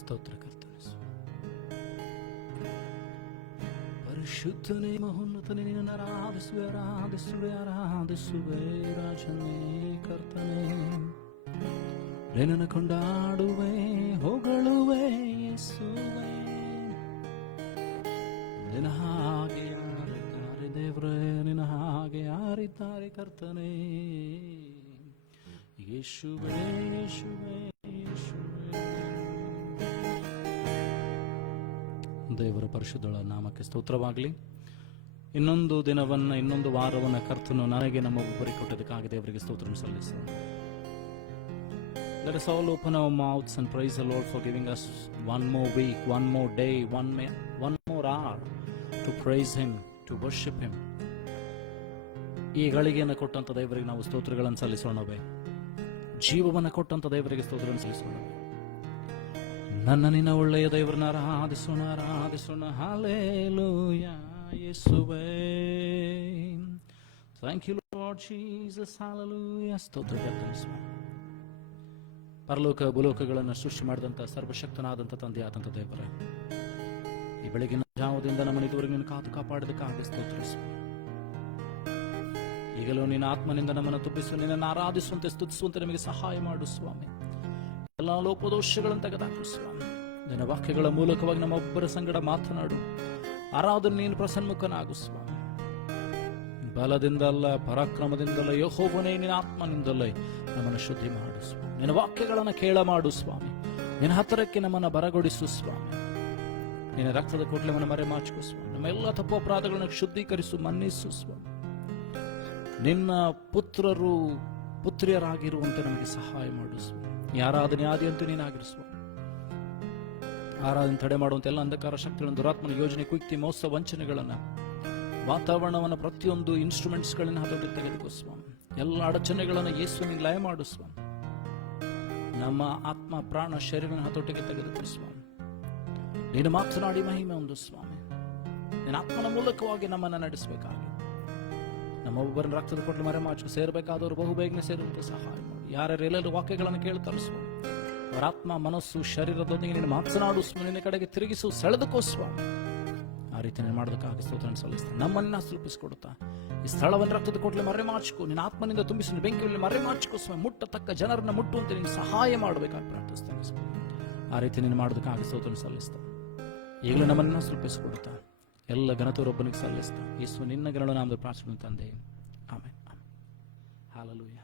ಸ್ತೋತ್ರ ಕರ್ತನೆ. ಪರಿಶುದ್ಧನೇ, ಮಹೋನ್ನತನೇ, ನಿನ್ನನ್ನು ಆರಾಧಿಸುವೆ, ಆರಾಧಿಸುವೆ, ಆರಾಧಿಸುವೆ. ರಾಜನೇ, ಕರ್ತನೇ, ನಿನ್ನನ್ನು ಕೊಂಡಾಡುವೆ, ಹೊಗಳುವೆ, ಯೇಸುವೇ. ನಿನ್ನ ಹಾಗೆ ಯಾರಿದ್ದಾರೆ ದೇವರೇ, ನಿನ್ನ ಹಾಗೆ ಯಾರಿದ್ದಾರೆ ಕರ್ತನೇ. ಯೇಸುವೇ, ಯೇಸುವೇ, ಯೇಸುವೇ. ದೇವರ ಪರಿಶುದ್ಧಳ ನಾಮಕ್ಕೆ ಸ್ತೋತ್ರವಾಗಲಿ. ಇನ್ನೊಂದು ದಿನವನ್ನ, ಇನ್ನೊಂದು ವಾರವನ್ನ ಕರ್ತನು ನನಗೆ ನಮ್ಮ ಒಬ್ಬರಿಗೆ ಕೊಟ್ಟದಕ್ಕಾಗಿ ದೇವರಿಗೆ ಸ್ತೋತ್ರ ಸಲ್ಲಿಸೋಣ. Let us all open our mouths and praise the Lord for giving us one more week, one more day, one more hour to praise Him, to worship Him. ಈ ಗಳಿಗೆಯನ್ನು ಕೊಟ್ಟಂತ ದೇವರಿಗೆ ನಾವು ಸ್ತೋತ್ರಗಳನ್ನು ಸಲ್ಲಿಸೋಣವೇ? ಜೀವವನ್ನು ಕೊಟ್ಟಂತ ದೇವರಿಗೆ ಸ್ತೋತ್ರಗಳನ್ನು ಸಲ್ಲಿಸೋಣವೇ? ನನ್ನ ನಿನ್ನ ಒಳ್ಳೆಯ ದೇವರನ್ನ ಆರಾಧಿಸೋಣ, ಆರಾಧಿಸೋಣ. ಹಲ್ಲೆಲೂಯಾ, ಯೇಸುವೇ. Thank you Lord Jesus. Hallelujah. ಸ್ತೋತ್ರ ಕರ್ತನಿಸುವ. ಪರಲೋಕ ಭೂಲೋಕಗಳನ್ನು ಸೃಷ್ಟಿ ಮಾಡಿದಂಥ ಸರ್ವಶಕ್ತನಾದಂಥ ತಂದೆ ಆದಂಥ ದೇವರೇ, ಈ ಬೆಳಗಿನ ಜಾವದಿಂದ ನಮ್ಮನ್ನು ಇದುವರೆಗೆ ನೀನು ಕಾದು ಕಾಪಾಡಿದಕ್ಕಾಗಿ ಸ್ತೋತ್ರಿಸುವ. ಈಗಲೂ ನಿನ್ನ ಆತ್ಮನಿಂದ ನಮ್ಮನ್ನು ತುಂಬಿಸುವ, ನಿನ್ನನ್ನು ಆರಾಧಿಸುವಂತೆ ಸ್ತುತಿಸುವಂತೆ ನಮಗೆ ಸಹಾಯ ಮಾಡು ಸ್ವಾಮಿ. ಎಲ್ಲ ಲೋಪದೋಷಗಳನ್ನು ತೆಗೆದಾಕು ಸ್ವಾಮಿ. ನಿನ್ನ ವಾಕ್ಯಗಳ ಮೂಲಕವಾಗಿ ನಮ್ಮೊಬ್ಬರ ಸಂಗಡ ಮಾತನಾಡು. ಆರಾಧನೆ ನೀನು ಪ್ರಸನ್ಮುಖನಾಗು ಸ್ವಾಮಿ. ಬಲದಿಂದಲ್ಲ, ಪರಾಕ್ರಮದಿಂದಲ್ಲ, ಯೆಹೋವನೇ ನಿನ್ನ ಆತ್ಮನಿಂದಲೇ ನಮ್ಮನ್ನು ಶುದ್ಧಿ ಮಾಡು ಸ್ವಾಮಿ. ನಿನ್ನ ವಾಕ್ಯಗಳನ್ನು ಕೇಳ ಮಾಡು ಸ್ವಾಮಿ. ನಿನ್ನ ಹತ್ತಿರಕ್ಕೆ ನಮ್ಮನ್ನು ಬರಗೊಡಿಸು ಸ್ವಾಮಿ. ನಿನ್ನ ರಕ್ತದ ಕೂಡಲೇ ನಮ್ಮನ್ನು ಮರೆಮಾಚಿಕೊ ಸ್ವಾಮಿ. ನಮ್ಮ ಎಲ್ಲ ತಪ್ಪು ಅಪರಾಧಗಳನ್ನು ಶುದ್ಧೀಕರಿಸು, ಮನ್ನಿಸು ಸ್ವಾಮಿ. ನಿನ್ನ ಪುತ್ರರು ಪುತ್ರಿಯರಾಗಿರುವಂತೆ ನಮಗೆ ಸಹಾಯ ಮಾಡು ಸ್ವಾಮಿ. ಈ ಆರಾಧನೆ ಆದಿಯಂತೂ ನೀನಾಗಿರಿಸುವ. ಆರಾಧನೆ ತಡೆ ಮಾಡುವಂತೆ ಎಲ್ಲ ಅಂಧಕಾರ ಶಕ್ತಿಗಳನ್ನು, ದುರಾತ್ಮನ ಯೋಜನೆ, ಕುಯುಕ್ತಿ, ಮೋಸ, ವಂಚನೆಗಳನ್ನು, ವಾತಾವರಣವನ್ನು, ಪ್ರತಿಯೊಂದು ಇನ್ಸ್ಟ್ರೂಮೆಂಟ್ಸ್ಗಳನ್ನು ಹತೋಟಿಗೆ ತೆಗೆದುಕೋ ಸ್ವಾಮಿ. ಎಲ್ಲ ಅಡಚಣೆಗಳನ್ನು ಯೇಸುವಿನಿಗೆ ಲಯ ಮಾಡು ಸ್ವಾಮಿ. ನಮ್ಮ ಆತ್ಮ, ಪ್ರಾಣ, ಶರೀರನ ಹತೋಟಿಗೆ ತೆಗೆದುಕೋ ಸ್ವಾಮಿ. ನೀನು ಮಾತನಾಡಿ ಮಹಿಮೆ ಒಂದು ಸ್ವಾಮಿ. ನಿನ್ನ ಆತ್ಮನ ಮೂಲಕವಾಗಿ ನಮ್ಮನ್ನು ನಡೆಸಬೇಕಾಗಿ ನಮ್ಮ ಒಬ್ಬರನ್ನ ರಕ್ತದ ಕೊಟ್ಟಲು ಮರೆಮಾಚು. ಸೇರಬೇಕಾದವರು ಬಹುಬೇಗನೆ ಸೇರುವಂತೆ ಸಹಾಯ ಮಾಡಿ. ಯಾರೆಲ್ಲರೂ ವಾಕ್ಯಗಳನ್ನು ಕೇಳ್ತಾರೆ ಸ್ವಾಮಿ, ಅವರ ಆತ್ಮ, ಮನಸ್ಸು, ಶರೀರದೊಂದಿಗೆ ನೀನು ಮಾತನಾಡು ಸ್ವಾಮಿ. ನಿನ್ನ ಕಡೆಗೆ ತಿರುಗಿಸು, ಸೆಳೆದುಕೋ ಸ್ವಾಮಿ. ಆ ರೀತಿ ನೀನು ಮಾಡೋದಕ್ಕಾಗಿ ಸ್ತೋತ್ರ ಸಲ್ಲಿಸ್ತಾ ನಮ್ಮನ್ನ ಸುಲಭಿಸಿಕೊಡುತ್ತಾ ಈ ಸ್ಥಳವನ್ನು ರಕ್ತದ ಕೊಟ್ಟಲು ಮರೆಮಾಚಿಕೋ. ನಿನ್ನ ಆತ್ಮನಿಂದ ತುಂಬಿಸಿ ಬೆಂಕಿಯಲ್ಲಿ ಮರೆಮಾಚಿಕೋ ಸ್ವಾಮಿ. ಮುಟ್ಟತಕ್ಕ ಜನರನ್ನ ಮುಟ್ಟುವಂತೆ ನೀನು ಸಹಾಯ ಮಾಡಬೇಕಾಗಿ ಪ್ರಾರ್ಥಿಸ್ತೇನೆ ಸ್ವಾಮಿ. ಆ ರೀತಿ ನೀನು ಮಾಡೋದಕ್ಕಾಗಿ ಸ್ತೋತ್ರ ಸಲ್ಲಿಸ್ತಾ ಈಗಲೂ ನಮ್ಮನ್ನ ಸುಲಭಿಸಿಕೊಡುತ್ತಾ ಎಲ್ಲ ಘನತೆಯೊಬ್ಬನಿಗೆ ಸಲ್ಲಿಸ್ತಾ ಯೇಸು ನಿನ್ನ ಗಣಗಳು ನಾಮದ ಪ್ರಾರ್ಥನೆ ತಂದೆ. ಆಮೆನ್. ಹಲ್ಲೆಲೂಯಾ.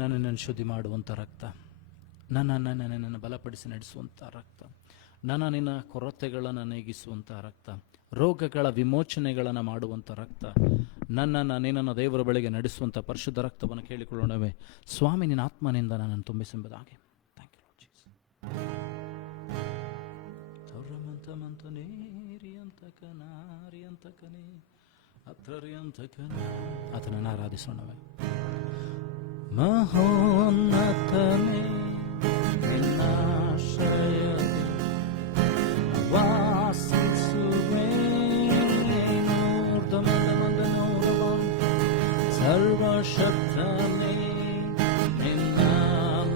ನನ್ನನ್ನು ಶುದ್ಧಿ ಮಾಡುವಂಥ ರಕ್ತ, ನನ್ನನ್ನು ಬಲಪಡಿಸಿ ನಡೆಸುವಂಥ ರಕ್ತ, ನಿನ್ನ ಕೊರತೆಗಳನ್ನು ನೀಗಿಸುವಂಥ ರಕ್ತ, ರೋಗಗಳ ವಿಮೋಚನೆಗಳನ್ನು ಮಾಡುವಂಥ ರಕ್ತ, ನಿನ್ನನ್ನು ದೇವರ ಬಳಿಗೆ ನಡೆಸುವಂಥ ಪರಿಶುದ್ಧ ರಕ್ತವನ್ನು ಕೇಳಿಕೊಳ್ಳೋಣವೇ. ಸ್ವಾಮಿ, ನಿನ್ನ ಆತ್ಮನಿಂದ ನನ್ನನ್ನು ತುಂಬಿಸೆಂಬುದಾಗಿ. Thank you Lord Jesus. ಆತನನ್ನು ಆರಾಧಿಸೋಣವೇ. ಮಹೋನ್ನತನೇ ನಿನ್ನಾಶ್ರಯದಲ್ಲಿ ವಾಸಿಸುವೆ, ಸರ್ವಶಕ್ತನೇ ನಿನ್ನ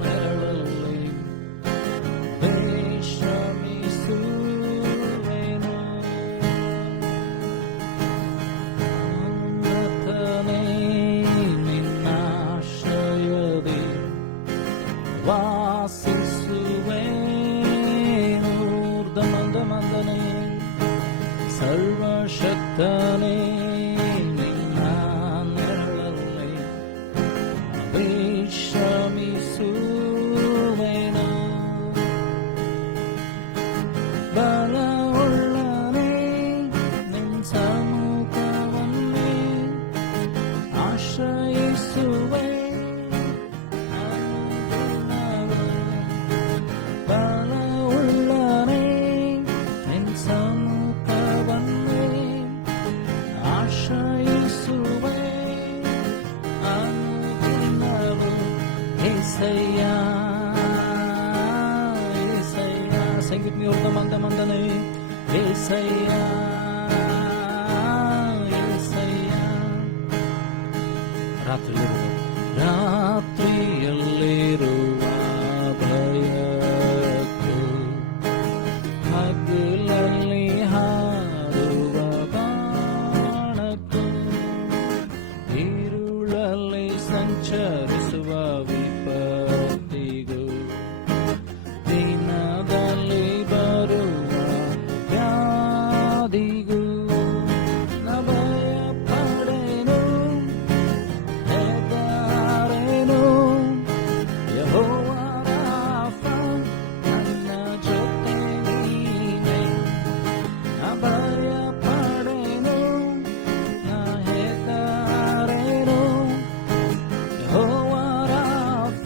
ನೆರಳಲ್ಲಿ ವಿಶ್ರಮಿಸುವೆನು. ಉನ್ನತನೇ ನಿನ್ನಾಶ್ರಯದಲ್ಲಿ ವಾಸಿಸುವೆನು, ಊರ್ಧ್ವಮಂದನೇ ಸರ್ವಶಕ್ತನೇ ನಿನ್ನ ನೆರಳಲ್ಲಿ ವಿಶ್ರಮಿಸುವೆನು. ಬಲವುಳ್ಳನೇ ನಿನ್ನ ಸಮ್ಮುಖವನ್ನೇ ಆಶ್ರಯಿಸುವೆ. ಬಲವುಳ್ಳನೇ ನಿನ್ನ ಸಮ್ಮುಖವನ್ನೇ ಆಶ್ರಯಿಸುವೆ. ಅನುದಿನವೂ ಏಸಯ್ಯ, ಏಸಯ್ಯ, ಸಂಗೀತ ಮಂದನೇ ಏಸಯ್ಯ, ಏಸಯ್ಯ. ರಾತ್ರಿಯಲ್ಲಿರುವ ಭಯಕ್ಕೂ ಹಗಲಲ್ಲಿ ಹಾರುವ ಬಾಣಕ್ಕೂ ഇരുളಲ್ಲಿ ಸಂಚರಿಸುವ ವಿಪತ್ತಿಗೂ ದಿನದಲ್ಲಿ ಬರುವ ವ್ಯಾಧಿಗೂ ನ ಭಯ ಪಡೆನು, ಹೆದರೆನು. ಯೆಹೋವ ರಾಫ ನನ್ನ ಜೊತೆ ನೀನೇ. ನ ಭಯ ಪಡೆನು, ನ ಹೆದರೆನು. ಯೆಹೋವ ರಾಫ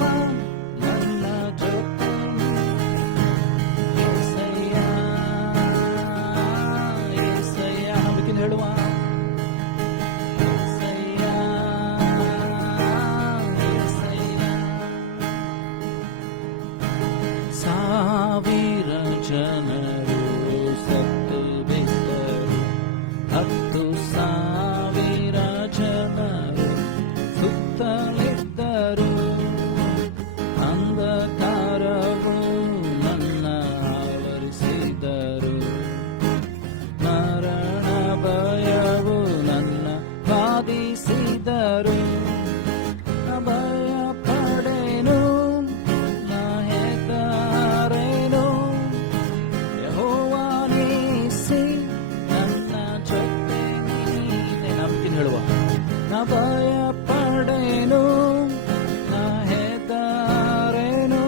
ನನ್ನ ಜೊತೆ ನೀನೇ. ಏಸಯ್ಯ, ಏಸಯ್ಯ, ನಂಬಿಕೆ ಹೇಳುವ ಏಸಯ್ಯ, ಏಸಯ್ಯ. ಸಾವಿರ ಜನರು ಸತ್ತು ಬಿದ್ದರು, 10,000 ಜನರು ಸುತ್ತಲಿದ್ದರು. ಅಂಧಕಾರವು ನನ್ನ ಆವರಿಸಿದರು, ಮರಣ ಭಯವು ನನ್ನ ಬಾಧಿಸಿದರು. ನ ಭಯ ಪಡೆನು, ನ ಹೆದರೆನು. ಯೆಹೋವ ನೀಸಿ ನನ್ನ ಜೊತೆ ನೀನೇ. ನಂಬಿಕೆ ಹೇಳುವ ನ ಭಯ ಪಡೆನು, ನ ಹೆದರೆನು.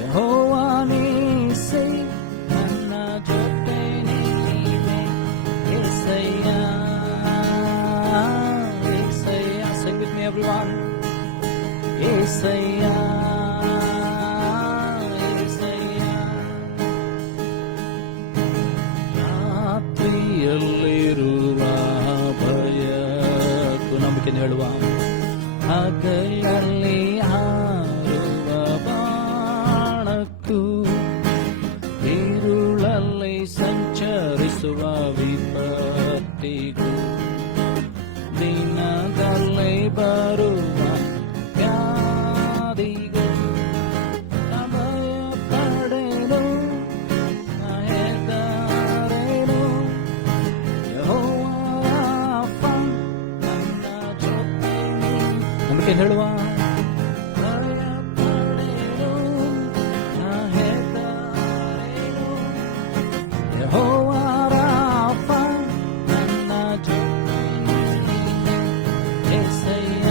ಯೆಹೋವ ನೀಸಿ ನನ್ನ ಜೊತೆ ನೀನೇ. ಏಸಯ್ಯ, ಏಸಯ್ಯ, sing with me everyone. ಏಸಯ್ಯ, ಏಸಯ್ಯ. ರಾತ್ರಿಯಲ್ಲಿರುವ ಭಯಕ್ಕೂ, ನಂಬಿಕೆ ಹೇಳುವ ಹಗಲಲ್ಲಿ ಹಾರುವ ಬಾಣಕ್ಕೂ ഇരുಳಲ್ಲಿ ಸಂಚರಿಸುವ ವಿಪತ್ತಿಗೂ ದಿನದಲ್ಲಿ ಬರುವ ವ್ಯಾಧಿಗೂ ನ ಭಯ ಪಡೆನು, ನ ಹೆದರೆನು. ಯೆಹೋವ ರಾಫ ನನ್ನ ಜೊತೆ ನೀನೇ. ನಂಬಿಕೆ ಹೇಳುವ ಭಯ ಪಡೆನು, ನ ಹೆದರೆನು. ಯೆಹೋವ ರಾಫ ನನ್ನ ಜೊತೆ ನೀನೇ. ಏಸಯ್ಯ,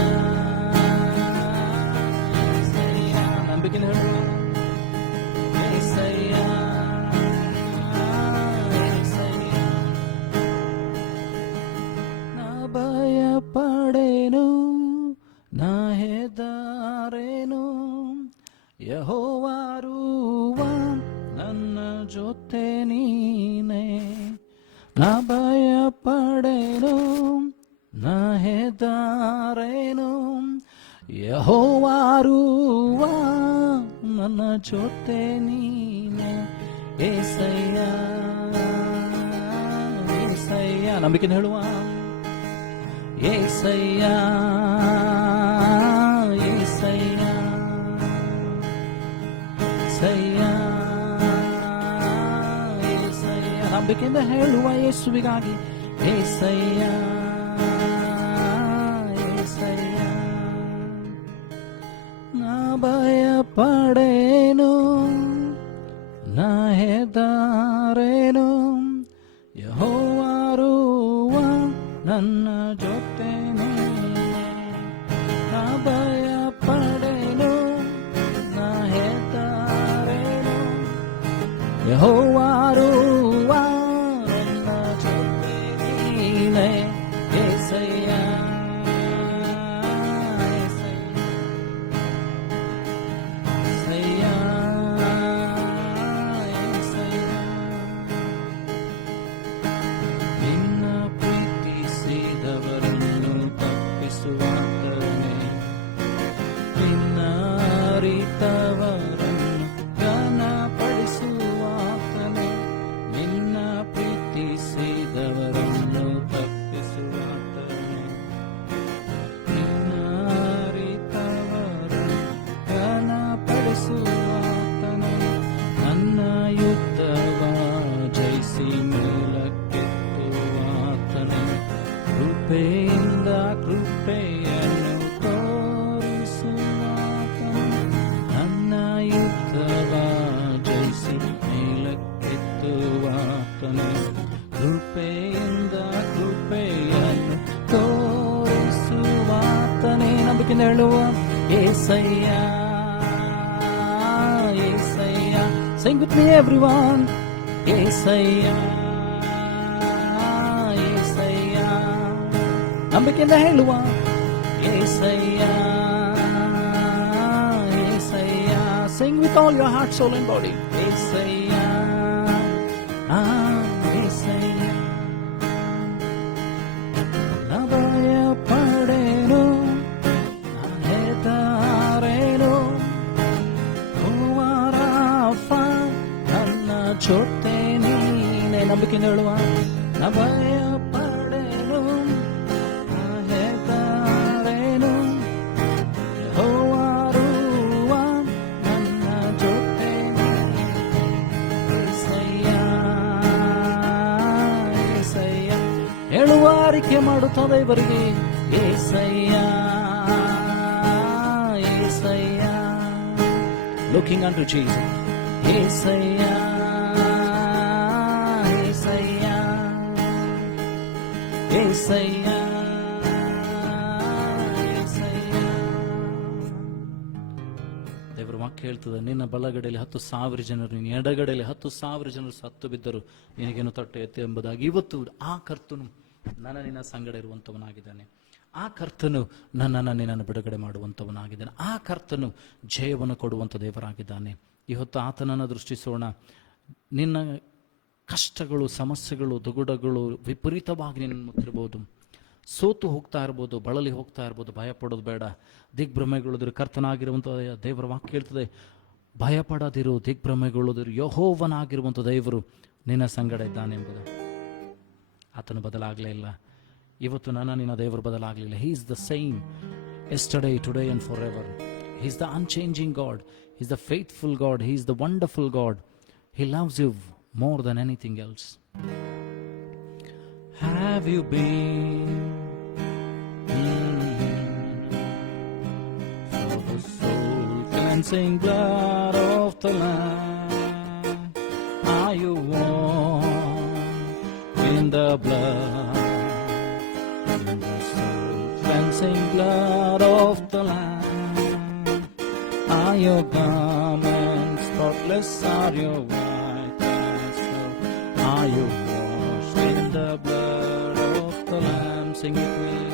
ಜೊತೆ ನೀನೆ, ನಾ ಭಯಪಡೆನು, ನಾ ಹೆದರೇನು, ಯೆಹೋವರುವ ನನ್ನ ಜೊತೆ ನೀನೆ. ಏಸಯ್ಯ ಏಸಯ್ಯ, ನಂಬಿಕೆನ ಹೇಳುವ. ಏಸಯ್ಯ ಏಸಯ್ಯ ಏಸಯ್ಯ ಏಸಯ್ಯ, ನಂಬಿಕೆಯಿಂದ ಹೇಳುವ ಯೇಸುವಿಗಾಗಿ. ಏಸಯ್ಯ ಏಸಯ್ಯ, ನಾ ಭಯಪಡೇನು, ನಾ ಹೆದರೇನು, ಯೆಹೋವರುವ ನನ್ನ ಜೊತೆ ನೀನೆ, ನಾ ಭಯಪಡೇನು, ನಾ ಹೆದರೇನು, ಯೆಹೋವರುವ ನನ್ನ ಜೊತೆ ನೀನೆ. ಏಸಯ್ಯ ಕೃಪೆಯಿಂದ ಕೃಪೆಯನ್ನು ತೋರಿಸುವಾತನು, ನನ್ನ ಯುದ್ಧವ ಜಯಿಸಿ ಮೇಲಕ್ಕೆತ್ತುವಾತನು. ಕೃಪೆಯಿಂದ ಕೃಪೆಯನ್ನು ತೋರಿಸುವಾತನೇ, ನಂಬಿಕೆಯಿಂದ ಹೇಳುವ. ಏಸಯ್ಯ ಏಸಯ್ಯ, sing with me everyone. ಏಸಯ್ಯ ನಂಬಿಕೆಯಿಂದ ಹೇಳುವ. ಏಸಯ್ಯ ಏಸಯ್ಯ, sing with all your heart, soul and body. ಏಸಯ್ಯ ಏಸಯ್ಯ, ನಾ ಭಯಪಡೇನು, ನಾ ಹೆದರೇನು, ಯೆಹೋವರಾಫ ನನ್ನ ಜೊತೆ ನೀನೆ. ನಂಬಿಕೆಯಿಂದ ಹೇಳುವ. ನಾ ಭಯಪಡೇನು, ನಾ ಹೆದರೇನು, ಯೆಹೋವರುವ ನನ್ನ ಜೊತೆ ನೀನೆ. ಏಸಯ್ಯ ಏಸಯ್ಯ, ಹೇಳುವ ಅರಿಕೆ ಮಾಡುತ್ತದೆ ಇವರಿಗೆ. ಏಸಯ್ಯ ಏಸಯ್ಯ, looking unto Jesus. ಏಸಯ್ಯ ಏಸಯ್ಯ ಏಸಯ್ಯ ಏಸಯ್ಯ. ದೇವರ ವಾಕ್ಯ ಹೇಳ್ತದೆ, ನಿನ್ನ ಬಲಗಡೆಯಲ್ಲಿ 10,000 ಜನರು, ನಿನ್ನ ಎಡಗಡೆಯಲ್ಲಿ 10,000 ಜನರು ಸತ್ತು ಬಿದ್ದರು, ನಿನಗೇನು ತಟ್ಟೆ ಎತ್ತಿ ಎಂಬುದಾಗಿ. ಇವತ್ತು ಆ ಕರ್ತನು ನನ್ನ ನಿನ್ನ ಸಂಗಡ ಇರುವಂತವನಾಗಿದ್ದಾನೆ. ಆ ಕರ್ತನು ನಿನ್ನನ್ನು ಬಿಡುಗಡೆ ಮಾಡುವಂತವನಾಗಿದ್ದಾನೆ. ಆ ಕರ್ತನು ಜಯವನ್ನು ಕೊಡುವಂತ ದೇವರಾಗಿದ್ದಾನೆ. ಇವತ್ತು ಆತನನ್ನು ದೃಷ್ಟಿಸೋಣ. ನಿನ್ನ ಕಷ್ಟಗಳು, ಸಮಸ್ಯೆಗಳು, ದುಗುಡಗಳು ವಿಪರೀತವಾಗಿ ನಿನ್ನ ಮುತ್ತಿರ್ಬೋದು, ಸೋತು ಹೋಗ್ತಾ ಇರ್ಬೋದು, ಬಳಲಿ ಹೋಗ್ತಾ ಇರ್ಬೋದು. ಭಯಪಡೋದು ಬೇಡ, ದಿಗ್ಭ್ರಮೆಗೊಳ್ಳದಿರು. ಕರ್ತನಾಗಿರುವಂಥ ದೇವರ ವಾಕ್ಯ ಹೇಳ್ತದೆ, ಭಯಪಡದಿರು, ದಿಗ್ಭ್ರಮೆಗೊಳ್ಳದಿರು, ಯೆಹೋವನಾಗಿರುವಂಥ ದೇವರು ನಿನ್ನ ಸಂಗಡ ಇದ್ದಾನೆ ಎಂಬುದು. ಆತನು ಬದಲಾಗಲೇ ಇಲ್ಲ. ಇವತ್ತು ನಿನ್ನ ದೇವರು ಬದಲಾಗಲಿಲ್ಲ. He is the same yesterday, today and forever. He is the unchanging God. He is the faithful God. He is the wonderful God. He loves you more than anything else. Have you been for the soul cleansing blood of the Lamb? Are you warm in the blood, in the soul cleansing blood of the Lamb? Are your garments spotless? Are your white as snow? Are you washed in the blood of the Lamb? Sing it with me.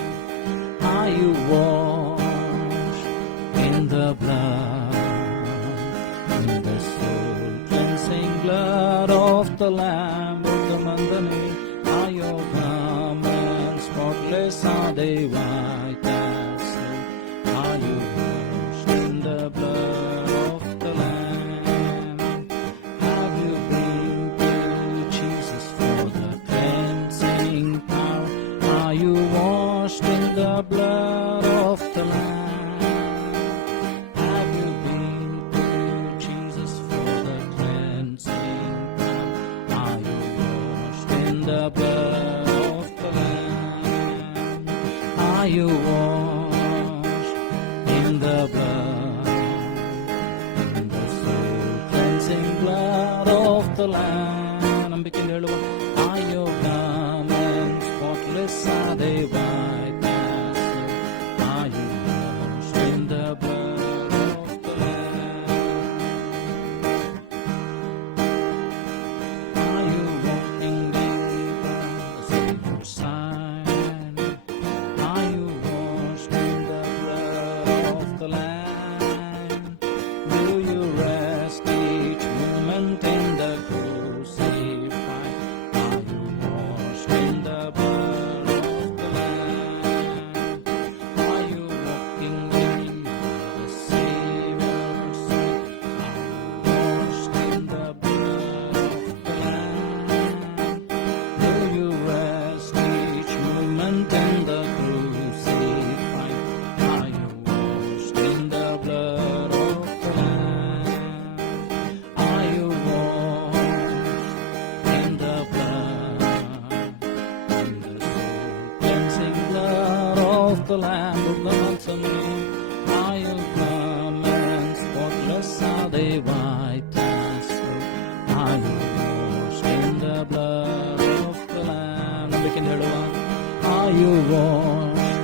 Are you washed in the blood, in the soul cleansing blood of the Lamb of the Mandane, are your garments spotless, are they white as snow? Are you washed in the blood of the Lamb? Have you been to Jesus for the cleansing power? Are you washed in the blood of the Lamb? Have you been to Jesus for the cleansing power? Are you washed in the blood of the Lamb? Are you washed in the blood, in the soul cleansing blood of the Lamb? ನಂಬಿಕೆಯಿಂದ ಹೇಳುವ, are your garments spotless, are they white as snow? Are you washed in the blood of the Lamb? Are you walking deeper the Savior's side? Are you washed in the blood of the Lamb? Do you rest each moment in the crucified? Are you washed in the blood of the Lamb? Are you walking in the Savior's side? Are you washed in the blood of the Lamb? Do you rest each moment in the crucified? Are you washed in the blood of the Lamb? Are you washed in the blood, in the soul cleansing blood of the Lamb of the Multitude? Are your garments spotless, are they white as snow? Are you washed in the blood of the Lamb? ನಂಬಿಕೆಯಿಂದ ಹೇಳುವ, are you washed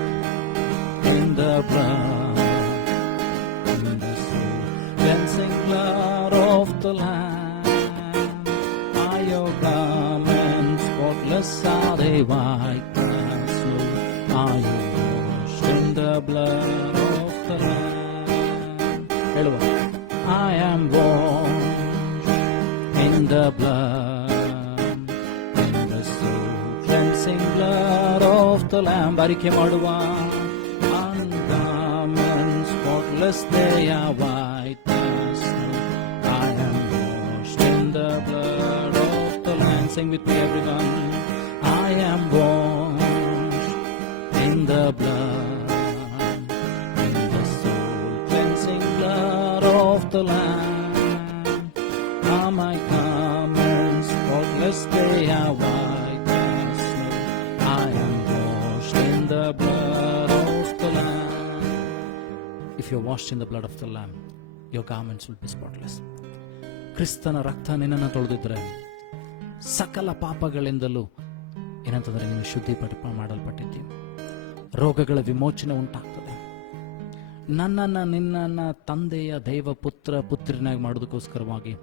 in the blood, in the soul cleansing blood of the Lamb? Are your garments spotless, are they white as snow? Are you washed in the blood of the Lamb? ಹೇಳುವ, I am washed in the blood, in the soul cleansing blood of the Lamb. ಅರಿಕೆ ಮಾಡುವ, garments spotless, they are white as snow. I am washed in the blood of the Lamb. Sing with me, everyone. I am washed in the blood, in the soul cleansing blood of the Lamb. Are my garments spotless, they are white as snow. I am washed in the blood of the Lamb. If you're washed in the blood of the Lamb, your garments will be spotless. ಕ್ರಿಸ್ತನ ರಕ್ತ ನಿನ್ನನ್ನು ತೊಳೆದಿದ್ರೆ ಸಕಲ ಪಾಪಗಳಿಂದಲೂ ಏನಂತಂದ್ರೆ ನೀನು ಮಾಡಲ್ಪಟ್ಟಿದ್ದೀವಿ. ರೋಗಗಳ ವಿಮೋಚನೆ ಉಂಟಾಗ್ತದೆ. ನಿನ್ನನ್ನ ತಂದೆಯ ದೈವ ಪುತ್ರ ಪುತ್ರಿನಾಗಿ ಮಾಡೋದಕ್ಕೋಸ್ಕರವಾಗಿ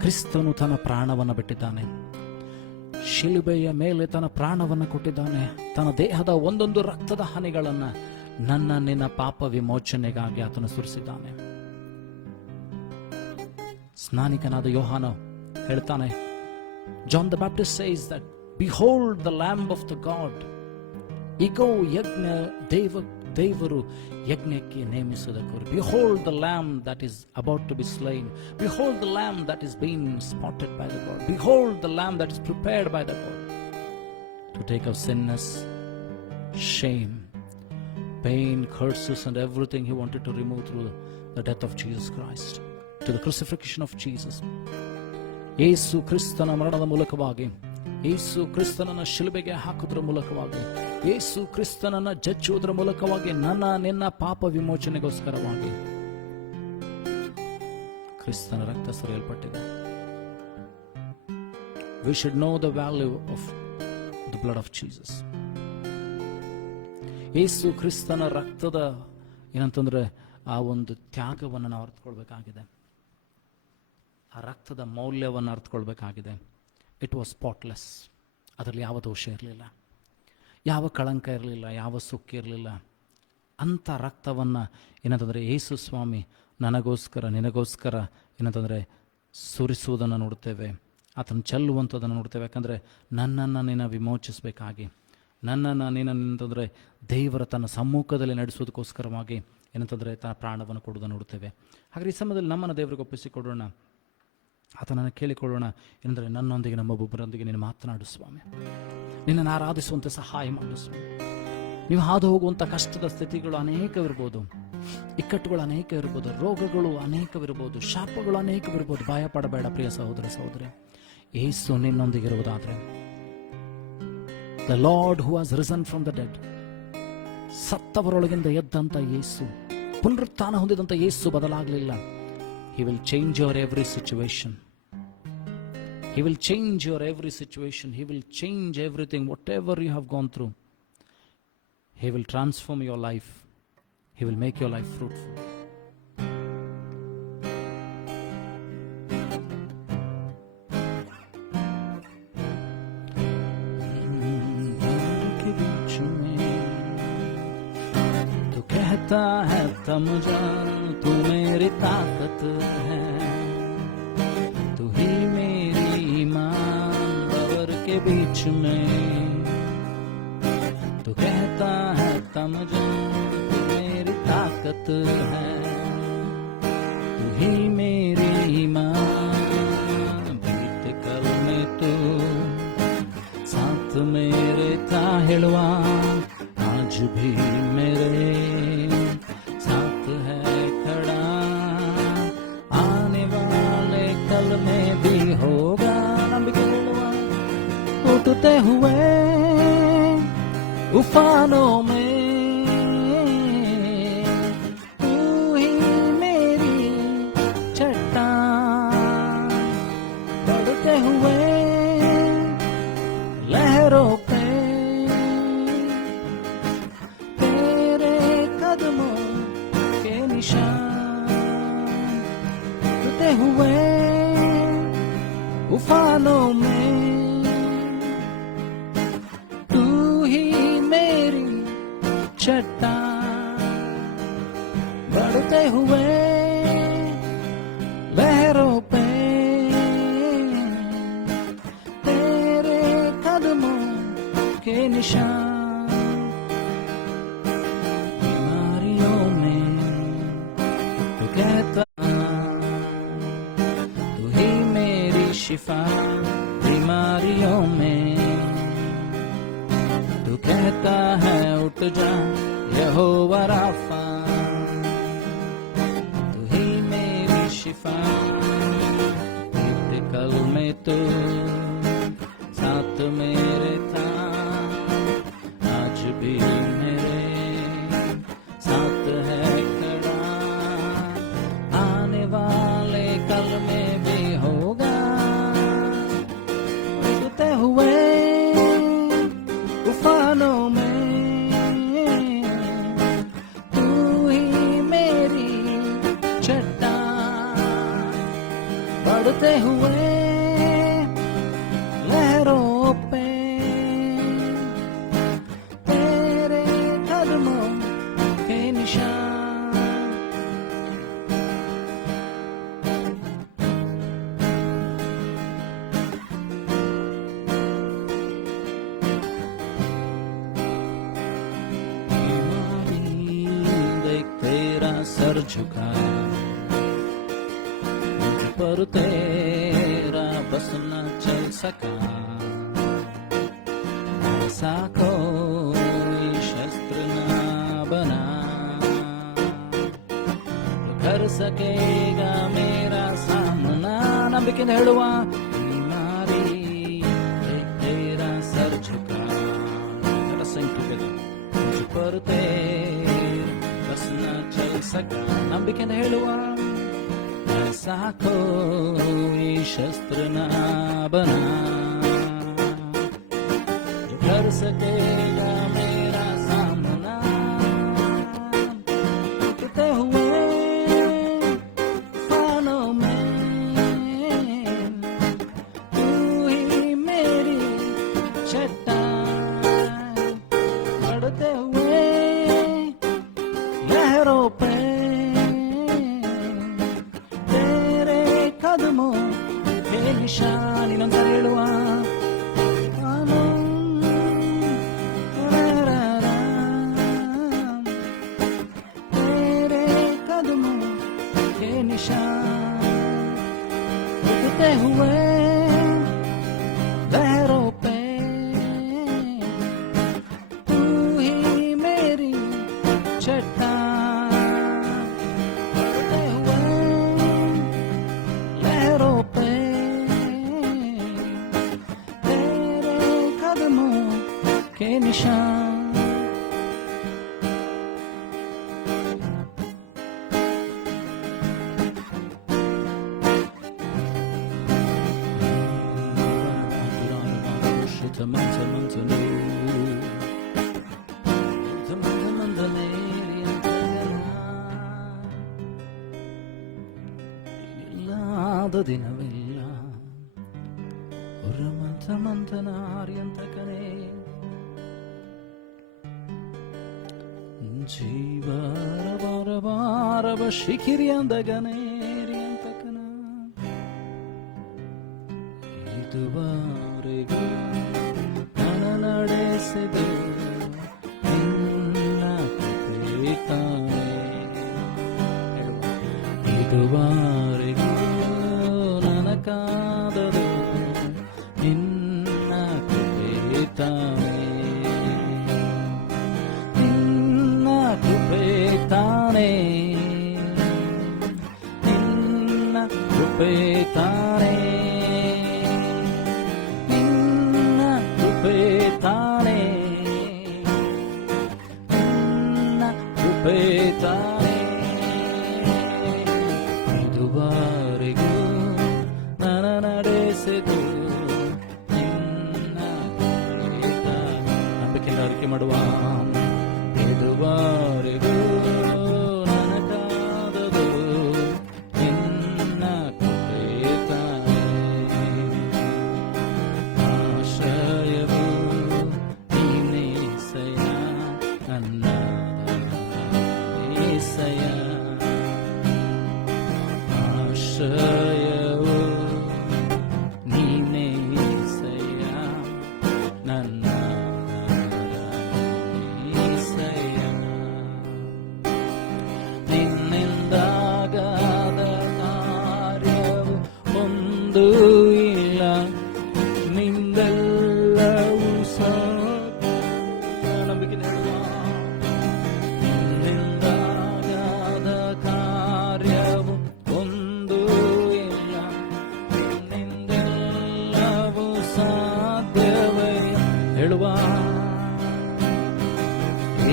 ಕ್ರಿಸ್ತನು ತನ್ನ ಪ್ರಾಣವನ್ನು ಬಿಟ್ಟಿದ್ದಾನೆ. ಶಿಲುಬೆಯ ಮೇಲೆ ತನ್ನ ಪ್ರಾಣವನ್ನು ಕೊಟ್ಟಿದ್ದಾನೆ. ತನ್ನ ದೇಹದ ಒಂದೊಂದು ರಕ್ತದ ಹನಿಗಳನ್ನ ನಿನ್ನ ಪಾಪ ವಿಮೋಚನೆಗಾಗಿ ಆತನು ಸುರಿಸಿದ್ದಾನೆ. ಸ್ನಾನಿಕನಾದ ಯೋಹಾನ ಹೇಳ್ತಾನೆ, John the Baptist says that, behold the Lamb of the God. ಇಗೋ ಯಜ್ಞ ದೇವರು ಯಜ್ಞಕ್ಕೆ ನೇಮಿಸುವುದಕ್ಕೆ. Behold the Lamb that is about to be slain. Behold the Lamb that is being spotted by the God. Behold the Lamb that is prepared by the God to take our sinners, shame, pain, curses and everything he wanted to remove through the death of Jesus Christ, to the crucifixion of Jesus. ಯೇಸು ಕ್ರಿಸ್ತನ ಮರಣದ ಮೂಲಕವಾಗಿ, ಯೇಸು ಕ್ರಿಸ್ತನನ್ನ ಶಿಲುಬೆಗೆ ಹಾಕುವುದರ ಮೂಲಕವಾಗಿ, ಯೇಸು ಕ್ರಿಸ್ತನನ್ನ ಜಜ್ಜುವುದರ ಮೂಲಕವಾಗಿ ನಿನ್ನ ಪಾಪ ವಿಮೋಚನೆಗೋಸ್ಕರವಾಗಿ ಕ್ರಿಸ್ತನ ರಕ್ತ ಸುರಿಯಲ್ಪಟ್ಟಿದೆ. We should know the value of the blood of Jesus. ಯೇಸು ಕ್ರಿಸ್ತನ ರಕ್ತದ ಏನಂತಂದ್ರೆ ಆ ಒಂದು ತ್ಯಾಗವನ್ನು ನಾವು ಅರ್ಥಕೊಳ್ಬೇಕಾಗಿದೆ. ಆ ರಕ್ತದ ಮೌಲ್ಯವನ್ನು ಅರ್ಥಕೊಳ್ಬೇಕಾಗಿದೆ. It was spotless. ಅದರಲ್ಲಿ ಯಾವ ದೋಷ ಇರಲಿಲ್ಲ, ಯಾವ ಕಳಂಕ ಇರಲಿಲ್ಲ, ಯಾವ ಸುಕ್ಕು ಇರಲಿಲ್ಲ. ಅಂಥ ರಕ್ತವನ್ನು ಏನಂತಂದರೆ ಯೇಸು ಸ್ವಾಮಿ ನನಗೋಸ್ಕರ ನಿನಗೋಸ್ಕರ ಏನಂತಂದರೆ ಸುರಿಸುವುದನ್ನು ನೋಡುತ್ತೇವೆ. ಆತನು ಚೆಲ್ಲುವಂಥದ್ದನ್ನು ನೋಡ್ತೇವೆ. ಯಾಕಂದರೆ ನನ್ನನ್ನು ನೀನು ವಿಮೋಚಿಸಬೇಕಾಗಿ, ನನ್ನನ್ನು ನೀನಂತಂದರೆ ದೇವರ ತನ್ನ ಸಮ್ಮುಖದಲ್ಲಿ ನಡೆಸೋದಕ್ಕೋಸ್ಕರವಾಗಿ ಏನಂತಂದರೆ ತನ್ನ ಪ್ರಾಣವನ್ನು ಕೊಡೋದನ್ನು ನೋಡ್ತೇವೆ. ಹಾಗೆ ಈ ಸಮಯದಲ್ಲಿ ನಮ್ಮನ್ನು ದೇವರಿಗೆ ಒಪ್ಪಿಸಿಕೊಡೋಣ, ಆತನನ್ನು ಕೇಳಿಕೊಳ್ಳೋಣ. ಏನಂದರೆ ನನ್ನೊಂದಿಗೆ ನಮ್ಮೊಬ್ಬೊಬ್ಬರೊಂದಿಗೆ ನೀನು ಮಾತನಾಡು ಸ್ವಾಮಿ, ನಿನ್ನನ್ನು ಆರಾಧಿಸುವಂತೆ ಸಹಾಯ ಮಾಡು ಸ್ವಾಮಿ. ನೀವು ಹಾದು ಹೋಗುವಂಥ ಕಷ್ಟದ ಸ್ಥಿತಿಗಳು ಅನೇಕವಿರ್ಬೋದು, ಇಕ್ಕಟ್ಟುಗಳು ಅನೇಕ ಇರ್ಬೋದು, ರೋಗಗಳು ಅನೇಕವಿರ್ಬೋದು, ಶಾಪಗಳು ಅನೇಕವಿರ್ಬೋದು. ಭಯ ಪಡಬೇಡ ಪ್ರಿಯ ಸಹೋದರ ಸಹೋದರಿ. ಯೇಸು ನಿನ್ನೊಂದಿಗಿರುವುದಾದರೆ, the Lord who has risen from the dead, ಸತ್ತವರೊಳಗಿಂದ ಎದ್ದಂಥ ಯೇಸು, ಪುನರುತ್ಥಾನ ಹೊಂದಿದಂಥ ಯೇಸು ಬದಲಾಗಲಿಲ್ಲ. He will change your every situation. He will change your every situation. He will change everything, whatever you have gone through. He will transform your life. He will make your life fruitful. तू कहता है थम जा, तू मेरी ताकत है, तू ही मेरी ईमान बाबर के बीच में। तू कहता है थम जा, तू मेरी ताकत है, तू ही मेरी ईमान। बीत कल में तू साथ मेरे था हिलवा, आज भी मेरे साथ है खड़ा, आने वाले कल में भी होगा। उठते हुए उफानों में तू ही मेरी चट्टान, बढ़ते हुए लहरों पे तेरे कदमों के निशान, बढ़ते हुए उफानों में तू ही मेरी चट्टान, बढ़ते हुए लहरों पे तेरे कदमों के निशान। बीमारियों में तू कहता तू ही मेरी शिफा, बीमारियों में तू कहता है उठ जा यहोवा राफा, तू ही मेरी शिफा। कल में तू साथ मेरे था, आज भी मेरे साथ है खड़ा, आने वाले कल में भी होगा। उड़ते हुए उफानों में तू ही मेरी चट्टान, बढ़ते हुए लहरों पे तेरे कदमों के निशान। देख तेरा सर झुका, मुझ पर तेरा बस न चल सका, ऐसा कोई शस्त्र न बना तो कर सकेगा मेरा सामना। न बिकिन हेಳುವ बीमारी देख तेरा सर झुका, sing together. मुझ पर तेरा बस न चल सका, न बिकिन हेಳುವ ऐसा कोई शस्त्र न बना जो कर सकेगा मेरा सामना। उठते हुए फानों में तू ही मेरी चट्टान, बढ़ते हुए लहरों पे कदमों के ನಿನ್ನಂತ ಹೇಳುವ उठते हुए लहरों पे तू ही मेरी चट्टान, उठते हुए लहरों पे तेरे कदमों के निशान. ದಿನವಿಲ್ಲ ഒരു ಮಂಥನಾರ್ಯಂತಕನೇ ಜೀವರಬಾರಬಾರಬ ಶಿಖಿರಿಯಂದಗನೇರಿಯಂತಕನ ಇದುವರೆಗೂ ನನ್ನ ನಡೆಸಿದೆ ನಿನ್ನ ಕೃಪೆತಾನೆ, ಇದುವರೆಗೂ ಕಾದದು ನಿನ್ನ ಕೃಪೆತಾನೆ, ನಿನ್ನ ಕೃಪೆತಾನೆ, ನಿನ್ನ ಕೃಪೆತಾನೆ, ನಿನ್ನ ಕೃಪೆತಾನೆ, ನಿನ್ನ ಕೃಪೆತಾನೆ. ಇದುವರೆಗೂ ನಡೆಸಿದು ನಿನ್ನ ನಂಬಿಕೆಯಿಂದ ಅರಿಕೆ ಮಾಡುವ. ಇದುವರೆಗೂ ನನಗಾದದು ನಿನ್ನ ಕೃಪೆತಾನೆ, ಆಶ್ರಯವು ನೀನೇಸಯ್ಯ ನನ್ನ ಏಸಯ್ಯ, ಆಶ್ರಯವು ನೀನೇಸಯ್ಯ ನನ್ನ ಏಸಯ್ಯ. ನಿನ್ನಿಂದಾಗದ ಕಾರ್ಯವು ಒಂದು ಇಲ್ಲ, ನಿಂದೆಲ್ಲವೂ ನಂಬಿಕೆ ಹೇಳುವ. ನಿನ್ನಿಂದಾಗದ ಕಾರ್ಯವು ಒಂದು ಇಲ್ಲ, ನಿನ್ನಿಂದೆಲ್ಲವೂ ಸಾಧ್ಯವೇ ಹೇಳುವ.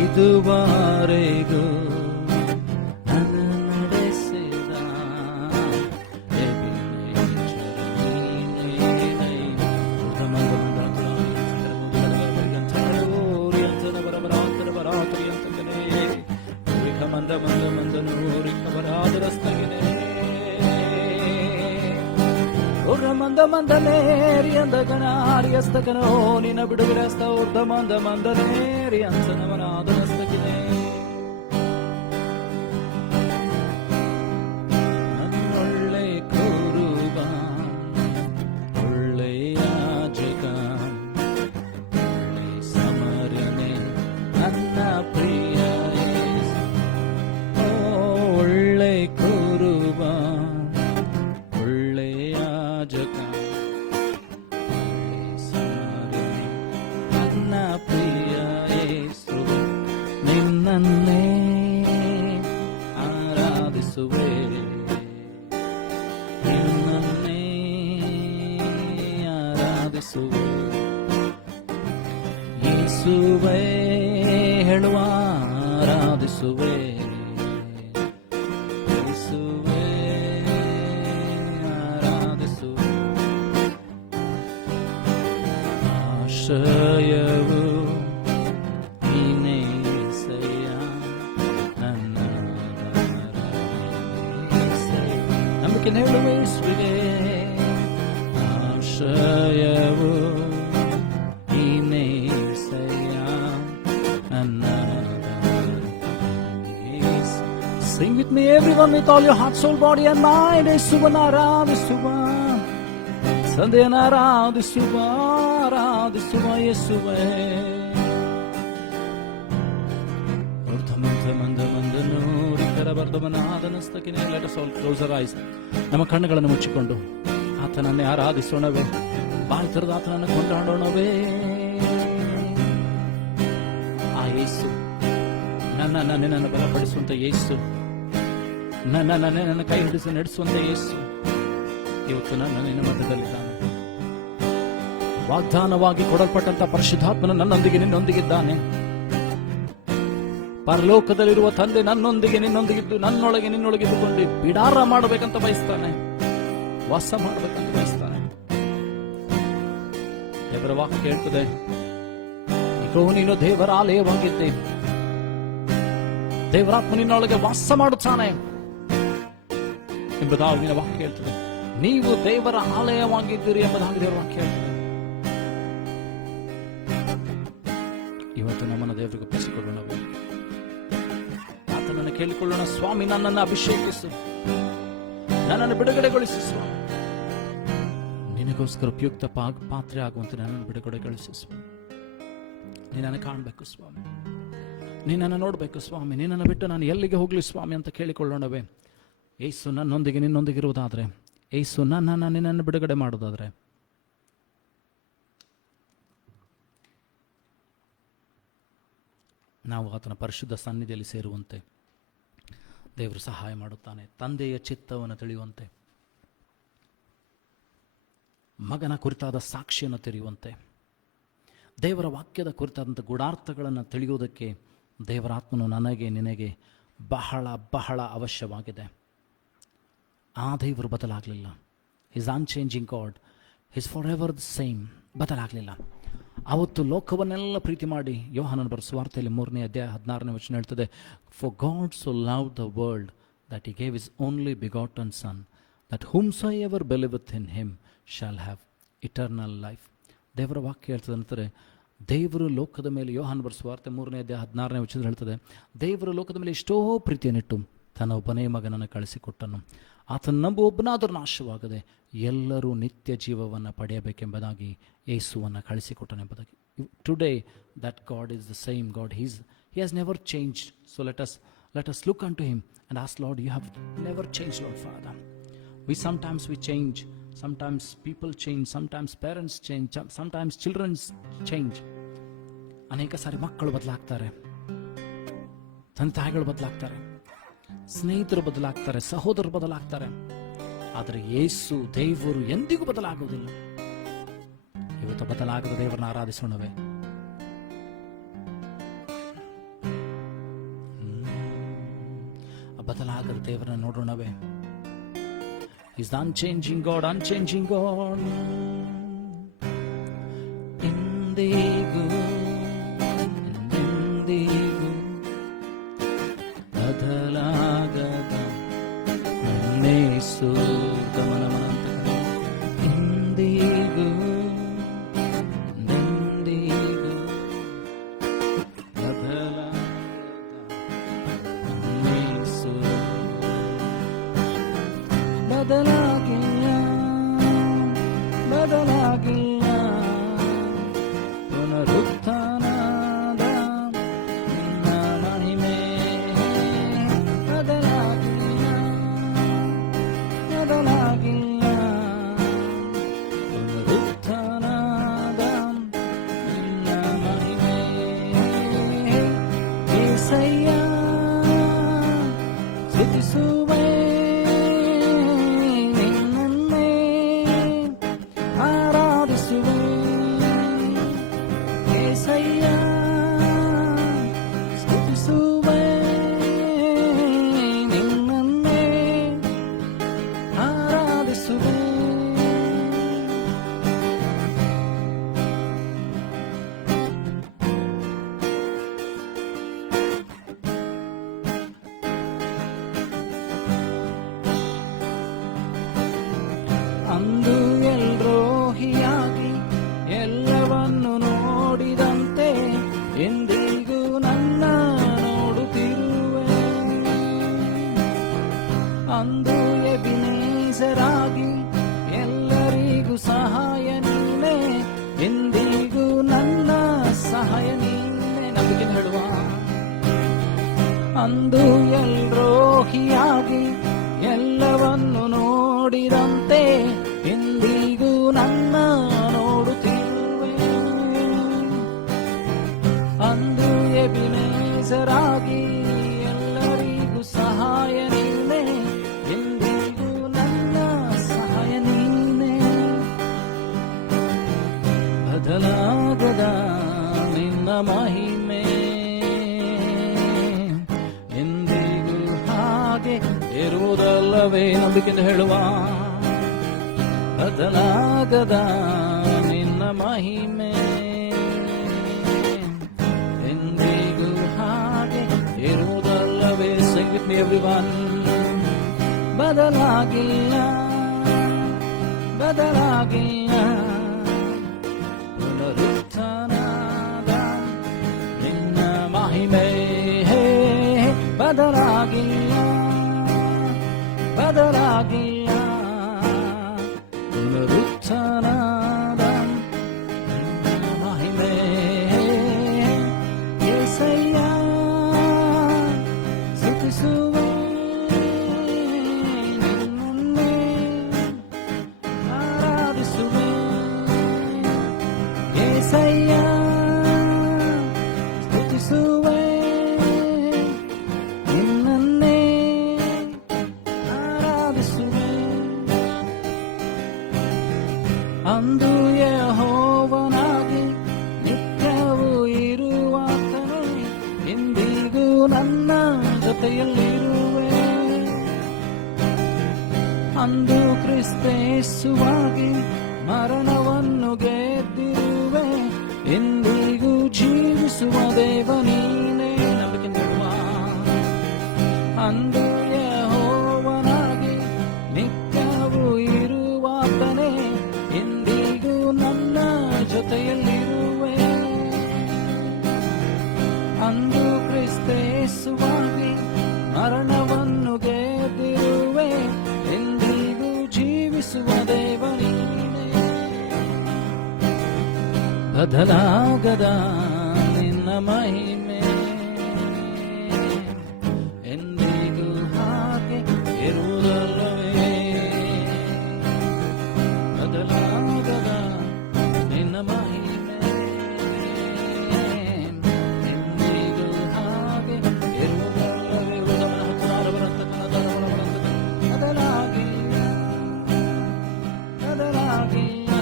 ಇದುವರೆಗೂ ನನ್ನ ನಡೆಸಿದ ಮಂದನೇರಿ ಅಂದಗನಾರಿಯಸ್ತಕನೋ ನಿನ್ನ ಬಿಡುಗರಸ್ತ ಉದ್ದ ಮಂದನೇರಿ ಅಂತನವನಾದನಸ್ತಕಿನೇ. ನನ್ನೊಳ್ಳೆ ಕುರುಬ ಒಳ್ಳೆಯ ಜಗ ಒಳ್ಳೆ ಸಮರ್ಯನೆ ನನ್ನ ಪ್ರಿಯ ಒಳ್ಳೆ ಕುರುಬ ಒಳ್ಳೆಯ ಜಗ ನನ್ನ ಪ್ರಿಯ ಯೇಸುವೆ, ನಿನ್ನನ್ನೇ ಆರಾಧಿಸುವೆ, ನಿನ್ನನ್ನೇ ಆರಾಧಿಸುವೆ. ಯೇಸುವೆ ಹೇಳುವ ಆರಾಧಿಸುವೆ, ಯೇಸುವೆ ಆರಾಧಿಸುವೆ. ಆಶ್ರಯವು ನೀನೇಸಯ್ಯ ನನ್ನ ನಂಬಿಕೆ ಹೇಳುವೆ ಯೇಸುವಿಗೆ. ಆಶ್ರಯವು ನೀನೇಸಯ್ಯ ನನ್ನ. Sing with me everyone with all your heart, soul, body and mind. ಯೇಸುವನ್ನ ಆರಾಧಿಸುವ, ತಂದೆಯನ್ನ ಆರಾಧಿಸುವ ಆರಾಧಿಸುವ ಯೇಸುವೇ. ನಮ್ಮ ಕಣ್ಣುಗಳನ್ನು ಮುಚ್ಚಿಕೊಂಡು ಆತನನ್ನೇ ಆರಾಧಿಸೋಣವೇ, ಬಾಯಿ ತೆರೆದು ಆತನನ್ನು ಕೊಂಡಾಡೋಣವೇ. ಆ ಯೇಸು ನನ್ನನ್ನು ಬಲಪಡಿಸುವಂತ ಯೇಸು, ನನ್ನ ಕೈ ಹಿಡಿಸಿ ನಡೆಸುವಂತ ಯೇಸು ಇವತ್ತು ನಿನ್ನ ಮಧ್ಯದಲ್ಲಿದ್ದಾನೆ. ವಾಗ್ದಾನವಾಗಿ ಕೊಡಲ್ಪಟ್ಟಂತ ಪರಿಶುದ್ಧಾತ್ಮನು ನನ್ನೊಂದಿಗೆ ನಿನ್ನೊಂದಿಗಿದ್ದಾನೆ. ಪರಲೋಕದಲ್ಲಿರುವ ತಂದೆ ನನ್ನೊಂದಿಗೆ ನಿನ್ನೊಂದಿಗಿದ್ದು ನನ್ನೊಳಗೆ ನಿನ್ನೊಳಗಿದ್ದುಕೊಂಡು ಬಿಡಾರ ಮಾಡಬೇಕಂತ ಬಯಸ್ತಾನೆ, ವಾಸ ಮಾಡಬೇಕಂತ ಬಯಸ್ತಾನೆ. ದೇವರ ವಾಕ್ಯ ಹೇಳ್ತದೆ, ಈಗ ನೀನು ದೇವರ ಆಲಯವಾಗಿದ್ದೆ, ದೇವರಾತ್ಮ ನಿನ್ನೊಳಗೆ ವಾಸ ಮಾಡುತ್ತಾನೆ ಎಂಬುದಾಗಿ ನಿನ್ನ ವಾಕ್ಯ ಹೇಳ್ತದೆ. ನೀವು ದೇವರ ಆಲಯವಾಗಿದ್ದೀರಿ ಎಂಬುದಾಗಿ ದೇವರ ವಾಕ್ಯ ಹೇಳ್ತದೆ. ಇವತ್ತು ನಮ್ಮನ್ನು ದೇವರಿಗೆ ಒಪ್ಪಿಸಿಕೊಳ್ಳೋಣ, ಆತನನ್ನು ಕೇಳಿಕೊಳ್ಳೋಣ. ಸ್ವಾಮಿ, ನನ್ನನ್ನು ಅಭಿಷೇಕಿಸು, ನನ್ನನ್ನು ಬಿಡುಗಡೆಗೊಳಿಸು ಸ್ವಾಮಿ. ನಿನಗೋಸ್ಕರ ಉಪಯುಕ್ತ ಪಾತ್ರೆ ಆಗುವಂತೆ ನನ್ನನ್ನು ಬಿಡುಗಡೆಗೊಳಿಸು ಸ್ವಾಮಿ. ನಿನ್ನನ್ನು ಕಾಣಬೇಕು ಸ್ವಾಮಿ, ನಿನ್ನನ್ನು ನೋಡಬೇಕು ಸ್ವಾಮಿ. ನಿನ್ನನ್ನು ಬಿಟ್ಟು ನಾನು ಎಲ್ಲಿಗೆ ಹೋಗ್ಲಿ ಸ್ವಾಮಿ ಅಂತ ಕೇಳಿಕೊಳ್ಳೋಣವೇ. ಏಸು ನನ್ನೊಂದಿಗೆ ನಿನ್ನೊಂದಿಗಿರುವುದಾದ್ರೆ, ಏಸು ನಿನ್ನನ್ನು ಬಿಡುಗಡೆ ಮಾಡೋದಾದ್ರೆ, ನಾವು ಆತನ ಪರಿಶುದ್ಧ ಸನ್ನಿಧಿಯಲ್ಲಿ ಸೇರುವಂತೆ ದೇವರು ಸಹಾಯ ಮಾಡುತ್ತಾನೆ. ತಂದೆಯ ಚಿತ್ತವನ್ನು ತಿಳಿಯುವಂತೆ, ಮಗನ ಕುರಿತಾದ ಸಾಕ್ಷಿಯನ್ನು ತೆರೆಯುವಂತೆ, ದೇವರ ವಾಕ್ಯದ ಕುರಿತಾದಂಥ ಗೂಢಾರ್ಥಗಳನ್ನು ತಿಳಿಯುವುದಕ್ಕೆ ದೇವರಾತ್ಮನು ನನಗೆ ನಿನಗೆ ಬಹಳ ಬಹಳ ಅವಶ್ಯವಾಗಿದೆ. ಆ ದೇವರು ಬದಲಾಗಲಿಲ್ಲ. He's unchanging God, he's for ever the same, ಬದಲಾಗಲಿಲ್ಲ. ಅವತ್ತು ಲೋಕವನ್ನೆಲ್ಲ ಪ್ರೀತಿ ಮಾಡಿ, ಯೋಹಾನನ ಬರೆದ ಸುವಾರ್ತೆಯಲ್ಲಿ 3ನೇ ಅಧ್ಯಾಯ 16ನೇ ವಚನ ಹೇಳ್ತದೆ, for God so loved the world that he gave his only begotten son that whosoever believeth in him shall have eternal life. ದೇವರ ವಾಕ್ಯ ಹೇಳ್ತದೆ ಅಂತಾರೆ, ದೇವರು ಲೋಕದ ಮೇಲೆ, ಯೋಹಾನನ ಬರೆದ ಸುವಾರ್ತೆ 3ನೇ ಅಧ್ಯಾಯ 16ನೇ ವಚನ ಹೇಳ್ತದೆ, ದೇವರು ಲೋಕದ ಮೇಲೆ ಎಷ್ಟೋ ಪ್ರೀತಿಯನ್ನಿಟ್ಟು ತನ್ನ ಒಬ್ಬನೇ ಮಗನನ್ನು ಕಳಿಸಿಕೊಟ್ಟನು, ಆತನ ನಂಬು ಒಬ್ಬನಾದರೂ ನಾಶವಾಗದೆ ಎಲ್ಲರೂ ನಿತ್ಯ ಜೀವವನ್ನು ಪಡೆಯಬೇಕೆಂಬುದಾಗಿ ಯೇಸುವನ್ನು ಕಳಿಸಿಕೊಟ್ಟನೆಂಬುದಾಗಿ. Today that God is the same God. He has never change. So let us look unto him and ask, Lord, you have never changed, Lord Father. Sometimes we change, sometimes people change, sometimes parents change, sometimes children change. ಅನೇಕ ಸಾರಿ ಮಕ್ಕಳು ಬದಲಾಗ್ತಾರೆ, ತಂದೆ ತಾಯಿಗಳು ಬದಲಾಗ್ತಾರೆ, ಸ್ನೇಹಿತರು ಬದಲಾಗ್ತಾರೆ, ಸಹೋದರರು ಬದಲಾಗ್ತಾರೆ. ಆದರೆ ಯೇಸು ದೇವರು ಎಂದಿಗೂ ಬದಲಾಗುವುದಿಲ್ಲ. ಇವತ್ತು ಬದಲಾಗದ ದೇವರನ್ನ ಆರಾಧಿಸೋಣವೇ. ಬದಲಾಗದ ದೇವರನ್ನ ನೋಡೋಣವೇ. Is unchanging God, unchanging God. ಎಂದಿಗೂ ಬದಲಾಗದ ಯೇಸು, ಗಮನಮನಂತ ಎಂದಿಗೂ ಬದಲಾಗದ ಯೇಸು, ಬದಲಾಗಿಲ್ಲ ಬದಲಾಗಿಲ್ಲ. ಪುನರುತ್ಥಾನದ ನಿನ್ನ ಮಹಿಮೆ ಬದಲಾಗಿಲ್ಲ ಬದಲಾಗಿಲ್ಲ. ಪುನರುತ್ಥಾನದ ನಿನ್ನ ಮಹಿಮೆ యేసయ్య స్తుతిಸುವೆ, ನಿನ್ನನ್ನೇ ಆರಾಧಿಸುವೆ. ಅಂದು ಎಲ್ರೋಹಿಯಾಗಿ ಎಲ್ಲವನ್ನು ನೋಡಿದಂತೆ ಇಂದಿಗೂ ನನ್ನ ನೋಡುತ್ತಿರುವೆ. ಅಂದು ಎಬಿನೇಜರಾಗಿ ಎಲ್ಲರಿಗೂ ಸಹಾಯ ನೀನೆ, ಇಂದಿಗೂ ನನ್ನ ಸಹಾಯ ನೀನೆ. ಬದಲಾಗದ ನಿನ್ನ ಮಹಿಮೆ ಎಂದಿಗೂ ಹಾಗೆ ಇರುವುದಲ್ಲವೇ? ನಂಬಿಕೆಯಿಂದ ಹೇಳುವ, ಬದಲಾಗದ ನಿನ್ನ ಮಹಿಮೆ ಎಂದಿಗೂ ಹಾಗೆ ಇರುವುದಲ್ಲವೇ? Sing with me everyone. ಬದಲಾಗಿಲ್ಲ, ಬದಲಾಗಿಲ್ಲ, ಪುನರುತ್ಥಾನದ ನಿನ್ನ ಮಹಿಮೆ ಬದಲಾಗಿಲ್ಲ, ಬದಲಾಗಿಲ್ಲ, ಪುನರುತ್ಥಾನದ ನಿನ್ನ ಮಹಿಮೆ. యేసయ్య స్తుతిಸುವೆ ನಿನ್ನನ್ನೇ ಆರಾಧಿಸುವೆ. యేసయ్య స్తుతిಸುವೆ ನಿನ್ನನ್ನೇ ಆರಾಧಿಸುವೆ. ಅಂದು ಯೆಹೋವನಾಗಿ ನಿತ್ಯವೂ ಇರುವಾತನೇ, ಇಂದಿಗೂ ನನ್ನ ಜೊತೆಯಲ್ಲಿರುವೆ. ಅಂದು ಕ್ರಿಸ್ತೇಸುವಾಗಿ ಮರಣವನ್ನು ಗೆದ್ದಿರುವೆ, ಇಂದಿಗೂ ಜೀವಿಸುವ ದೇವ ನೀನೇ. ನಂಬಿಕೆಯಿಂದ ಅಂದು ಯೆಹೋವನಾಗಿ ನಿತ್ಯವೂ ಇರುವಾತನೇ, ಇಂದಿಗೂ ನನ್ನ ಜೊತೆಯಲ್ಲಿರುವೆ. ಅಂದು ಕ್ರಿಸ್ತೇಸುವಾಗಿ ಮರಣವನ್ನು ಗೆದ್ದಿರುವೆ, ಎಂದಿಗೂ ಜೀವಿಸುವ ದೇವ ನೀನೇ. ಬದಲಾಗದ ನಿನ್ನ ಮಹಿಮೆ ಎಂದಿಗೂ ಹಾಗೆ ಇರುವುದಲ್ಲವೇ? ಬದಲಾಗದ ನಿನ್ನ ಮಹಿಮೆ ಎಂದಿಗೂ ಹಾಗೆ ಇರುವುದಲ್ಲವೇ? ಬದಲಾಗಿಲ್ಲ, ಬದಲಾಗಿಲ್ಲ,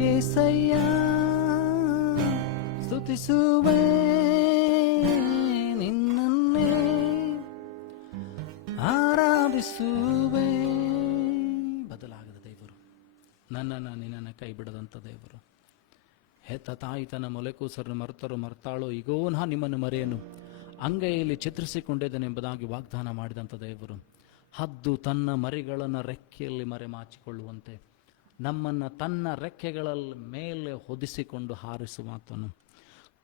యేసయ్య స్తుతిಸುವೆ ನಿನ್ನನ್ನೇ ಆರಾಧಿಸುವೆ. ಬದಲಾಗದ ದೇವರು, ನನ್ನನ್ನು ನಿನ್ನನ್ನು ಕೈ ಬಿಡದಂಥ ದೇವರು. ಹೆತ್ತ ತಾಯಿ ತನ್ನ ಮೊಲೆಕೂಸರನ್ನು ಮರ್ತಾಳೋ, ಈಗೋ ನಾ ನಿಮ್ಮನ್ನು ಮರೆಯನು, ಅಂಗೈಯಲ್ಲಿ ಚಿತ್ರಿಸಿಕೊಂಡಿದ್ದೇನೆಂಬುದಾಗಿ ವಾಗ್ದಾನ ಮಾಡಿದಂಥ ದೇವರು. ಹದ್ದು ತನ್ನ ಮರಿಗಳನ್ನು ರೆಕ್ಕೆಯಲ್ಲಿ ಮರೆಮಾಚಿಕೊಳ್ಳುವಂತೆ ನಮ್ಮನ್ನು ತನ್ನ ರೆಕ್ಕೆಗಳ ಮೇಲೆ ಹೊದಿಸಿಕೊಂಡು ಹಾರಿಸುವಾತನು.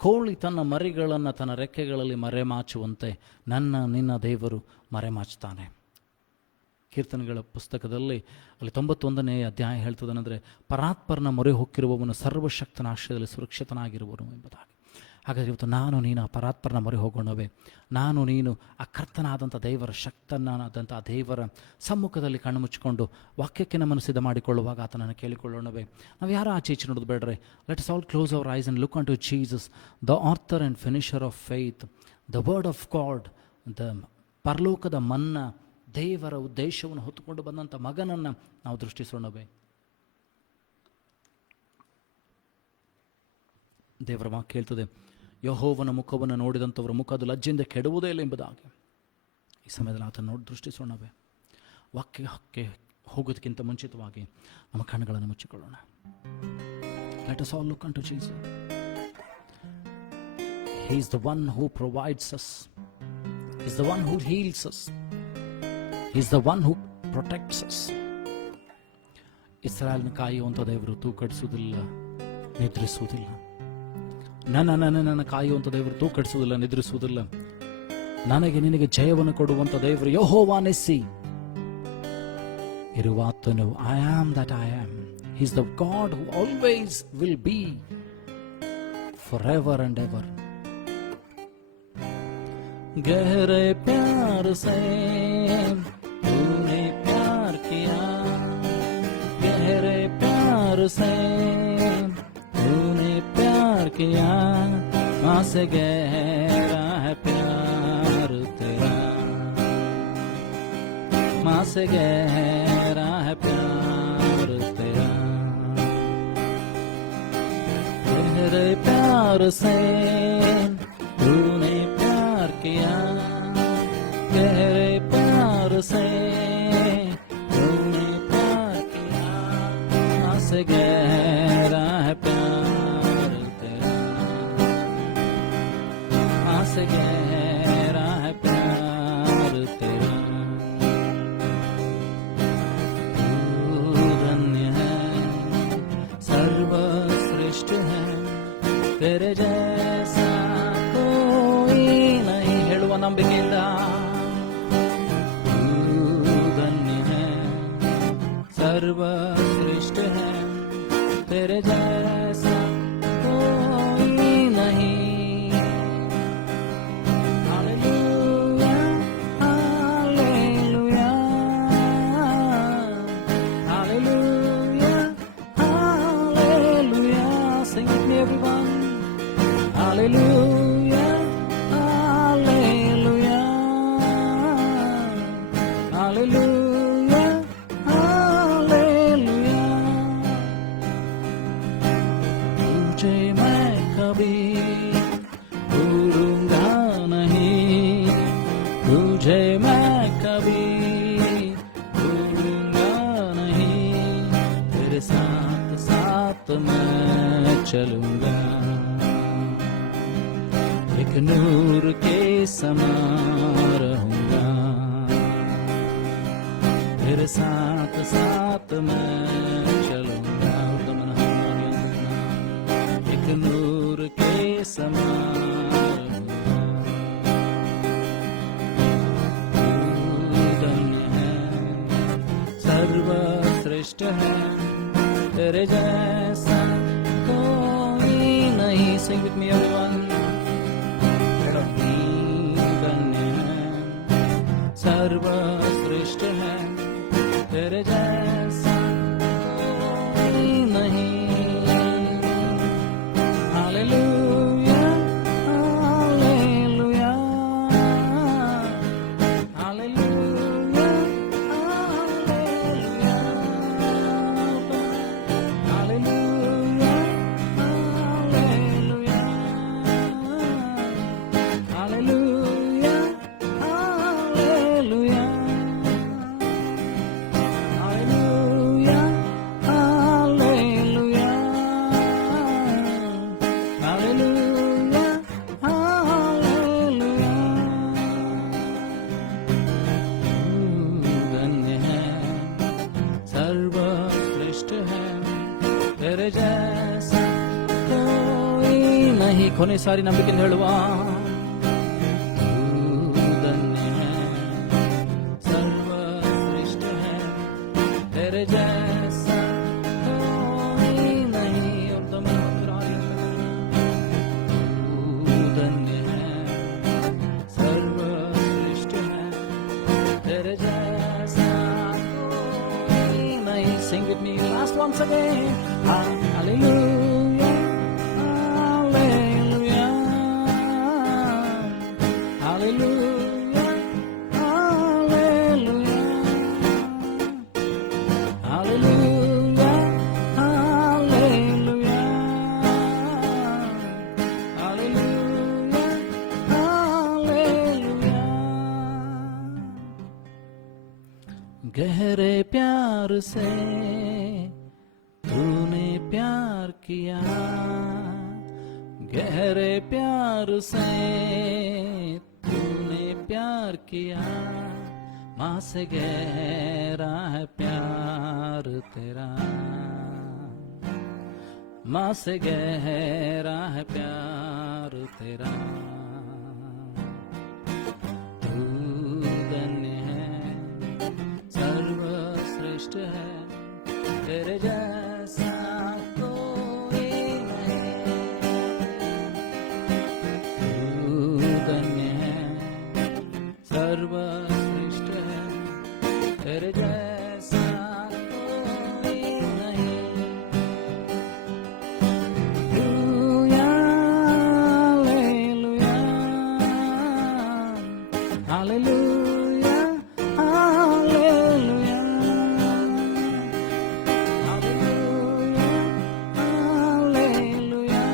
ಕೋಳಿ ತನ್ನ ಮರಿಗಳನ್ನು ತನ್ನ ರೆಕ್ಕೆಗಳಲ್ಲಿ ಮರೆಮಾಚುವಂತೆ ನಿನ್ನ ದೇವರು ಮರೆಮಾಚ್ತಾನೆ. ಕೀರ್ತನೆಗಳ ಪುಸ್ತಕದಲ್ಲಿ ಅಲ್ಲಿ 91ನೇ ಅಧ್ಯಾಯ ಹೇಳ್ತದನೆಂದರೆ, ಪರಾತ್ಪರನ ಮೊರೆ ಹೊಕ್ಕಿರುವವನು ಸರ್ವಶಕ್ತನ ಆಶ್ರಯದಲ್ಲಿ ಸುರಕ್ಷಿತನಾಗಿರುವನು ಎಂಬುದಾಗಿ. ಹಾಗಾದರೆ ಇವತ್ತು ನಾನು ನೀನು ಆ ಪರಾತ್ಪರನ ಮೊರೆ ಹೋಗೋಣವೇ? ನಾನು ನೀನು ಆ ಕರ್ತನಾದಂಥ ದೇವರ, ಶಕ್ತನಾದಂಥ ಆ ದೇವರ ಸಮ್ಮುಖದಲ್ಲಿ ಕಣ್ಣು ಮುಚ್ಚಿಕೊಂಡು ವಾಕ್ಯಕ್ಕೆ ನಮ್ಮನ್ನು ಸಿದ್ಧ ಮಾಡಿಕೊಳ್ಳುವಾಗ ಆತನನ್ನು ಕೇಳಿಕೊಳ್ಳೋಣವೇ? ನಾವು ಯಾರು ಆಚೆ ಈಚೆ ನೋಡೋದು ಬೇಡ್ರೆ. Let us all close our eyes and look on to Jesus, the author and finisher of faith, the word of God, the ಪರಲೋಕದ ಮನ್ನ, ದೇವರ ಉದ್ದೇಶವನ್ನು ಹೊತ್ತುಕೊಂಡು ಬಂದಂಥ ಮಗನನ್ನು ನಾವು ದೃಷ್ಟಿಸೋಣವೇ? ದೇವರ ವಾಕ್ಯ ಹೇಳ್ತದೆ, ಯೆಹೋವನ ಮುಖವನ್ನು ನೋಡಿದಂಥವರ ಮುಖ ಅದು ಲಜ್ಜೆಯಿಂದ ಕೆಡುವುದೇ ಇಲ್ಲ ಎಂಬುದಾಗಿ. ಈ ಸಮಯದಲ್ಲಿ ಆತನ ನೋಡಿ ದೃಷ್ಟಿಸೋಣವೇ? ವಾಕ್ಯಕ್ಕೆ ಹೋಗೋದಕ್ಕಿಂತ ಮುಂಚಿತವಾಗಿ ನಮ್ಮ ಕಣ್ಣುಗಳನ್ನು ಮುಚ್ಚಿಕೊಳ್ಳೋಣ. ಲೆಟ್ ಅಸ್ ಆಲ್ ಲುಕ್ ಅಂಟು Jesus. He is the one who provides us. He is the one who heals us. He is the one who protects us. ಇಸ್ರಾಯೇಲ್ನ ಕಾಯುವಂಥ ದೇವರು ತೂಕಡಿಸುವುದಿಲ್ಲ, ನಿದ್ರಿಸುವುದಿಲ್ಲ. ನನ್ನ ಕಾಯುವಂಥ ದೇವರು ತೂಕಡಿಸುವುದಿಲ್ಲ, ನಿದ್ರಿಸುವುದಿಲ್ಲ. ನನಗೆ ನಿನಗೆ ಜಯವನ್ನು ಕೊಡುವಂಥ ದೇವರು ಯೆಹೋವ ನಿಸ್ಸಿ ಇರುವಾತನು. I am that I am. He's the God who always will be forever and ever. गहरे प्यार से तूने प्यार किया, गहरे प्यार से तूने प्यार किया, माँ से गहरा है प्यार तेरा, माँ से गहरा है प्यार तेरा। गहरे प्यार से तूने प्यार किया, गहरे प्यार से तूने प्यार किया, माँ से गहरा है प्यार तेरा, माँ से गहरा है प्यार तेरा। तू धन्य है, सर्वश्रेष्ठ है, तेरे जैसा कोई नहीं, ಹೇಳುವ ನಂಬಿಕೆಯಿಂದ तू धन्य है, सर्वश्रेष्ठ है, तेरे जैसा कोई नहीं। Hallelujah hallelujah hallelujah hallelujah. Sing with me everyone. Hallelujah, hallelujah, hallelujah, hallelujah. तुझे मैं कभी भूलूंगा नहीं, तुझे मैं कभी भूलूंगा नहीं, तेरे साथ साथ मैं चलूंगा, एक नूर के समान रहूंगा, तेरे साथ साथ मैं चलूंगा, एक नूर के समान रहूंगा। तू धन्य है, सर्वश्रेष्ठ है, तेरे जैसा कोई नहीं। Sing with me everyone. सर्वश्रेष्ठ है, तेरे जैसा कोई नहीं। Hallelujah hallelujah hallelujah hallelujah hallelujah hallelujah hallelujah hallelujah hallelujah hallelujah hallelujah hallelujah. तू धन्य है, सर्वश्रेष्ठ है, तेरे जैसा कोई नहीं। ಕೊನೆ ಸಾರಿ ನಂಬಿಕೆಯಿಂದ ಹೇಳುವ तेरे जैसा कोई नहीं। और तुम तू धन्य है, सर्वश्रेष्ठ है, तेरे जैसा कोई नहीं। Sing with me last once again. Hallelujah, hallelujah, hallelujah, hallelujah. Hallelujah, hallelujah, hallelujah, hallelujah. गहरे प्यार से तूने प्यार किया, गहरे प्यार से तूने प्यार किया, माँ से गहरा है प्यार तेरा, माँ से गहरा है प्यार तेरा। तू धन्य है, सर्वश्रेष्ठ है, तेरे जैसा सर्वश्रेष्ठ है, तेरे जैसा कोई नहीं। Hallelujah, hallelujah, hallelujah, hallelujah,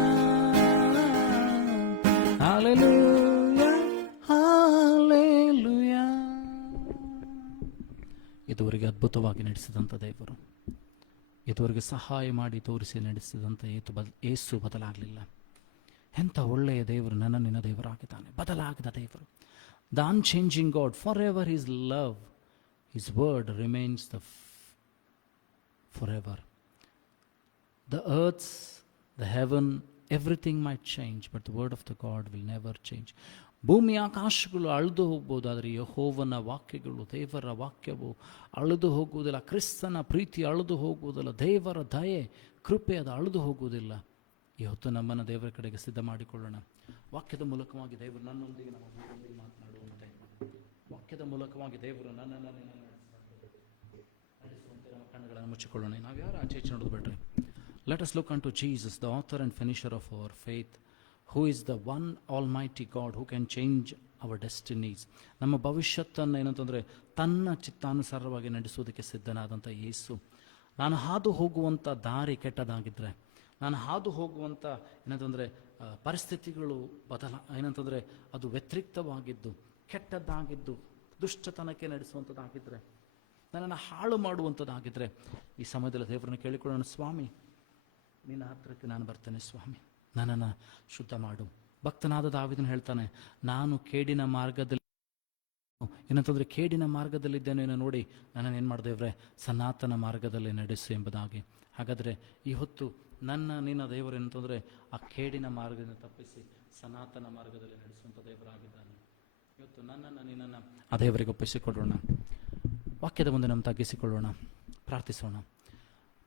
hallelujah. ಇದುವರೆಗೆ ಅದ್ಭುತವಾಗಿ ನಡೆಸಿದಂಥ ದೇವರು, ಇದುವರೆಗೆ ಸಹಾಯ ಮಾಡಿ ತೋರಿಸಿ ನಡೆಸಿದಂಥ ಏಸು ಬದಲಾಗಲಿಲ್ಲ. ಎಂಥ ಒಳ್ಳೆಯ ದೇವರು ನನ್ನ ನಿನ್ನ ದೇವರಾಗಿದ್ದಾನೆ, ಬದಲಾಗದ ದೇವರು. The unchanging God, for ever his love, his word remains for ever. The earths, the heaven, everything might change, but the word of the God will never change. ಭೂಮಿ ಆಕಾಶಗಳು ಅಳಿದು ಹೋಗ್ಬೋದು, ಆದರೆ ಯೆಹೋವನ ವಾಕ್ಯಗಳು, ದೇವರ ವಾಕ್ಯವು ಅಳಿದು ಹೋಗುವುದಿಲ್ಲ. ಕ್ರಿಸ್ತನ ಪ್ರೀತಿ ಅಳಿದು ಹೋಗುವುದಿಲ್ಲ. ದೇವರ ದಯೆ, ಕೃಪೆ ಅದು ಅಳಿದು ಹೋಗುವುದಿಲ್ಲ. ಇವತ್ತು ನಮ್ಮನ್ನು ದೇವರ ಕಡೆಗೆ ಸಿದ್ಧ ಮಾಡಿಕೊಳ್ಳೋಣ. ವಾಕ್ಯದ ಮೂಲಕವಾಗಿ ದೇವರು ನನ್ನೊಂದಿಗೆ, ನಮ್ಮೊಂದಿಗೆ ಮಾತನಾಡುವಂತೆ, ವಾಕ್ಯದ ಮೂಲಕವಾಗಿ ದೇವರು ನನ್ನನ್ನು ನಡೆಸುವಂತೆ ನಮ್ಮ ಕಣ್ಣುಗಳನ್ನು ಮುಚ್ಚಿಕೊಳ್ಳೋಣ. ನಾವು ಯಾರು ಆಚೆ ಈಚೆ ನೋಡೋದು ಬೇಡ್ರಿ. Let us look unto Jesus, the author and finisher of our faith, who is the one almighty God who can change our destinies. ನಮ್ಮ ಭವಿಷ್ಯತ್ತನ್ನು ಏನಂತಂದರೆ ತನ್ನ ಚಿತ್ತಾನುಸಾರವಾಗಿ ನಡೆಸುವುದಕ್ಕೆ ಸಿದ್ಧನಾದಂಥ ಯೇಸು. ನಾನು ಹಾದು ಹೋಗುವಂಥ ದಾರಿ ಕೆಟ್ಟದಾಗಿದ್ದರೆ, ನಾನು ಹಾದು ಹೋಗುವಂಥ ಏನಂತಂದರೆ ಪರಿಸ್ಥಿತಿಗಳು ಏನಂತಂದರೆ ಅದು ವ್ಯತಿರಿಕ್ತವಾಗಿದ್ದು, ಕೆಟ್ಟದ್ದಾಗಿದ್ದು, ದುಷ್ಟತನಕ್ಕೆ ನಡೆಸುವಂಥದ್ದಾಗಿದ್ದರೆ, ನನ್ನನ್ನು ಹಾಳು ಮಾಡುವಂಥದ್ದಾಗಿದ್ದರೆ, ಈ ಸಮಯದಲ್ಲಿ ದೇವರನ್ನು ಕೇಳಿಕೊಳ್ಳೋಣ. ಸ್ವಾಮಿ, ನಿನ್ನ ಹತ್ತಿರಕ್ಕೆ ನಾನು ಬರ್ತೇನೆ. ಸ್ವಾಮಿ, ನನ್ನನ್ನು ಶುದ್ಧ ಮಾಡು. ಭಕ್ತನಾದ ದಾವೀದನು ಹೇಳ್ತಾನೆ, ನಾನು ಕೇಡಿನ ಮಾರ್ಗದಲ್ಲಿ ಏನಂತಂದರೆ ಕೇಡಿನ ಮಾರ್ಗದಲ್ಲಿದ್ದೇನೆ ನೋಡಿ, ನನ್ನನ್ನು ಏನು ಮಾಡಿದೇವ್ರೆ, ಸನಾತನ ಮಾರ್ಗದಲ್ಲಿ ನಡೆಸು ಎಂಬುದಾಗಿ. ಹಾಗಾದರೆ ಈ ಹೊತ್ತು ನಿನ್ನ ದೇವರು ಏನಂತಂದರೆ ಆ ಕೇಡಿನ ಮಾರ್ಗದಿಂದ ತಪ್ಪಿಸಿ ಸನಾತನ ಮಾರ್ಗದಲ್ಲಿ ನಡೆಸುವಂಥ ದೇವರಾಗಿದ್ದಾನೆ. ಇವತ್ತು ನಿನ್ನನ್ನು ಆ ದೇವರಿಗೆ ಒಪ್ಪಿಸಿಕೊಳ್ಳೋಣ. ವಾಕ್ಯದ ಮುಂದೆ ನಮ್ಮ ತಗ್ಗಿಸಿಕೊಳ್ಳೋಣ, ಪ್ರಾರ್ಥಿಸೋಣ.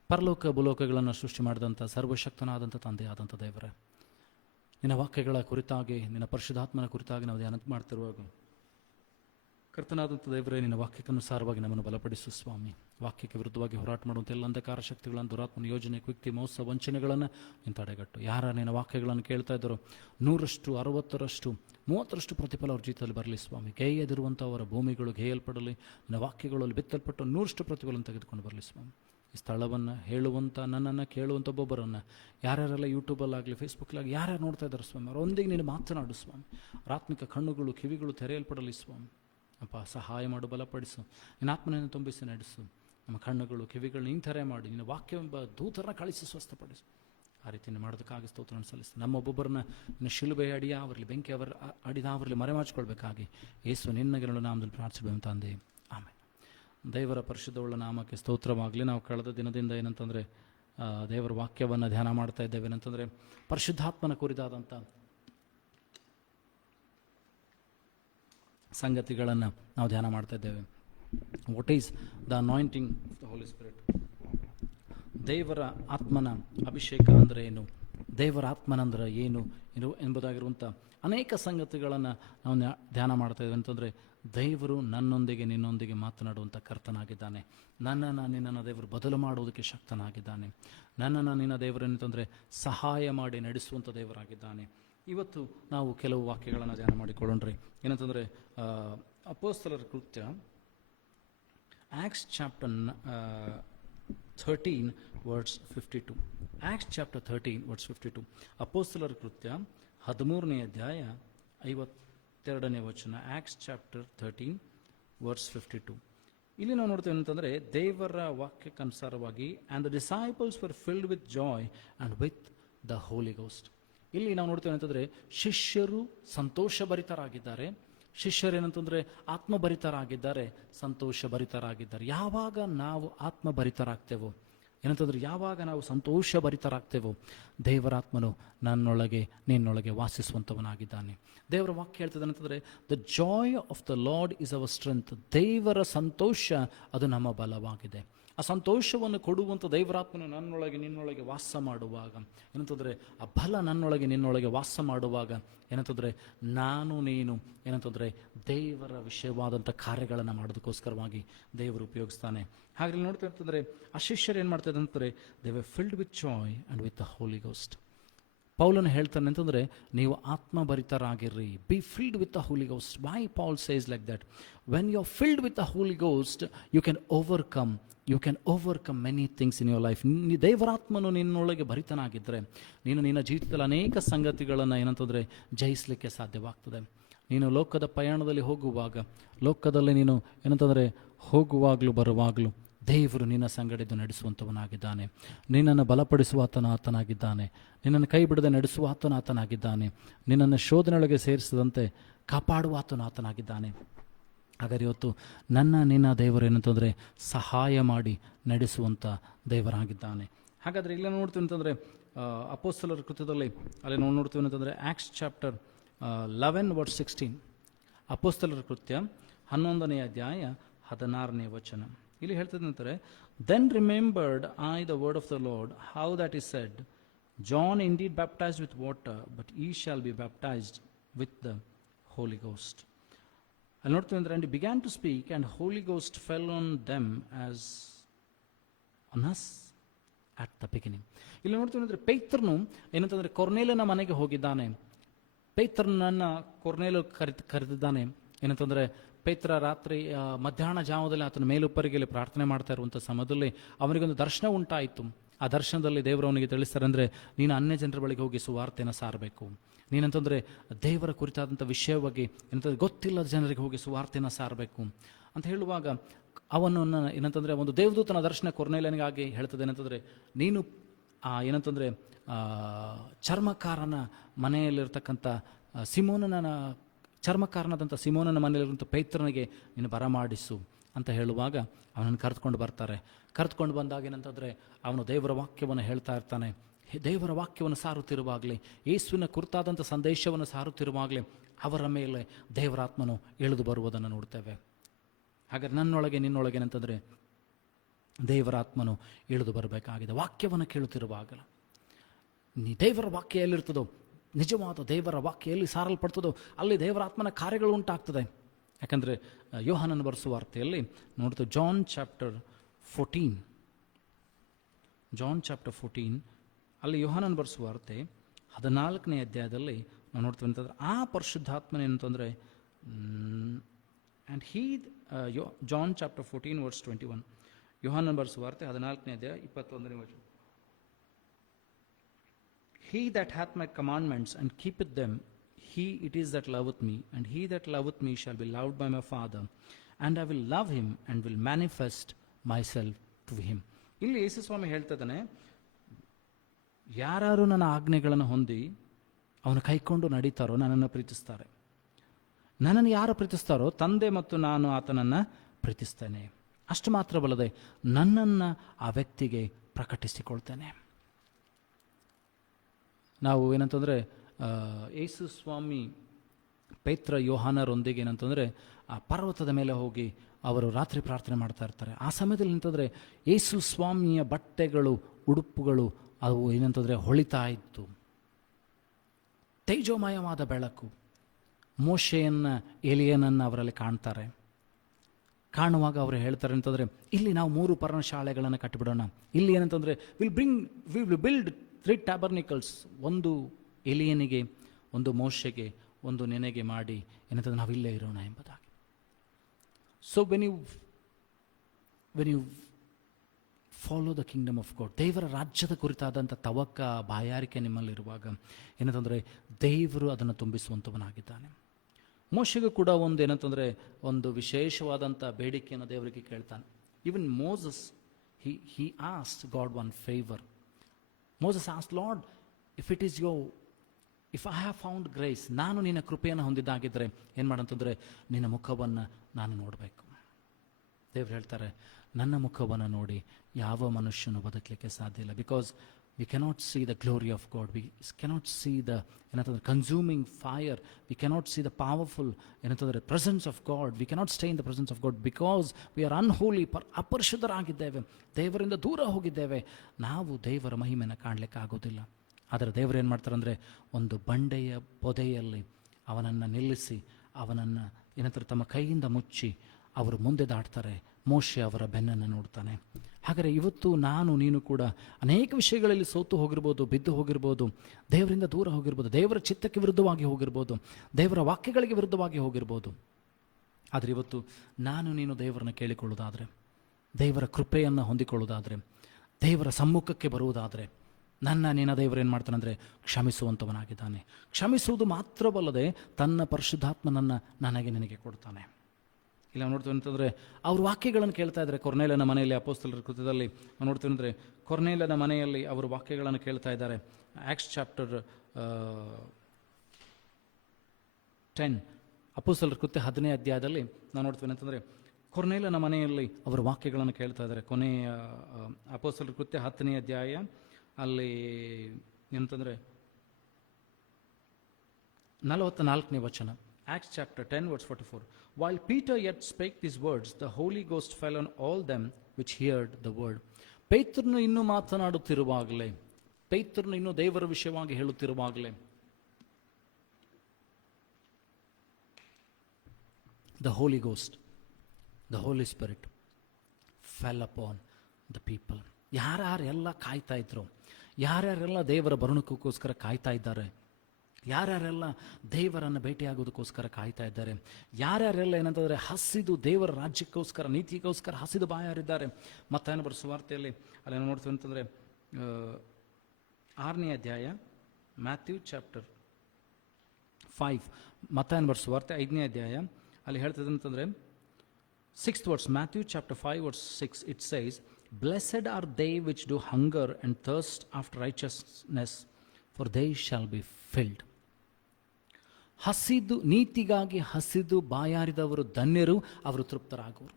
ಪರಲೋಕ ಭೂಲೋಕಗಳನ್ನು ಸೃಷ್ಟಿ ಮಾಡಿದಂಥ ಸರ್ವಶಕ್ತನಾದಂಥ ತಂದೆಯಾದಂಥ ದೇವರೇ, ನಿನ್ನ ವಾಕ್ಯಗಳ ಕುರಿತಾಗಿ, ನಿನ್ನ ಪರಿಶುದ್ಧಾತ್ಮನ ಕುರಿತಾಗಿ ನಾವು ಧ್ಯಾನ ಮಾಡ್ತಿರುವಾಗ, ಕರ್ತನಾದಂಥ ದೇವರೇ, ನಿನ್ನ ವಾಕ್ಯಕ್ಕನುಸಾರವಾಗಿ ನಮ್ಮನ್ನು ಬಲಪಡಿಸು ಸ್ವಾಮಿ. ವಾಕ್ಯಕ್ಕೆ ವಿರುದ್ಧವಾಗಿ ಹೋರಾಟ ಮಾಡುವಂಥ ಎಲ್ಲ ಅಂಧಕಾರ ಶಕ್ತಿಗಳನ್ನು, ದುರಾತ್ಮನ ಯೋಜನೆ, ಕುಯುಕ್ತಿ, ಮೋಸ, ವಂಚನೆಗಳನ್ನು ನೀನು ತಡೆಗಟ್ಟು. ಯಾರ ನಿನ್ನ ವಾಕ್ಯಗಳನ್ನು ಕೇಳ್ತಾ ಇದ್ದಾರೋ 100%, 60%, 30% ಪ್ರತಿಫಲ ಅವ್ರ ಜೀವಿತದಲ್ಲಿ ಬರಲಿ ಸ್ವಾಮಿ. ಗೇಯದಿರುವಂಥ ಅವರ ಭೂಮಿಗಳು ಗೇಯಲ್ಪಡಲಿ. ನಿನ್ನ ವಾಕ್ಯಗಳಲ್ಲಿ ಬಿತ್ತಲ್ಪಟ್ಟು 100% ಪ್ರತಿಫಲವನ್ನು ತೆಗೆದುಕೊಂಡು ಬರಲಿ ಸ್ವಾಮಿ. ಈ ಸ್ಥಳವನ್ನು ಹೇಳುವಂಥ, ನನ್ನನ್ನು ಕೇಳುವಂಥ ಒಬ್ಬೊಬ್ಬರನ್ನು, ಯಾರ್ಯಾರೆಲ್ಲ ಯೂಟ್ಯೂಬಲ್ಲಾಗಲಿ ಫೇಸ್ಬುಕ್ಕಲ್ಲಾಗಲಿ ಯಾರ್ಯಾರು ನೋಡ್ತಾ ಇದ್ದಾರೆ ಸ್ವಾಮಿ, ಅವರೊಂದಿಗೆ ನೀನು ಮಾತನಾಡು ಸ್ವಾಮಿ. ಆತ್ಮಿಕ ಕಣ್ಣುಗಳು, ಕಿವಿಗಳು ತೆರೆಯಲ್ಪಡಲಿ ಸ್ವಾಮಿ. ಅಪ್ಪ, ಸಹಾಯ ಮಾಡು, ಬಲಪಡಿಸು. ನಿನ್ನ ಆತ್ಮನೆಯನ್ನು ತುಂಬಿಸಿ ನಡೆಸು. ನಮ್ಮ ಕಣ್ಣುಗಳು, ಕಿವಿಗಳು ನೀನು ತೆರೆ ಮಾಡಿ, ನಿನ್ನ ವಾಕ್ಯವೆಂಬ ದೂತರನ್ನ ಕಳಿಸಿ ಸ್ವಸ್ಥಪಡಿಸು. ಆ ರೀತಿ ಮಾಡೋದಕ್ಕಾಗಿ ಸ್ತೋತ್ರವನ್ನು ಸಲ್ಲಿಸ್ತೀನಿ. ನಮ್ಮೊಬ್ಬೊಬ್ಬರನ್ನ ನಿನ್ನ ಶಿಲುಬೆ ಅಡಿಯ ಅವರಲ್ಲಿ, ಬೆಂಕಿ ಅಡಿದ ಅವರಲ್ಲಿ ಮರೆಮಾಚಿಕೊಳ್ಬೇಕಾಗಿ ಯೇಸು ನಿನ್ನ ಗೆಲುವು ನಾಮದಲ್ಲಿ ಪ್ರಾರ್ಥಿಸಬೇಕು ತಂದೆ, ಆಮೇಲೆ. ದೇವರ ಪರಿಶುದ್ಧವುಳ್ಳ ನಾಮಕ್ಕೆ ಸ್ತೋತ್ರವಾಗಲಿ. ನಾವು ಕಳೆದ ದಿನದಿಂದ ಏನಂತಂದರೆ ದೇವರ ವಾಕ್ಯವನ್ನು ಧ್ಯಾನ ಮಾಡ್ತಾ ಇದ್ದೇವೆ. ಏನಂತಂದರೆ ಪರಿಶುದ್ಧಾತ್ಮನ ಕುರಿತಾದಂಥ ಸಂಗತಿಗಳನ್ನು ನಾವು ಧ್ಯಾನ ಮಾಡ್ತಾ ಇದ್ದೇವೆ. What is the anointing of the Holy Spirit? ದೇವರ ಆತ್ಮನ ಅಭಿಷೇಕ ಅಂದರೆ ಏನು, ದೇವರ ಆತ್ಮನಂದ್ರೆ ಏನು ಎಂಬುದಾಗಿರುವಂಥ ಅನೇಕ ಸಂಗತಿಗಳನ್ನು ನಾವು ಧ್ಯಾನ ಮಾಡ್ತಾ ಇದ್ದೇವೆ. ಅಂತಂದರೆ ದೇವರು ನನ್ನೊಂದಿಗೆ, ನಿನ್ನೊಂದಿಗೆ ಮಾತನಾಡುವಂಥ ಕರ್ತನಾಗಿದ್ದಾನೆ. ನಿನ್ನನ್ನು ದೇವರು ಬದಲು ಮಾಡುವುದಕ್ಕೆ ಶಕ್ತನಾಗಿದ್ದಾನೆ. ನಿನ್ನ ದೇವರು ಏನಂತಂದರೆ ಸಹಾಯ ಮಾಡಿ ನಡೆಸುವಂಥ ದೇವರಾಗಿದ್ದಾನೆ. ಇವತ್ತು ನಾವು ಕೆಲವು ವಾಕ್ಯಗಳನ್ನು ಧ್ಯಾನ ಮಾಡಿಕೊಳ್ಳೋಣ್ರಿ. ಏನಂತಂದರೆ ಅಪೊಸ್ತಲರ ಕೃತ್ಯ, Acts chapter 13 words 52. Acts chapter 13 words 52. ಅಪೊಸ್ತಲರ ಕೃತ್ಯ 13ನೇ ಅಧ್ಯಾಯ 52ನೇ ವಚನ. Acts chapter 13 words 52. ಇಲ್ಲಿ ನಾವು ನೋಡ್ತೇವೆ ಅಂತಂದರೆ ದೇವರ ವಾಕ್ಯಕ್ಕನುಸಾರವಾಗಿ, and the disciples were filled with joy and with the Holy Ghost. ಇಲ್ಲಿ ನಾವು ನೋಡ್ತೇವೆ ಅಂತಂದರೆ ಶಿಷ್ಯರು ಸಂತೋಷಭರಿತರಾಗಿದ್ದಾರೆ. ಶಿಷ್ಯರೇನಂತಂದರೆ ಆತ್ಮಭರಿತರಾಗಿದ್ದಾರೆ, ಸಂತೋಷಭರಿತರಾಗಿದ್ದಾರೆ. ಯಾವಾಗ ನಾವು ಆತ್ಮಭರಿತರಾಗ್ತೇವೋ, ಏನಂತಂದರೆ ಯಾವಾಗ ನಾವು ಸಂತೋಷಭರಿತರಾಗ್ತೇವೋ, ದೇವರಾತ್ಮನು ನನ್ನೊಳಗೆ, ನಿನ್ನೊಳಗೆ ವಾಸಿಸುವಂಥವನಾಗಿದ್ದಾನೆ. ದೇವರ ವಾಕ್ಯ ಹೇಳ್ತದೆ ಅಂತಂದರೆ, the joy of the lord is our strength. ದೇವರ ಸಂತೋಷ ಅದು ನಮ್ಮ ಬಲವಾಗಿದೆ. ಆ ಸಂತೋಷವನ್ನು ಕೊಡುವಂಥ ದೇವರಾತ್ಮನು ನನ್ನೊಳಗೆ ನಿನ್ನೊಳಗೆ ವಾಸ ಮಾಡುವಾಗ, ಏನಂತಂದರೆ ಆ ಬಲ ನನ್ನೊಳಗೆ ನಿನ್ನೊಳಗೆ ವಾಸ ಮಾಡುವಾಗ ಏನಂತಂದರೆ ನಾನು ನೀನು ಏನಂತಂದರೆ ದೇವರ ವಿಷಯವಾದಂಥ ಕಾರ್ಯಗಳನ್ನು ಮಾಡೋದಕ್ಕೋಸ್ಕರವಾಗಿ ದೇವರು ಉಪಯೋಗಿಸ್ತಾನೆ. ಹಾಗೆ ನೋಡ್ತಾ ಅಂತಂದರೆ ಆ ಶಿಷ್ಯರು ಏನು ಮಾಡ್ತಾರೆ ಅಂತಂದರೆ they were filled with joy and with the Holy Ghost. ಪೌಲನು ಹೇಳ್ತಾನೆ ಅಂತಂದರೆ ನೀವು ಆತ್ಮಭರಿತರಾಗಿರ್ರಿ, be filled with the Holy Ghost. Why Paul says like that? When you are filled with the Holy Ghost you can overcome many things in your life. ದೇವರಾತ್ಮನು ನಿನ್ನೊಳಗೆ ಭರಿತನಾಗಿದ್ದರೆ ನೀನು ನಿನ್ನ ಜೀವಿತದಲ್ಲಿ ಅನೇಕ ಸಂಗತಿಗಳನ್ನು ಏನಂತಂದರೆ ಜಯಿಸಲಿಕ್ಕೆ ಸಾಧ್ಯವಾಗ್ತದೆ. ನೀನು ಲೋಕದ ಪ್ರಯಾಣದಲ್ಲಿ ಹೋಗುವಾಗ, ಲೋಕದಲ್ಲಿ ನೀನು ಏನಂತಂದರೆ ಹೋಗುವಾಗಲೂ ಬರುವಾಗಲೂ ದೇವರು ನಿನ್ನ ಸಂಗಡಿದ್ದು ನಡೆಸುವಂಥವನಾಗಿದ್ದಾನೆ. ನಿನ್ನನ್ನು ಬಲಪಡಿಸುವ ಆತನಾಗಿದ್ದಾನೆ. ನಿನ್ನನ್ನು ಕೈ ಬಿಡದೆ ನಡೆಸುವ ಆತನಾಗಿದ್ದಾನೆ. ನಿನ್ನನ್ನು ಶೋಧನೆಯೊಳಗೆ ಸೇರಿಸದಂತೆ ಕಾಪಾಡುವ ಆತನಾಗಿದ್ದಾನೆ. ಹಾಗಾದರೆ ಇವತ್ತು ನಿನ್ನ ದೇವರು ಏನಂತಂದರೆ ಸಹಾಯ ಮಾಡಿ ನಡೆಸುವಂಥ ದೇವರಾಗಿದ್ದಾನೆ. ಹಾಗಾದರೆ ಇಲ್ಲ ನೋಡ್ತೀವಿ ಅಂತಂದರೆ ಅಪೊಸ್ತಲರ ಕೃತ್ಯದಲ್ಲಿ ಅಲ್ಲಿ ನೋಡ್ತೀವಿ ಅಂತಂದರೆ ಆಕ್ಟ್ಸ್ ಚಾಪ್ಟರ್ 11:16, ಅಪೊಸ್ತಲರ ಕೃತ್ಯ 11ನೇ ಅಧ್ಯಾಯ 16ನೇ ವಚನ. ಇಲ್ಲಿ ಹೇಳ್ತದೆ ಅಂತಾರೆ, then remembered I the word of the Lord how that he said, John indeed baptized with water but ye shall be baptized with the Holy Ghost. ಅಲ್ಲಿ ನೋಡ್ತೀವಿ ಅಂದರೆ and began to speak and Holy Ghost fell on them as on us at the beginning. ಇಲ್ಲಿ ನೋಡ್ತೀವಿ ಅಂದರೆ ಪೇತ್ರನು ಏನಂತಂದರೆ ಕೊರ್ನೇಲನ ಮನೆಗೆ ಹೋಗಿದ್ದಾನೆ. ಪೇತ್ರನನ್ನು ಕೊರ್ನೇಲು ಕರೆದಿದ್ದಾನೆ. ಏನಂತಂದರೆ ಪೇತ್ರ ರಾತ್ರಿ ಮಧ್ಯಾಹ್ನ ಜಾವದಲ್ಲಿ ಆತನ ಮೇಲುಪ್ಪರಿಗೆ ಪ್ರಾರ್ಥನೆ ಮಾಡ್ತಾ ಇರುವಂಥ ಸಮಯದಲ್ಲಿ ಅವನಿಗೊಂದು ದರ್ಶನ ಉಂಟಾಯಿತು. ಆ ದರ್ಶನದಲ್ಲಿ ದೇವರು ಅವನಿಗೆ ತಿಳಿಸ್ತಾರೆ ಅಂದರೆ ನೀನು ಅನ್ಯ ಜನರ ಬಳಿಗೆ ಹೋಗಿ ಸುವಾರ್ತೆಯನ್ನು ಸಾರಬೇಕು. ನೀನಂತಂದರೆ ದೇವರ ಕುರಿತಾದಂಥ ವಿಷಯವಾಗಿ ಏನಂತಂದರೆ ಗೊತ್ತಿಲ್ಲದ ಜನರಿಗೆ ಹೋಗಿ ಸುವಾರ್ತೆಯನ್ನು ಸಾರಬೇಕು ಅಂತ ಹೇಳುವಾಗ ಅವನನ್ನು ಏನಂತಂದರೆ ಒಂದು ದೇವದೂತನ ದರ್ಶನ ಕೊರ್ನೇಲನಿಗಾಗಿ ಹೇಳ್ತದೆ. ಏನಂತಂದರೆ ನೀನು ಏನಂತಂದರೆ ಚರ್ಮಕಾರನ ಮನೆಯಲ್ಲಿರ್ತಕ್ಕಂಥ ಚರ್ಮಕಾರನಾದಂಥ ಸಿಮೋನನ ಮನೆಯಲ್ಲಿರುವಂಥ ಪೇತ್ರನಿಗೆ ನೀನು ಬರಮಾಡಿಸು ಅಂತ ಹೇಳುವಾಗ ಅವನನ್ನು ಕರೆದುಕೊಂಡು ಬಂದಾಗ ಏನಂತಂದರೆ ಅವನು ದೇವರ ವಾಕ್ಯವನ್ನು ಹೇಳ್ತಾ ಇರ್ತಾನೆ. ದೇವರ ವಾಕ್ಯವನ್ನು ಸಾರುತ್ತಿರುವಾಗಲೇ, ಯೇಸುವಿನ ಕುರಿತಾದಂಥ ಸಂದೇಶವನ್ನು ಸಾರುತ್ತಿರುವಾಗಲೇ ಅವರ ಮೇಲೆ ದೇವರಾತ್ಮನು ಇಳಿದು ಬರುವುದನ್ನು ನೋಡ್ತೇವೆ. ಹಾಗಾದರೆ ನನ್ನೊಳಗೆ ನಿನ್ನೊಳಗೆ ಏನಂತಂದರೆ ದೇವರಾತ್ಮನು ಇಳಿದು ಬರಬೇಕಾಗಿದೆ. ವಾಕ್ಯವನ್ನು ಕೇಳುತ್ತಿರುವಾಗಲ ನೀ ದೇವರ ವಾಕ್ಯ ಎಲ್ಲಿರ್ತದೋ, ನಿಜವಾದ ದೇವರ ವಾಕ್ಯ ಎಲ್ಲಿ ಸಾರಲ್ಪಡ್ತದೋ ಅಲ್ಲಿ ದೇವರಾತ್ಮನ ಕಾರ್ಯಗಳು ಉಂಟಾಗ್ತದೆ. ಯಾಕಂದರೆ ಯೋಹಾನನ ಬರೆಸುವ ವಾರ್ತೆಯಲ್ಲಿ ನೋಡ್ತೇವೆ ಜಾನ್ ಚಾಪ್ಟರ್ 14 ಅಲ್ಲಿ ಯೋಹಾನನ ಬರೆಸುವ ವಾರ್ತೆ 14ನೇ ಅಧ್ಯಾಯದಲ್ಲಿ ನಾವು ನೋಡ್ತೀವಿ ಅಂತಂದರೆ ಆ ಪರಿಶುದ್ಧಾತ್ಮನ ಏನಂತಂದರೆ ಆ್ಯಂಡ್ ಜಾನ್ ಚಾಪ್ಟರ್ 14:21, ಯೋಹಾನನ ಬರೆಸುವ ವಾರ್ತೆ 14ನೇ ಅಧ್ಯಾಯ 21ನೇ ವಚನ. He that hath my commandments and keepeth them, he it is that loveth me, and he that loveth me shall be loved by my Father, and I will love him and will manifest myself to him. ಇಲ್ಲಿ ಯೇಸು ಸ್ವಾಮಿ ಹೇಳ್ತಿದ್ದಾನೆ, ಯಾರು ನನ್ನ ಆಜ್ಞೆಗಳನ್ನು ಹೊಂದಿ ಅವನು ಕೈಕೊಂಡು ನಡೀತಾರೋ ನನ್ನನ್ನು ಪ್ರೀತಿಸ್ತಾರೆ. ನನ್ನನ್ನು ಯಾರು ಪ್ರೀತಿಸ್ತಾರೋ ತಂದೆ ಮತ್ತು ನಾನು ಆತನನ್ನು ಪ್ರೀತಿಸ್ತೇನೆ. ಅಷ್ಟು ಮಾತ್ರವಲ್ಲದೆ ನನ್ನನ್ನು ಆ ವ್ಯಕ್ತಿಗೆ ಪ್ರಕಟಿಸಿಕೊಳ್ತೇನೆ. ನಾವು ಏನಂತಂದರೆ ಯೇಸು ಸ್ವಾಮಿ ಪೇತ್ರ ಯೋಹಾನರೊಂದಿಗೆ ಏನಂತಂದರೆ ಆ ಪರ್ವತದ ಮೇಲೆ ಹೋಗಿ ಅವರು ರಾತ್ರಿ ಪ್ರಾರ್ಥನೆ ಮಾಡ್ತಾ ಇರ್ತಾರೆ. ಆ ಸಮಯದಲ್ಲಿ ಏನಂತಂದರೆ ಯೇಸು ಸ್ವಾಮಿಯ ಬಟ್ಟೆಗಳು, ಉಡುಪುಗಳು ಅವು ಏನಂತಂದರೆ ಹೊಳಿತಾ ಇತ್ತು. ತೇಜೋಮಯವಾದ ಬೆಳಕು. ಮೋಶೆಯನ್ನು, ಎಲಿಯನನ್ನು ಅವರಲ್ಲಿ ಕಾಣ್ತಾರೆ. ಕಾಣುವಾಗ ಅವರು ಹೇಳ್ತಾರೆ ಅಂತಂದರೆ ಇಲ್ಲಿ ನಾವು 3 ಪರ್ಣಶಾಲೆಗಳನ್ನು ಕಟ್ಟಿಬಿಡೋಣ. ಇಲ್ಲಿ ಏನಂತಂದರೆ ವಿ ವಿಲ್ ಬಿಲ್ಡ್ 3 ಟ್ಯಾಬರ್ನಿಕಲ್ಸ್, ಒಂದು ಎಲಿಯನಿಗೆ, ಒಂದು ಮೋಶೆಗೆ, ಒಂದು ನೆನೆಗೆ ಮಾಡಿ ಏನಂತಂದ್ರೆ ನಾವಿಲ್ಲೇ ಇರೋಣ ಎಂಬುದಾಗಿ. So when you follow the kingdom of God, ದೇವರ ರಾಜ್ಯದ ಕುರಿತಾದಂಥ ತವಕ ಬಾಯಾರಿಕೆ ನಿಮ್ಮಲ್ಲಿರುವಾಗ ಏನಂತಂದರೆ ದೇವರು ಅದನ್ನು ತುಂಬಿಸುವಂಥವನಾಗಿದ್ದಾನೆ. ಮೋಶೆಗೂ ಕೂಡ ಒಂದು ಏನಂತಂದರೆ ಒಂದು ವಿಶೇಷವಾದಂಥ ಬೇಡಿಕೆಯನ್ನು ದೇವರಿಗೆ ಕೇಳ್ತಾನೆ. Even Moses he asked God one favor. Moses asked, Lord, if I have found grace, ನಾನು ನಿನ್ನ ಕೃಪೆಯನ್ನು ಹೊಂದಿದ್ದಾಗಿದ್ದರೆ ಏನು ಮಾಡಂತಂದರೆ ನಿನ್ನ ಮುಖವನ್ನು ನಾನು ನೋಡಬೇಕು. ದೇವ್ರು ಹೇಳ್ತಾರೆ, ನನ್ನ ಮುಖವನ್ನು ನೋಡಿ ಯಾವ ಮನುಷ್ಯನು ಬದುಕಲಿಕ್ಕೆ ಸಾಧ್ಯ ಇಲ್ಲ. Because we cannot see the glory of God. We cannot see the consuming fire. We cannot see the powerful presence of God. We cannot stay in the presence of God because we are unholy. ಅಪರಿಶುದ್ಧರಾಗಿದ್ದೇವೆ, ದೇವರಿಂದ ದೂರ ಹೋಗಿದ್ದೇವೆ. ನಾವು ದೇವರ ಮಹಿಮೆಯನ್ನು ಕಾಣಲಿಕ್ಕೆ ಆಗೋದಿಲ್ಲ. ಆದರೆ ದೇವರು ಏನು ಮಾಡ್ತಾರೆ ಅಂದರೆ, ಒಂದು ಬಂಡೆಯ ಪೊದೆಯಲ್ಲಿ ಅವನನ್ನು ನಿಲ್ಲಿಸಿ, ಅವನನ್ನು ತಮ್ಮ ಕೈಯಿಂದ ಮುಚ್ಚಿ ಅವರು ಮುಂದೆ ದಾಟ್ತಾರೆ. ಮೋಶೆ ಅವರ ಬೆನ್ನನ್ನು ನೋಡ್ತಾನೆ. ಹಾಗಾದರೆ ಇವತ್ತು ನಾನು ನೀನು ಕೂಡ ಅನೇಕ ವಿಷಯಗಳಲ್ಲಿ ಸೋತು ಹೋಗಿರ್ಬೋದು, ಬಿದ್ದು ಹೋಗಿರ್ಬೋದು, ದೇವರಿಂದ ದೂರ ಹೋಗಿರ್ಬೋದು, ದೇವರ ಚಿತ್ತಕ್ಕೆ ವಿರುದ್ಧವಾಗಿ ಹೋಗಿರ್ಬೋದು, ದೇವರ ವಾಕ್ಯಗಳಿಗೆ ವಿರುದ್ಧವಾಗಿ ಹೋಗಿರ್ಬೋದು. ಆದರೆ ಇವತ್ತು ನಾನು ನೀನು ದೇವರನ್ನು ಕೇಳಿಕೊಳ್ಳೋದಾದರೆ, ದೇವರ ಕೃಪೆಯನ್ನು ಹೊಂದಿಕೊಳ್ಳೋದಾದರೆ, ದೇವರ ಸಮ್ಮುಖಕ್ಕೆ ಬರುವುದಾದರೆ, ನಿನ್ನ ದೇವರು ಏನು ಮಾಡ್ತಾನಂದರೆ ಕ್ಷಮಿಸುವಂಥವನಾಗಿದ್ದಾನೆ. ಕ್ಷಮಿಸುವುದು ಮಾತ್ರವಲ್ಲದೆ ತನ್ನ ಪರಿಶುದ್ಧಾತ್ಮನನ್ನು ನನಗೆ ನಿನಗೆ ಕೊಡ್ತಾನೆ. ಇಲ್ಲ ನೋಡ್ತೀವಿ ಅಂತಂದರೆ, ಅವ್ರ ವಾಕ್ಯಗಳನ್ನು ಕೇಳ್ತಾ ಇದ್ದಾರೆ. ಕೊರ್ನೇಲನ ಮನೆಯಲ್ಲಿ ಅಪೊಸ್ತಲರ ಕೃತ್ಯದಲ್ಲಿ ನೋಡ್ತೀವಿ ಅಂದರೆ, ಕೊರ್ನೇಲನ ಮನೆಯಲ್ಲಿ ಅವರು ವಾಕ್ಯಗಳನ್ನು ಕೇಳ್ತಾ ಇದ್ದಾರೆ. ಆಕ್ಟ್ಸ್ ಚಾಪ್ಟರ್ 10 ಅಪೊಸ್ತಲರ ಕೃತ್ಯ 10ನೇ ಅಧ್ಯಾಯದಲ್ಲಿ ನಾವು ನೋಡ್ತೀವಿ ಅಂತಂದರೆ, ಕೊರ್ನೇಲನ ಮನೆಯಲ್ಲಿ ಅವರು ವಾಕ್ಯಗಳನ್ನು ಕೇಳ್ತಾ ಇದ್ದಾರೆ. ಕೊನೆಯ ಅಪೊಸ್ತಲರ ಕೃತ್ಯ 10ನೇ ಅಧ್ಯಾಯ ಅಲ್ಲಿ ಏನಂತಂದರೆ 44ನೇ ವಚನ. Acts chapter 10 verse 44. While Peter yet spake these words, the Holy Ghost fell on all them which heard the word. ಪೇತ್ರನು ಇನ್ನೂ ಮಾತನಾಡುತ್ತಿರುವಾಗಲೇ, ಪೇತ್ರನು ಇನ್ನೂ ದೇವರ ವಿಷಯವಾಗಿ ಹೇಳುತ್ತಿರುವಾಗಲೇ, the Holy Ghost, the Holy Spirit fell upon the people. ಯಾರ್ಯಾರೆಲ್ಲ ಕಾಯ್ತಾ ಇದ್ರು, ಯಾರ್ಯಾರೆಲ್ಲ ದೇವರ ಬರುಣಕ್ಕೋಸ್ಕರ ಕಾಯ್ತಾ ಇದ್ದಾರೆ, ಯಾರ್ಯಾರೆಲ್ಲ ದೇವರನ್ನು ಭೇಟಿಯಾಗೋದಕ್ಕೋಸ್ಕರ ಕಾಯ್ತಾ ಇದ್ದಾರೆ, ಯಾರ್ಯಾರೆಲ್ಲ ಏನಂತಂದರೆ ಹಸಿದು ದೇವರ ರಾಜ್ಯಕ್ಕೋಸ್ಕರ, ನೀತಿಗೋಸ್ಕರ ಹಸಿದು ಬಾಯಾರಿದ್ದಾರೆ. ಮತ್ತಾಯನ ಬರೆದ ಸುವಾರ್ತೆಯಲ್ಲಿ ಅಲ್ಲಿ ನೋಡ್ತೀವಿ ಅಂತಂದರೆ 6ನೇ ಅಧ್ಯಾಯ, ಮ್ಯಾಥ್ಯೂ ಚಾಪ್ಟರ್ 5, ಮತ್ತಾಯನ ಬರೆದ ಸುವಾರ್ತೆ 5ನೇ ಅಧ್ಯಾಯ ಅಲ್ಲಿ ಹೇಳ್ತದೆ ಅಂತಂದರೆ 6th verse, Matthew chapter 5 verse 6, it says, Blessed are they which do hunger and thirst after righteousness, for they shall be filled. ಹಸಿದು, ನೀತಿಗಾಗಿ ಹಸಿದು ಬಾಯಾರಿದವರು ಧನ್ಯರು, ಅವರು ತೃಪ್ತರಾಗುವರು.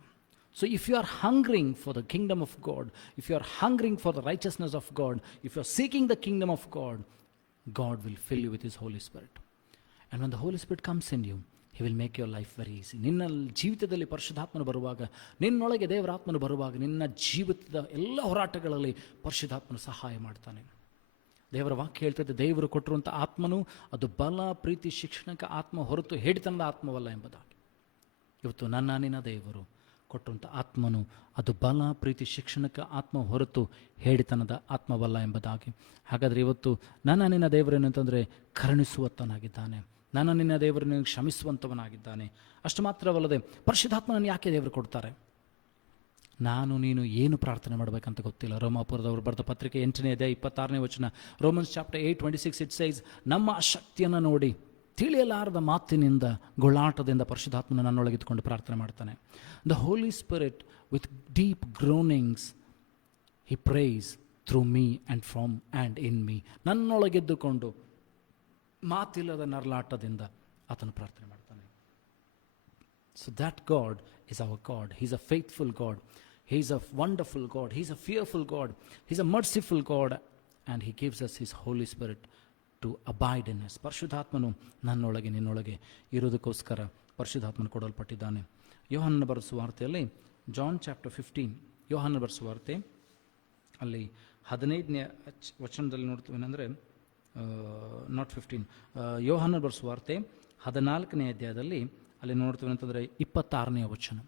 So if you are hungering for the kingdom of God, if you are hungering for the righteousness of God, if you are seeking the kingdom of God, God will fill you with His Holy Spirit. And when the Holy Spirit comes in you, He will make your life very easy. ನಿನ್ನ ಜೀವಿತದಲ್ಲಿ ಪರಿಶುದ್ಧಾತ್ಮನು ಬರುವಾಗ, ನಿನ್ನೊಳಗೆ ದೇವರಾತ್ಮನು ಬರುವಾಗ, ನಿನ್ನ ಜೀವಿತದ ಎಲ್ಲ ಹೋರಾಟಗಳಲ್ಲಿ ಪರಿಶುದ್ಧಾತ್ಮನು ಸಹಾಯ ಮಾಡ್ತಾನೆ. ದೇವರ ವಾಕ್ಯ ಹೇಳ್ತದೆ, ದೇವರು ಕೊಟ್ಟಿರುವಂಥ ಆತ್ಮನು ಅದು ಬಲ, ಪ್ರೀತಿ, ಶಿಕ್ಷಣಕ್ಕೆ ಆತ್ಮ ಹೊರತು ಹೇಡಿತನದ ಆತ್ಮವಲ್ಲ ಎಂಬುದಾಗಿ. ಇವತ್ತು ನಿನ್ನ ದೇವರು ಕೊಟ್ಟಿರುವಂಥ ಆತ್ಮನು ಅದು ಬಲ, ಪ್ರೀತಿ, ಶಿಕ್ಷಣಕ್ಕೆ ಆತ್ಮ ಹೊರತು ಹೇಡಿತನದ ಆತ್ಮವಲ್ಲ ಎಂಬುದಾಗಿ. ಹಾಗಾದರೆ ಇವತ್ತು ನಿನ್ನ ದೇವರೇನಂತಂದರೆ ಕರುಣಿಸುವತ್ತನಾಗಿದ್ದಾನೆ, ನಿನ್ನ ದೇವರನ್ನು ಕ್ಷಮಿಸುವಂಥವನಾಗಿದ್ದಾನೆ. ಅಷ್ಟು ಮಾತ್ರವಲ್ಲದೆ ಪರಿಶುದ್ಧಾತ್ಮನನ್ನು ಯಾಕೆ ದೇವರು ಕೊಡ್ತಾರೆ? ನಾನು ನೀನು ಏನು ಪ್ರಾರ್ಥನೆ ಮಾಡಬೇಕಂತ ಗೊತ್ತಿಲ್ಲ. ರೋಮಾಪುರದವರು ಬರೆದ ಪತ್ರಿಕೆ 8ನೇ ಅಧ್ಯಾಯ 26ನೇ ವಚನ, ರೋಮನ್ಸ್ ಚಾಪ್ಟರ್ 8:26, ಇಟ್ ಸೈಸ್, ನಮ್ಮ ಅಶಕ್ತಿಯನ್ನು ನೋಡಿ ತಿಳಿಯಲಾರದ ಮಾತಿನಿಂದ, ಗೋಳಾಟದಿಂದ ಪರಿಶುದ್ಧಾತ್ಮನ ನನ್ನೊಳಗಿದ್ದುಕೊಂಡು ಪ್ರಾರ್ಥನೆ ಮಾಡ್ತಾನೆ. The Holy Spirit with deep groanings he prays through me and from and in me. ನನ್ನೊಳಗೆದ್ದುಕೊಂಡು ಮಾತಿಲ್ಲದ ನರಳಾಟದಿಂದ ಆತನು ಪ್ರಾರ್ಥನೆ ಮಾಡ್ತಾನೆ. So that God is our God. He's a faithful God. He's a wonderful God. He's a fearful God. He's a merciful God. And He gives us His Holy Spirit to abide in us. ಪರಿಶುದ್ಧಾತ್ಮನು ನನ್ನೊಳಗೆ ನಿನ್ನೊಳಗೆ ಇರೋದಕ್ಕೋಸ್ಕರ ಪರಿಶುದ್ಧಾತ್ಮನು ಕೊಡಲ್ಪಟ್ಟಿದ್ದಾನೆ. ಯೋಹಾನನ ಬರೆದ ಸುವಾರ್ತೆಯಲ್ಲಿ John chapter 15, ಯೋಹಾನನ ಬರೆದ ಸುವಾರ್ತೆ ಅಲ್ಲಿ 15ನೇ ವಚನದಲ್ಲಿ ನೋಡ್ತೀವಿ ಏನಂದರೆ, ನಾಟ್ 15, ಯೋಹಾನನ ಬರೆದ ಸುವಾರ್ತೆ 14ನೇ ಅಧ್ಯಾಯದಲ್ಲಿ ಅಲ್ಲಿ ನೋಡ್ತೀವಿ ಅಂತಂದರೆ 26ನೇ ವಚನ.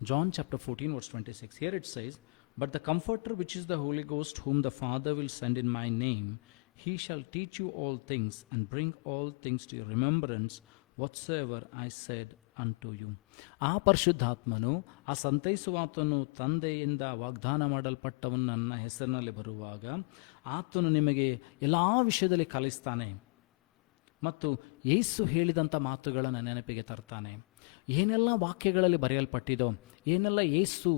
John chapter 14 verse 26. Here it says, But the Comforter, which is the Holy Ghost, whom the Father will send in my name, He shall teach you all things and bring all things to your remembrance, whatsoever I said unto you. ಆ ಪರಿಶುದ್ಧಾತ್ಮನು, ಆ ಸಂತೈಸುವಾತನು ತಂದೆಯಿಂದ ವಾಗ್ದಾನ ಮಾಡಲ್ಪಟ್ಟವನು ನನ್ನ ಹೆಸರಿನಲ್ಲಿ ಬರುವಾಗ ಆತನು ನಿಮಗೆ ಎಲ್ಲ ವಿಷಯದಲ್ಲಿ ಕಲಿಸ್ತಾನೆ ಮತ್ತು ಯೇಸು ಹೇಳಿದಂಥ ಮಾತುಗಳನ್ನು ನೆನಪಿಗೆ ತರ್ತಾನೆ. ಏನೆಲ್ಲ ವಾಕ್ಯಗಳಲ್ಲಿ ಬರೆಯಲ್ಪಟ್ಟಿದೋ, ಏನೆಲ್ಲ ಯೇಸು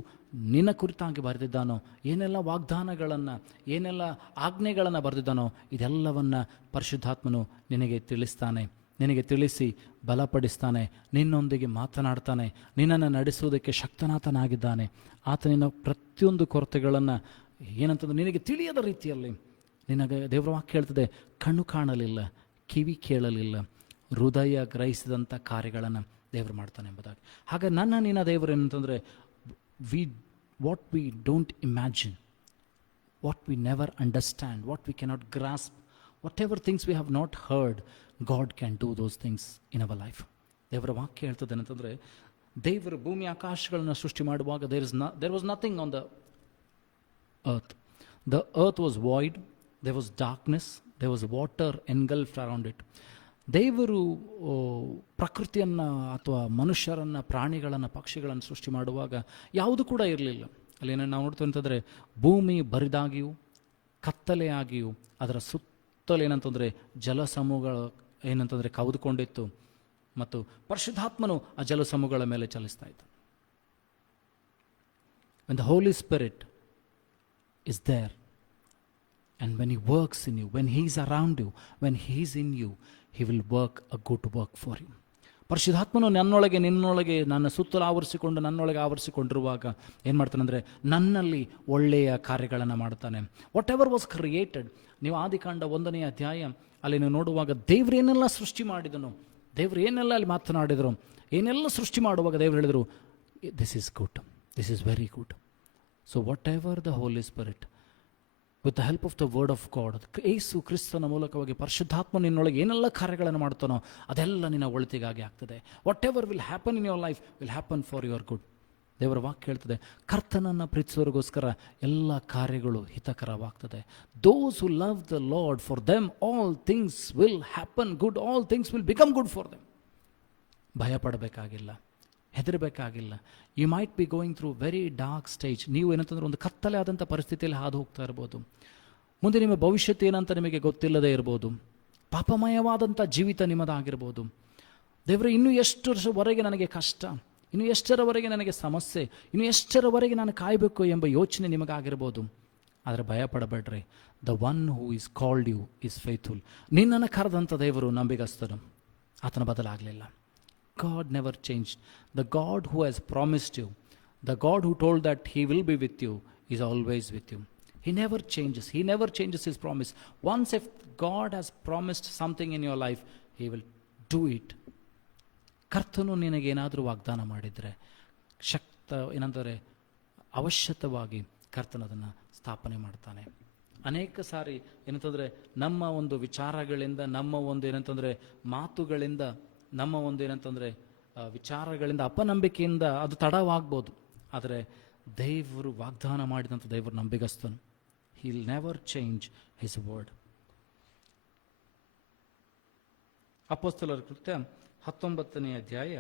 ನಿನ್ನ ಕುರಿತಾಗಿ ಬರೆದಿದ್ದಾನೋ, ಏನೆಲ್ಲ ವಾಗ್ದಾನಗಳನ್ನು, ಏನೆಲ್ಲ ಆಜ್ಞೆಗಳನ್ನು ಬರೆದಿದ್ದಾನೋ, ಇದೆಲ್ಲವನ್ನು ಪರಿಶುದ್ಧಾತ್ಮನು ನಿನಗೆ ತಿಳಿಸ್ತಾನೆ, ನಿನಗೆ ತಿಳಿಸಿ ಬಲಪಡಿಸ್ತಾನೆ, ನಿನ್ನೊಂದಿಗೆ ಮಾತನಾಡ್ತಾನೆ, ನಿನ್ನನ್ನು ನಡೆಸುವುದಕ್ಕೆ ಶಕ್ತನಾತನಾಗಿದ್ದಾನೆ. ಆತ ನಿನ್ನ ಪ್ರತಿಯೊಂದು ಕೊರತೆಗಳನ್ನು ಏನಂತಂದ್ರೆ ನಿನಗೆ ತಿಳಿಯದ ರೀತಿಯಲ್ಲಿ ನಿನಗೆ ದೇವರ ವಾಕ್ಯ ಹೇಳ್ತದೆ, ಕಣ್ಣು ಕಾಣಲಿಲ್ಲ, ಕಿವಿ ಕೇಳಲಿಲ್ಲ, ಹೃದಯ ಗ್ರಹಿಸಿದಂಥ ಕಾರ್ಯಗಳನ್ನು ದೇವರು ಮಾಡ್ತಾನೆ ಎಂಬುದಾಗಿ. ಹಾಗೆ ನಿನ್ನ ದೇವರು ಏನಂತಂದರೆ, what we don't imagine, what we never understand, what we cannot grasp, what ever things we have not heard, God can do those things in our life. ದೇವರ ವಾಕ್ಯ ಹೇಳ್ತದೆ ಏನಂತಂದರೆ, ದೇವರು ಭೂಮಿ ಆಕಾಶಗಳನ್ನು ಸೃಷ್ಟಿ ಮಾಡುವಾಗ there was nothing on the earth. The earth was void, there was darkness, there was water engulfed around it. ದೇವರು ಪ್ರಕೃತಿಯನ್ನು ಅಥವಾ ಮನುಷ್ಯರನ್ನು, ಪ್ರಾಣಿಗಳನ್ನು, ಪಕ್ಷಿಗಳನ್ನು ಸೃಷ್ಟಿ ಮಾಡುವಾಗ ಯಾವುದು ಕೂಡ ಇರಲಿಲ್ಲ. ಅಲ್ಲಿ ಏನೋ ನಾವು ನೋಡ್ತೀವಿ ಅಂತಂದರೆ, ಭೂಮಿ ಬರಿದಾಗಿಯೂ ಕತ್ತಲೆಯಾಗಿಯೂ ಅದರ ಸುತ್ತಲೂ ಏನಂತಂದರೆ ಜಲಸಮೂಹಗಳು ಏನಂತಂದರೆ ಕವಿದುಕೊಂಡಿತ್ತು, ಮತ್ತು ಪರಿಶುದ್ಧಾತ್ಮನು ಆ ಜಲಸಮೂಹಗಳ ಮೇಲೆ ಚಲಿಸ್ತಾ ಇತ್ತು. When the Holy Spirit is there, and when he works in you, when he is around you, when he is in you, he will work a good work for you. ಪರಿಶುದ್ಧಾತ್ಮನು ನನ್ನೊಳಗೆ, ನಿನ್ನೊಳಗೆ, ನನ್ನ ಸುತ್ತಲೂ ಆವರಿಸಿಕೊಂಡು, ನನ್ನೊಳಗೆ ಆವರಿಸಿಕೊಂಡಿರುವಾಗ ಏನು ಮಾಡ್ತಾನೆ ಅಂದರೆ, ನನ್ನಲ್ಲಿ ಒಳ್ಳೆಯ ಕಾರ್ಯಗಳನ್ನು ಮಾಡ್ತಾನೆ. ವಾಟ್ ಎವರ್ ವಾಸ್ ಕ್ರಿಯೇಟೆಡ್, ನೀವು ಆದಿಕಾಂಡ 1ನೇ ಅಧ್ಯಾಯ ಅಲ್ಲಿ ನೀವು ನೋಡುವಾಗ ದೇವ್ರು ಏನೆಲ್ಲ ಸೃಷ್ಟಿ ಮಾಡಿದನು, ದೇವ್ರು ಏನೆಲ್ಲ ಅಲ್ಲಿ ಮಾತನಾಡಿದರು, ಏನೆಲ್ಲ ಸೃಷ್ಟಿ ಮಾಡುವಾಗ ದೇವ್ರು ಹೇಳಿದರು, this is good, this is very good. So what ever the Holy Spirit, with the help of the word of God, ಯೇಸು ಕ್ರಿಸ್ತನ ಮೂಲಕವಾಗಿ ಪರಿಶುದ್ಧಾತ್ಮ ನಿನ್ನೊಳಗೆ ಏನೆಲ್ಲ ಕಾರ್ಯಗಳನ್ನು ಮಾಡ್ತಾನೋ ಅದೆಲ್ಲ ನಿನ್ನ ಒಳಿತಿಗಾಗಿ ಆಗ್ತದೆ. What ever will happen in your life will happen for your good. ದೇವರ ವಾಕ್ಯ ಹೇಳ್ತದೆ, ಕರ್ತನನ್ನು ಪ್ರೀತಿಸೋರಿಗೋಸ್ಕರ ಎಲ್ಲ ಕಾರ್ಯಗಳು ಹಿತಕರವಾಗ್ತದೆ. Those who love the Lord, for them all things will happen good, all things will become good for them. ಭಯ ಪಡಬೇಕಾಗಿಲ್ಲ, ಹೆದರಬೇಕಾಗಿಲ್ಲ. You might be going through very dark stage. ನೀವು ಏನಂತಂದ್ರೆ ಒಂದು ಕತ್ತಲೆ ಆದಂಥ ಪರಿಸ್ಥಿತಿಯಲ್ಲಿ ಹಾದು ಹೋಗ್ತಾ ಇರ್ಬೋದು. ಮುಂದೆ ನಿಮ್ಮ ಭವಿಷ್ಯತ್ತು ಏನಂತ ನಿಮಗೆ ಗೊತ್ತಿಲ್ಲದೆ ಇರ್ಬೋದು. ಪಾಪಮಯವಾದಂಥ ಜೀವಿತ ನಿಮ್ಮದಾಗಿರ್ಬೋದು. ದೇವರೇ, ಇನ್ನೂ ಎಷ್ಟು ವರ್ಷವರೆಗೆ ನನಗೆ ಕಷ್ಟ, ಇನ್ನು ಎಷ್ಟರವರೆಗೆ ನನಗೆ ಸಮಸ್ಯೆ, ಇನ್ನು ಎಷ್ಟರವರೆಗೆ ನಾನು ಕಾಯಬೇಕು ಎಂಬ ಯೋಚನೆ ನಿಮಗಾಗಿರ್ಬೋದು. ಆದರೆ ಭಯ ಪಡಬೇಡ್ರಿ. The one who is called you is faithful. ನಿನ್ನನ್ನು ಕರೆದಂಥ ದೇವರು ನಂಬಿಗಸ್ತನು, ಆತನ ಬದಲಾಗಲಿಲ್ಲ. God never changed. The God who has promised you, the God who told that he will be with you, is always with you. He never changes. He never changes his promise. Once if God has promised something in your life, he will do it. ಕರ್ತನು ನಿನಗೇನಾದರೂ ವಾಗ್ದಾನ ಮಾಡಿದರೆ ಏನಂದರೆ ಅವಶ್ಯಕವಾಗಿ ಕರ್ತನದನ್ನು ಸ್ಥಾಪನೆ ಮಾಡ್ತಾನೆ. ಅನೇಕ ಸಾರಿ ಏನಂತಂದರೆ ನಮ್ಮ ಒಂದು ವಿಚಾರಗಳಿಂದ, ನಮ್ಮ ಒಂದು ಏನಂತಂದರೆ ಮಾತುಗಳಿಂದ, ನಮ್ಮ ಒಂದು ಏನಂತಂದರೆ ವಿಚಾರಗಳಿಂದ, ಅಪನಂಬಿಕೆಯಿಂದ ಅದು ತಡವಾಗ್ಬೋದು. ಆದರೆ ದೇವರು ವಾಗ್ದಾನ ಮಾಡಿದಂಥ ದೇವರು ನಂಬಿಗಸ್ತನು. He will never change his word. ಅಪೊಸ್ತಲರ ಕೃತ್ಯ 19ನೇ ಅಧ್ಯಾಯ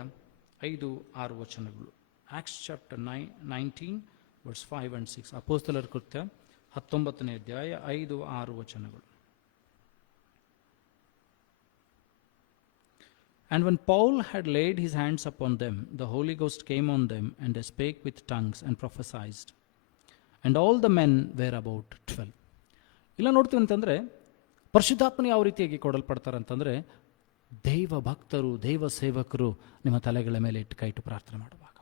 5-6 ವಚನಗಳು. Acts chapter 19 verse 5 and 6. ಅಪೊಸ್ತಲರ ಕೃತ್ಯ 19ನೇ ಅಧ್ಯಾಯ 5-6 ವಚನಗಳು. And when Paul had laid his hands upon them, the Holy Ghost came on them, and they spake with tongues and prophesied. And all the men were about 12. ಇಲ್ಲ ನೋಡ್ತೀವಿ ಅಂತಂದರೆ, ಪರಿಶುದ್ಧಾತ್ಮನ ಯಾವ ರೀತಿಯಾಗಿ ಕೊಡಲ್ಪಡ್ತಾರೆ ಅಂತಂದರೆ, ದೈವ ಭಕ್ತರು, ದೈವ ಸೇವಕರು ನಿಮ್ಮ ತಲೆಗಳ ಮೇಲೆ ಇಟ್ಟು ಕೈ ಇಟ್ಟು ಪ್ರಾರ್ಥನೆ ಮಾಡುವಾಗ,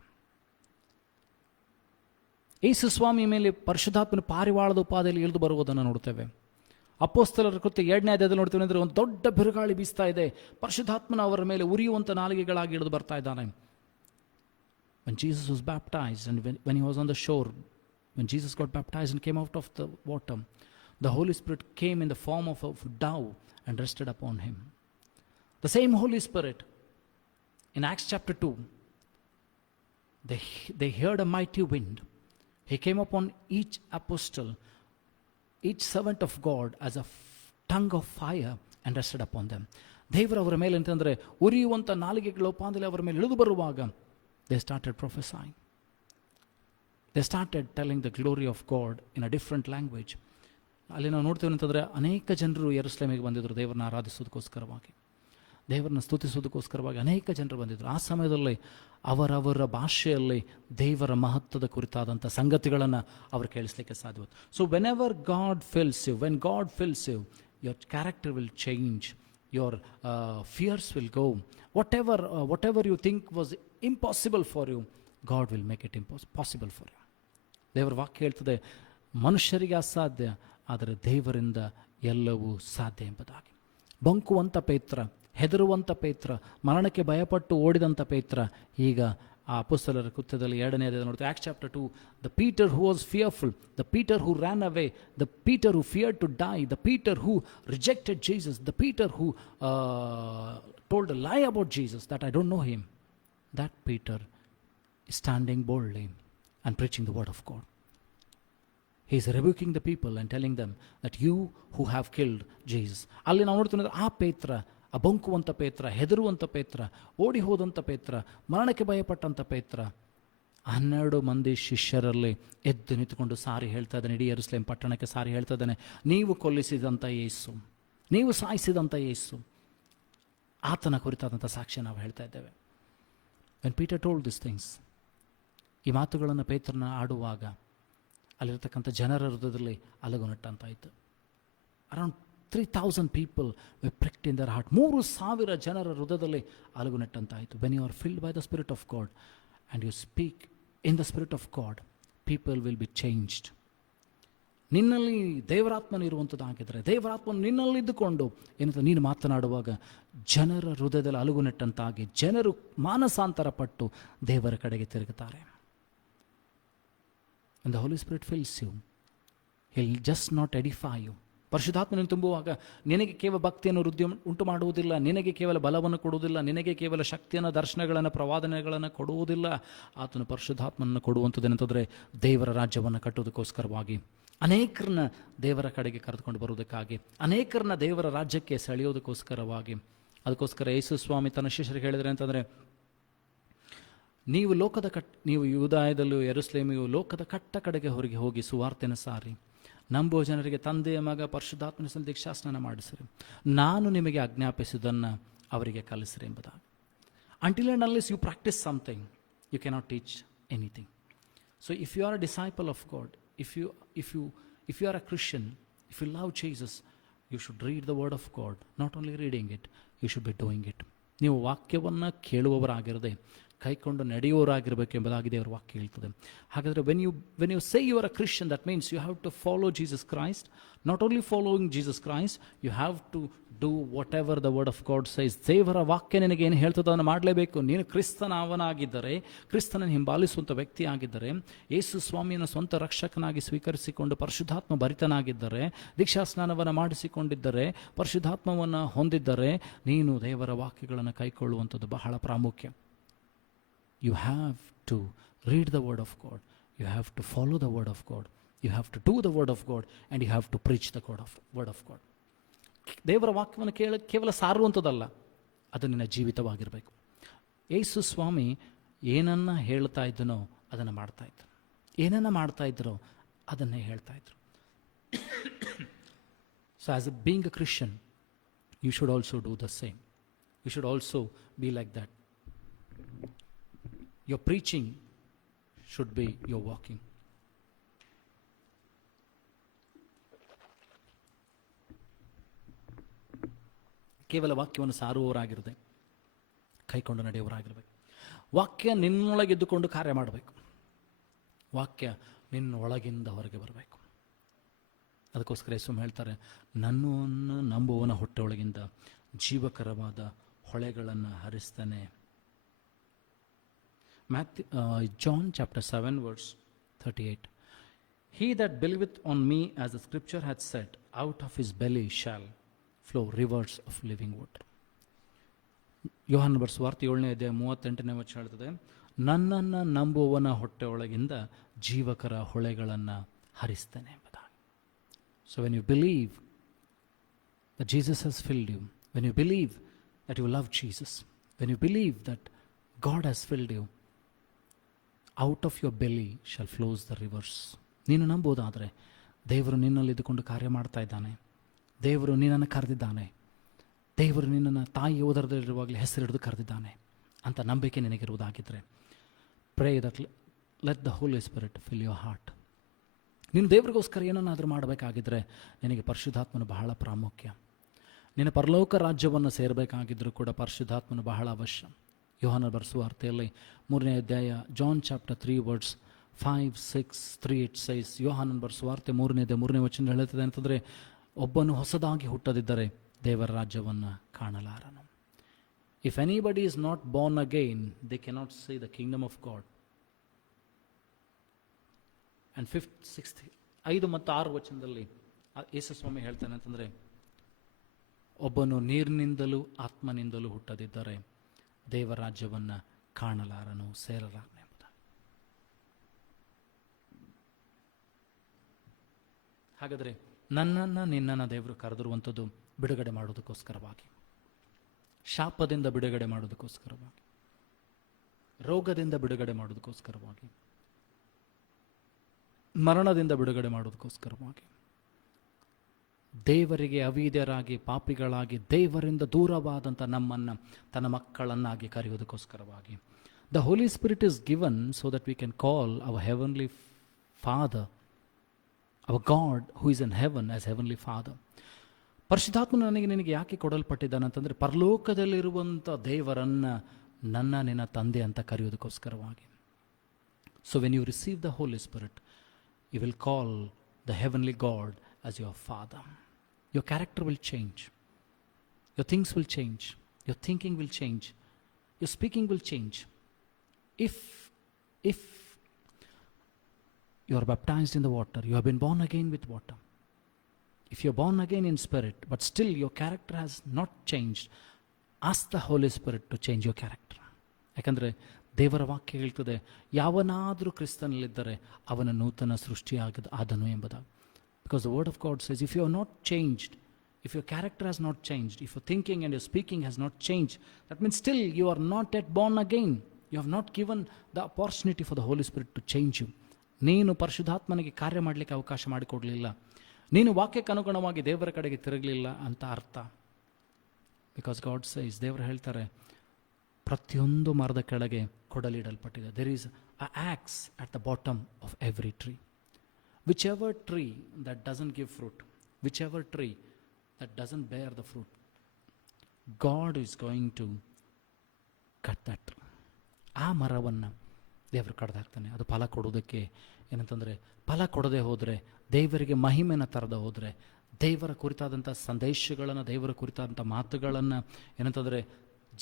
ಯೇಸು ಸ್ವಾಮಿ ಮೇಲೆ ಪರಿಶುದ್ಧಾತ್ಮನ ಪಾರಿವಾಳದ ಉಪಾದಿಯಲ್ಲಿ ಇಳಿದು ಬರುವುದನ್ನು ನೋಡ್ತೇವೆ. ಅಪೊಸ್ತಲರ ಕೃತ್ಯ 2ನೇ ಅಧ್ಯಾಯದಲ್ಲಿ ನೋಡ್ತೀವಿ ಅಂದರೆ, ಒಂದು ದೊಡ್ಡ ಬಿರುಗಾಳಿ ಬೀಸ್ತಾ ಇದೆ, ಪರಿಶುದ್ಧಾತ್ಮನ ಅವರ ಮೇಲೆ ಉರಿಯುವಂಥ ನಾಲಿಗೆಗಳಾಗಿ ಇಳಿದು ಬರ್ತಾ ಇದ್ದಾನೆ. When Jesus was baptized and when he was on the shore, when Jesus got baptized and came out of the water, the Holy Spirit came in the form of a dove and rested upon him. The same Holy Spirit in Acts chapter 2, they heard a mighty wind. He came upon each apostle, each servant of God as a tongue of fire and rested upon them. ದೇವರು ಅವರ ಮೇಲೆ ಅಂತಂದರೆ ಉರಿಯುವಂಥ ನಾಲಿಗೆಗಳ ಉಪಾದಿಯಲ್ಲಿ ಅವರ ಮೇಲೆ ಇಳಿದು ಬರುವಾಗ, they started prophesying. They started telling the glory of God in a different language. ಅಲ್ಲಿ ನಾವು ನೋಡ್ತೀವಿ ಅಂತಂದರೆ, ಅನೇಕ ಜನರು ಯೆರೂಸಲೇಮಿಗೆ ಬಂದಿದ್ದರು ದೇವರನ್ನ ಆರಾಧಿಸೋದಕ್ಕೋಸ್ಕರವಾಗಿ, ದೇವರನ್ನ ಸ್ತುತಿಸೋದಕ್ಕೋಸ್ಕರವಾಗಿ ಅನೇಕ ಜನರು ಬಂದಿದ್ದರು. ಆ ಸಮಯದಲ್ಲಿ ಅವರವರ ಭಾಷೆಯಲ್ಲಿ ದೇವರ ಮಹತ್ವದ ಕುರಿತಾದಂಥ ಸಂಗತಿಗಳನ್ನು ಅವರು ಕೇಳಿಸ್ಲಿಕ್ಕೆ ಸಾಧ್ಯವಾಯಿತು. So when ever God fills you, when God fills you, your character will change, your fears will go. Whatever you think was impossible for you, God will make it possible for you. ದೇವರ ವಾಕ್ಯ ಹೇಳ್ತದೆ, ಮನುಷ್ಯರಿಗೆ ಅಸಾಧ್ಯ, ಆದರೆ ದೇವರಿಂದ ಎಲ್ಲವೂ ಸಾಧ್ಯ ಎಂಬುದಾಗಿ. ಬಂಕುವಂಥ ಪೇತ್ರ, ಹೆದರುವಂಥ ಪೇತ್ರ, ಮರಣಕ್ಕೆ ಭಯಪಟ್ಟು ಓಡಿದಂಥ ಪೇತ್ರ ಈಗ ಆ ಅಪೊಸ್ತಲರ ಕೃತ್ಯದಲ್ಲಿ 2ನೇ ಅಧ್ಯಾಯ ನೋಡ್ತೀವಿ. Acts chapter 2, the Peter who was fearful, the Peter who ran away, the Peter who feared to die, the Peter who rejected Jesus, the Peter who told a lie about Jesus that I don't know him. That Peter is standing boldly and preaching the word of God. He is rebuking the people and telling them that you who have killed Jesus. ಅಲ್ಲಿ ನಾವು ನೋಡ್ತೀವಿ ಆ ಪೇತ್ರ, ಆ ಬಂಕುವಂಥ ಪೇತ್ರ, ಹೆದರುವಂಥ ಪೇತ್ರ, ಓಡಿ ಹೋದಂಥ ಪೇತ್ರ, ಮರಣಕ್ಕೆ ಭಯಪಟ್ಟಂಥ ಪೇತ್ರ 12 ಮಂದಿ ಶಿಷ್ಯರಲ್ಲಿ ಎದ್ದು ನಿಂತುಕೊಂಡು ಸಾರಿ ಹೇಳ್ತಾ ಇದ್ದಾನೆ. ಇಡೀ ಯೆರೂಸಲೇಮ್ ಪಟ್ಟಣಕ್ಕೆ ಸಾರಿ ಹೇಳ್ತಾ ಇದ್ದಾನೆ, ನೀವು ಕೊಲ್ಲಿಸಿದಂಥ ಯೇಸು, ನೀವು ಸಾಯಿಸಿದಂಥ ಯೇಸು, ಆತನ ಕುರಿತಾದಂಥ ಸಾಕ್ಷಿ ನಾವು ಹೇಳ್ತಾ ಇದ್ದೇವೆ. When Peter told this things, ಈ ಮಾತುಗಳನ್ನು ಪೇತ್ರನ ಆಡುವಾಗ ಅಲ್ಲಿರ್ತಕ್ಕಂಥ ಜನರ ಹೃದಯದಲ್ಲಿ ಅಲಗುನಟ್ಟಂತಾಯಿತು. Around 3,000 people were pricked in their heart. 3,000 ಜನರ ಹೃದಯದಲ್ಲಿ ಅಲಗುನಟ್ಟಂತಾಯಿತು. When you are filled by the spirit of God and you speak in the spirit of God, people will be changed. ನಿನ್ನಲ್ಲಿ ದೇವರಾತ್ಮನ ಇರುವಂಥದ್ದಾಗಿದ್ದರೆ, ದೇವರಾತ್ಮನು ನಿನ್ನಲ್ಲಿದ್ದುಕೊಂಡು ಏನಂತ ನೀನು ಮಾತನಾಡುವಾಗ ಜನರ ಹೃದಯದಲ್ಲಿ ಅಲುಗುನೆಟ್ಟಂತಾಗಿ ಜನರು ಮಾನಸಾಂತರ ಪಟ್ಟು ದೇವರ ಕಡೆಗೆ ತಿರುಗುತ್ತಾರೆ. And the Holy Spirit fills you. He'll just not edify you. ಪರಿಶುದ್ಧಾತ್ಮನನ್ನು ತುಂಬುವಾಗ ನಿನಗೆ ಕೇವಲ ಭಕ್ತಿಯನ್ನು ವೃದ್ಧಿ ಉಂಟು ಮಾಡುವುದಿಲ್ಲ, ನಿನಗೆ ಕೇವಲ ಬಲವನ್ನು ಕೊಡುವುದಿಲ್ಲ, ನಿನಗೆ ಕೇವಲ ಶಕ್ತಿಯನ್ನು, ದರ್ಶನಗಳನ್ನು, ಪ್ರವಾದನೆಗಳನ್ನು ಕೊಡುವುದಿಲ್ಲ. ಆತನು ಪರಿಶುದ್ಧಾತ್ಮನನ್ನು ಕೊಡುವಂಥದ್ದೇನೆಂತಂದರೆ ದೇವರ ರಾಜ್ಯವನ್ನು ಕಟ್ಟುವುದಕ್ಕೋಸ್ಕರವಾಗಿ, ಅನೇಕರನ್ನ ದೇವರ ಕಡೆಗೆ ಕರೆದುಕೊಂಡು ಬರುವುದಕ್ಕಾಗಿ, ಅನೇಕರನ್ನ ದೇವರ ರಾಜ್ಯಕ್ಕೆ ಸೆಳೆಯೋದಕ್ಕೋಸ್ಕರವಾಗಿ. ಅದಕ್ಕೋಸ್ಕರ ಯೇಸು ಸ್ವಾಮಿ ತನ್ನ ಶಿಷ್ಯರಿಗೆ ಹೇಳಿದರೆ ಅಂತಂದರೆ, ನೀವು ಯೂದಾಯದಲ್ಲೂ ಯೆರೂಸಲೇಮಿಗೂ ಲೋಕದ ಕಟ್ಟ ಕಡೆಗೆ ಹೊರಗೆ ಹೋಗಿ ಸುವಾರ್ತೆಯನ್ನು ಸಾರಿ, ನಂಬುವ ಜನರಿಗೆ ತಂದೆಯ ಮಗ ಪರಿಶುದ್ಧಾತ್ಮನ ದೀಕ್ಷಾಸ್ನಾನ ಮಾಡಿಸಿರಿ, ನಾನು ನಿಮಗೆ ಆಜ್ಞಾಪಿಸುವುದನ್ನು ಅವರಿಗೆ ಕಲಿಸಿರಿ ಎಂಬುದಾಗಿ. Until and unless you practice something, you cannot teach anything. So if you are a disciple of God, if you are a Christian, if you love Jesus, you should read the word of God. Not only reading it, you should be doing it. ನೀವು ವಾಕ್ಯವನ್ನು ಕೇಳುವವರಾಗಿರದೆ ಕೈಕೊಂಡು ನಡೆಯುವವರಾಗಿರಬೇಕು ಎಂಬುದಾಗಿ ದೇವರ ವಾಕ್ಯ ಹೇಳ್ತದೆ. ಹಾಗಾದರೆ when you say you are a Christian, that means you have to follow Jesus Christ. Not only following Jesus Christ, you have to do what ever the word of God says. ದೇವರ ವಾಕ್ಯ ನಿನಗೆ ಏನು ಹೇಳ್ತದೋ ಅದನ್ನು ಮಾಡಲೇಬೇಕು. ನೀನು ಕ್ರಿಸ್ತನವನಾಗಿದ್ದರೆ, ಕ್ರಿಸ್ತನನ್ನು ಹಿಂಬಾಲಿಸುವಂಥ ವ್ಯಕ್ತಿ ಆಗಿದ್ದರೆ, ಯೇಸು ಸ್ವಾಮಿಯನ್ನು ಸ್ವಂತ ರಕ್ಷಕನಾಗಿ ಸ್ವೀಕರಿಸಿಕೊಂಡು ಪರಿಶುದ್ಧಾತ್ಮ ಭರಿತನಾಗಿದ್ದರೆ, ದೀಕ್ಷಾಸ್ನಾನವನ್ನು ಮಾಡಿಸಿಕೊಂಡಿದ್ದರೆ, ಪರಿಶುದ್ಧಾತ್ಮವನ್ನು ಹೊಂದಿದ್ದರೆ, ನೀನು ದೇವರ ವಾಕ್ಯಗಳನ್ನು ಕೈಕೊಳ್ಳುವಂಥದ್ದು ಬಹಳ ಪ್ರಾಮುಖ್ಯ. You have to read the word of God. You have to follow the word of God. You have to do the word of God, and you have to preach the word of God. ದೇವರ ವಾಕ್ಯವನ್ನು ಕೇವಲ ಸಾರುವಂಥದ್ದಲ್ಲ, ಅದು ನಿನ್ನ ಜೀವಿತವಾಗಿರಬೇಕು. ಯೇಸು ಸ್ವಾಮಿ ಏನನ್ನ ಹೇಳ್ತಾ ಇದ್ದನೋ ಅದನ್ನು ಮಾಡ್ತಾ ಇದ್ರು, ಏನನ್ನ ಮಾಡ್ತಾ ಇದ್ರೋ ಅದನ್ನೇ ಹೇಳ್ತಾ ಇದ್ರು. So as being a Christian, you should also do the same. You should also be like that. Your preaching should be your walking. ಕೇವಲ ವಾಕ್ಯವನ್ನು ಸಾರುವವರಾಗಿರದೆ ಕೈಕೊಂಡು ನಡೆಯುವವರಾಗಿರಬೇಕು. ವಾಕ್ಯ ನಿನ್ನೊಳಗಿದ್ದುಕೊಂಡು ಕಾರ್ಯ ಮಾಡಬೇಕು. ವಾಕ್ಯ ನಿನ್ನ ಒಳಗಿಂದ ಹೊರಗೆ ಬರಬೇಕು. ಅದಕ್ಕೋಸ್ಕರ ಯೇಸು ಹೇಳ್ತಾರೆ, ನನ್ನನ್ನು ನಂಬುವವನ ಹೊಟ್ಟೆ ಒಳಗಿಂದ ಜೀವಕರವಾದ ಹೊಳೆಗಳನ್ನು ಹರಿಸ್ತಾನೆ. John chapter 7 verse 38. He that believeth on me, as the scripture hath said, out of his belly shall flow rivers of living water. ಯೋಹಾನನ ಬರೆದ ಸುವಾರ್ತೆ 7ನೇ ಅಧ್ಯಾಯ 38ನೇ ವಚನ ಹೇಳ್ತದೆ, ನನ್ನನ್ನು ನಂಬುವವನ ಹೊಟ್ಟೆ ಒಳಗಿಂದ ಜೀವಕರ ಹೊಳೆಗಳನ್ನು ಹರಿಸ್ತೇನೆ ಎಂಬುದಾಗಿ. So when you believe that Jesus has filled you, when you believe that you love Jesus, when you believe that God has filled you, out of your belly shall flows the rivers. ನೀನು ನಂಬೋದಾದರೆ ದೇವರು ನಿನ್ನಲ್ಲಿ ಇದ್ದುಕೊಂಡು ಕಾರ್ಯ ಮಾಡ್ತಾ ಇದ್ದಾನೆ. ದೇವರು ನಿನ್ನನ್ನು ಕರೆದಿದ್ದಾನೆ. ದೇವರು ನಿನ್ನನ್ನು ತಾಯಿ ಉದರದಲ್ಲಿರುವಾಗಲೇ ಹೆಸರಿಡಿದು ಕರೆದಿದ್ದಾನೆ ಅಂತ ನಂಬಿಕೆ ನಿನಗಿರುವುದಾಗಿದ್ದರೆ, pray that let the Holy Spirit fill your heart. ನೀನು ದೇವರಿಗೋಸ್ಕರ ಏನನ್ನಾದರೂ ಮಾಡಬೇಕಾಗಿದ್ದರೆ ನಿನಗೆ ಪರಿಶುದ್ಧಾತ್ಮನು ಬಹಳ ಪ್ರಾಮುಖ್ಯ. ನಿನ್ನ ಪರಲೋಕ ರಾಜ್ಯವನ್ನು ಸೇರಬೇಕಾಗಿದ್ದರೂ ಕೂಡ ಪರಿಶುದ್ಧಾತ್ಮನು ಬಹಳ ಅವಶ್ಯ. ಯೋಹಾನನ ಬರೆದ ಸುವಾರ್ತೆಯಲ್ಲಿ 3ನೇ ಅಧ್ಯಾಯ, John chapter 3 words 5, 6, 3 it says, ಯೋಹಾನನ ಬರೆದ ಸುವಾರ್ತೆ 3ನೇ ಅಧ್ಯಾಯ 3ನೇ ವಚನ ಹೇಳ್ತದೆ ಅಂತಂದರೆ, ಒಬ್ಬನು ಹೊಸದಾಗಿ ಹುಟ್ಟದಿದ್ದರೆ ದೇವರ ರಾಜ್ಯವನ್ನು ಕಾಣಲಾರನು. If anybody is not born again, they cannot see the kingdom of God. And 5 ಮತ್ತು 6 ವಚನದಲ್ಲಿ ಯೇಸು ಸ್ವಾಮಿ ಹೇಳ್ತಾನೆ ಅಂತಂದರೆ, ಒಬ್ಬನು ನೀರಿನಿಂದಲೂ ಆತ್ಮನಿಂದಲೂ ಹುಟ್ಟದಿದ್ದರೆ ದೇವರ ರಾಜ್ಯವನ್ನು ಕಾಣಲಾರನು, ಸೇರಲಾರನು ಎಂಬುದಾಗಿ. ಹಾಗಾದರೆ ನನ್ನನ್ನು ನಿನ್ನನ್ನು ದೇವರು ಕರೆದಿರುವಂಥದ್ದು ಬಿಡುಗಡೆ ಮಾಡೋದಕ್ಕೋಸ್ಕರವಾಗಿ, ಶಾಪದಿಂದ ಬಿಡುಗಡೆ ಮಾಡೋದಕ್ಕೋಸ್ಕರವಾಗಿ, ರೋಗದಿಂದ ಬಿಡುಗಡೆ ಮಾಡೋದಕ್ಕೋಸ್ಕರವಾಗಿ, ಮರಣದಿಂದ ಬಿಡುಗಡೆ ಮಾಡೋದಕ್ಕೋಸ್ಕರವಾಗಿ, ದೇವರಿಗೆ ಅವಿಧೇಯರಾಗಿ ಪಾಪಿಗಳಾಗಿ ದೇವರಿಂದ ದೂರವಾದಂಥ ನಮ್ಮನ್ನು ತನ್ನ ಮಕ್ಕಳನ್ನಾಗಿ ಕರೆಯುವುದಕ್ಕೋಸ್ಕರವಾಗಿ. The Holy Spirit is given so that we can call our heavenly Father, our God who is in heaven as heavenly Father. ಪರಿಶುದ್ಧಾತ್ಮ ನಿನಗೆ ಯಾಕೆ ಕೊಡಲ್ಪಟ್ಟಿದ್ದಾನಂತಂದರೆ, ಪರಲೋಕದಲ್ಲಿರುವಂಥ ದೇವರನ್ನು ನಿನ್ನ ತಂದೆ ಅಂತ ಕರೆಯೋದಕ್ಕೋಸ್ಕರವಾಗಿ. So when you receive the Holy Spirit, you will call the heavenly God as your father. Your character will change. Your things will change. Your thinking will change. Your speaking will change. If you are baptized in the water, you have been born again with water. If you are born again in spirit, but still your character has not changed, ask the Holy Spirit to change your character. ಯಾಕಂದರೆ ದೇವರ ವಾಕ್ಯ ಹೇಳ್ತದೆ, ಯಾವನಾದರೂ ಕ್ರಿಸ್ತನಲ್ಲಿದ್ದರೆ ಅವನ ನೂತನ ಆದನು ಎಂಬುದಾಗಿ. Because the word of God says, if you are not changed, if your character has not changed, if your thinking and your speaking has not change, that means still you are not yet born again. You have not given the opportunity for the Holy Spirit to change you. ನೀನು ಪರಿಶುದ್ಧಾತ್ಮನಿಗೆ ಕಾರ್ಯ ಮಾಡಲಿಕ್ಕೆ ಅವಕಾಶ ಮಾಡಿಕೊಡಲಿಲ್ಲ, ನೀನು ವಾಕ್ಯಕ್ಕೆ ಅನುಗುಣವಾಗಿ ದೇವರ ಕಡೆಗೆ ತಿರುಗಲಿಲ್ಲ ಅಂತ ಅರ್ಥ. ಬಿಕಾಸ್ ಗಾಡ್ ಸೇಸ್, ದೇವರು ಹೇಳ್ತಾರೆ, ಪ್ರತಿಯೊಂದು ಮರದ ಕೆಳಗೆ ಕೊಡಲಿಡಲ್ಪಟ್ಟಿದೆ. There is a axe at the bottom of every tree. Which ever tree that doesn't give fruit, which ever tree that doesn't bear the fruit, God is going to cut that. ಆ ಮರವನ್ನು ದೇವರು ಕಡ್ದಾಕ್ತಾನೆ. ಅದು ಫಲ ಕೊಡೋದಕ್ಕೆ ಏನಂತಂದರೆ, ಫಲ ಕೊಡದೆ ಹೋದರೆ, ದೇವರಿಗೆ ಮಹಿಮೆನ ತರದೆ ಹೋದರೆ, ದೇವರ ಕುರಿತಾದಂಥ ಸಂದೇಶಗಳನ್ನು, ದೇವರ ಕುರಿತಾದಂಥ ಮಾತುಗಳನ್ನು ಏನಂತಂದರೆ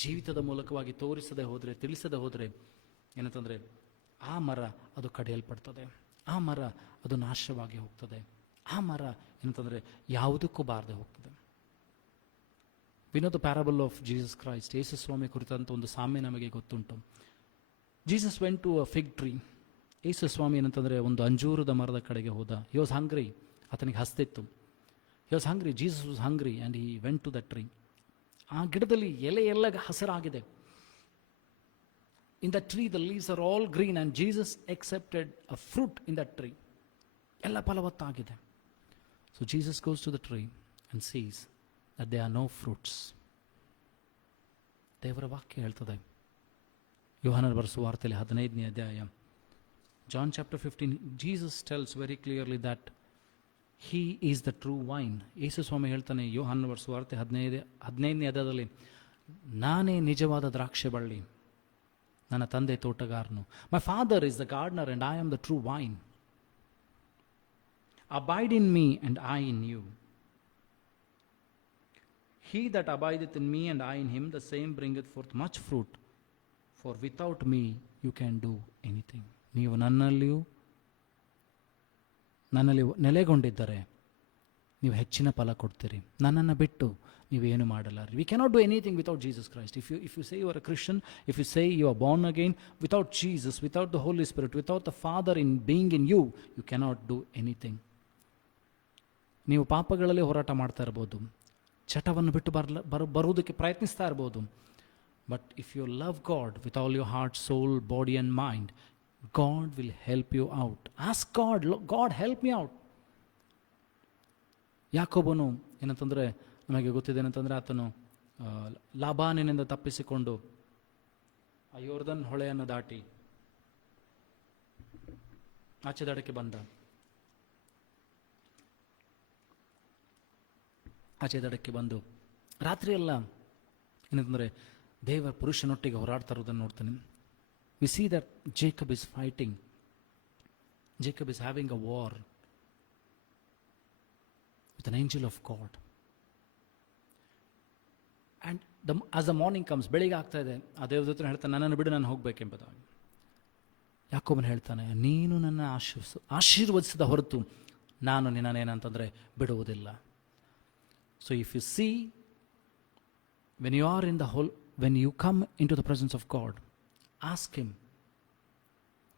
ಜೀವಿತದ ಮೂಲಕವಾಗಿ ತೋರಿಸದೆ ಹೋದರೆ, ತಿಳಿಸದೆ ಹೋದರೆ ಏನಂತಂದರೆ ಆ ಮರ ಅದು ಕಡಿಯಲ್ಪಡ್ತದೆ, ಆ ಮರ ಅದು ನಾಶವಾಗಿ ಹೋಗ್ತದೆ, ಆ ಮರ ಏನಂತಂದರೆ ಯಾವುದಕ್ಕೂ ಬಾರದೆ ಹೋಗ್ತದೆ. We know the parable of Jesus Christ. ಯೇಸು ಸ್ವಾಮಿ ಕುರಿತಂಥ ಒಂದು ಸಾಮ್ಯ ನಮಗೆ ಗೊತ್ತುಂಟು. Jesus went to a fig tree. ಯೇಸು ಸ್ವಾಮಿ ಏನಂತಂದರೆ ಒಂದು ಅಂಜೂರದ ಮರದ ಕಡೆಗೆ ಹೋದ. ಹಿ ವಾಸ್ ಹಂಗ್ರಿ, ಆತನಿಗೆ ಹಸ್ತಿತ್ತು. He was hungry, Jesus was hungry and he went to the tree. ಆ ಗಿಡದಲ್ಲಿ ಎಲೆ ಎಲ್ಲ ಹಸಿರಾಗಿದೆ. In the tree the leaves are all green and Jesus expected a fruit in the tree. ಎಲ್ಲ ಫಲವತ್ತಾಗಿದೆ. So Jesus goes to the tree and sees that they are no fruits. ದೇವರ ವಾಕ್ಯ ಹೇಳ್ತದೆ, ಯೋಹಾನನ ಬರೆಸುವ ವಾರ್ತೆಯಲ್ಲಿ 15ನೇ ಅಧ್ಯಾಯ, John chapter 15, Jesus tells very clearly that He is the true wine. ಯೇಸು ಸ್ವಾಮಿ ಹೇಳ್ತಾನೆ ಯೋಹಾನನ ಬರೆಸುವ ವಾರ್ತೆ 15ನೇ ಅಧ್ಯಾಯದಲ್ಲಿ, ನಾನೇ ನಿಜವಾದ ದ್ರಾಕ್ಷೆ ಬಳ್ಳಿ, ನನ್ನ ತಂದೆ ತೋಟಗಾರನು. My Father is the gardener and I am the true vine. Abide in me and I in you. He that abideth in me and I in him, the same bringeth forth much fruit. For without me you can do anything. ನೀವು ನನ್ನಲ್ಲಿ ನೆಲೆಗೊಂಡಿದ್ದರೆ ನೀವು ಹೆಚ್ಚಿನ ಫಲ ಕೊಡ್ತೀರಿ. ನನ್ನನ್ನು ಬಿಟ್ಟು ನೀವೇನು ಮಾಡಲಾರಿ. We cannot do anything without Jesus Christ. If you say you are a Christian, if you say you are born again, without Jesus, without the Holy Spirit, without the Father in being in you, you cannot do anything. ನೀವು ಪಾಪಗಳಲ್ಲಿ ಹೋರಾಟ ಮಾಡ್ತಾ ಇರ್ಬೋದು, ಚಟವನ್ನು ಬಿಟ್ಟು ಬರುವುದಕ್ಕೆ ಪ್ರಯತ್ನಿಸ್ತಾ ಇರ್ಬೋದು. But if you love God with all your heart, soul, body and mind, God will help you out. Ask God, God help me out. ಯಾಕೋಬನು ಏನಂತಂದರೆ ನಮಗೆ ಗೊತ್ತಿದೆ ಏನಂತಂದರೆ, ಆತನು ಲಾಬಾನಿನಿಂದ ತಪ್ಪಿಸಿಕೊಂಡು ಆ ಯೋರ್ದನ್ ಹೊಳೆಯನ್ನು ದಾಟಿ ಆಚೆ ದಡಕ್ಕೆ ಬಂದ. ಆಚೆ ದಡಕ್ಕೆ ಬಂದು ರಾತ್ರಿ ಎಲ್ಲ ಏನಂತಂದರೆ ದೇವರ ಪುರುಷನೊಟ್ಟಿಗೆ ಹೋರಾಡ್ತಾ ಇರೋದನ್ನು ನೋಡ್ತಾನೆ. We see that Jacob is fighting. Jacob is having a war with an angel of God. And as the morning comes, ಬೆಳಿಗ್ಗೆ ಆಗ್ತಾ ಇದೆ, ಆ ದೇವದೂತನು ಹೇಳ್ತಾನೆ, ನನ್ನನ್ನು ಬಿಡು, ನಾನು ಹೋಗಬೇಕೆಂಬುದಾಗಿ. ಯಾಕೋಬನು ಹೇಳ್ತಾನೆ, ನೀನು ನನ್ನ ಆಶೀರ್ವದಿಸಿದ ಹೊರತು ನಾನು ನಿನ್ನನ್ನೇನಂತಂದರೆ ಬಿಡುವುದಿಲ್ಲ. So if U C, when you are in the whole, when you come into the presence of God, ask him,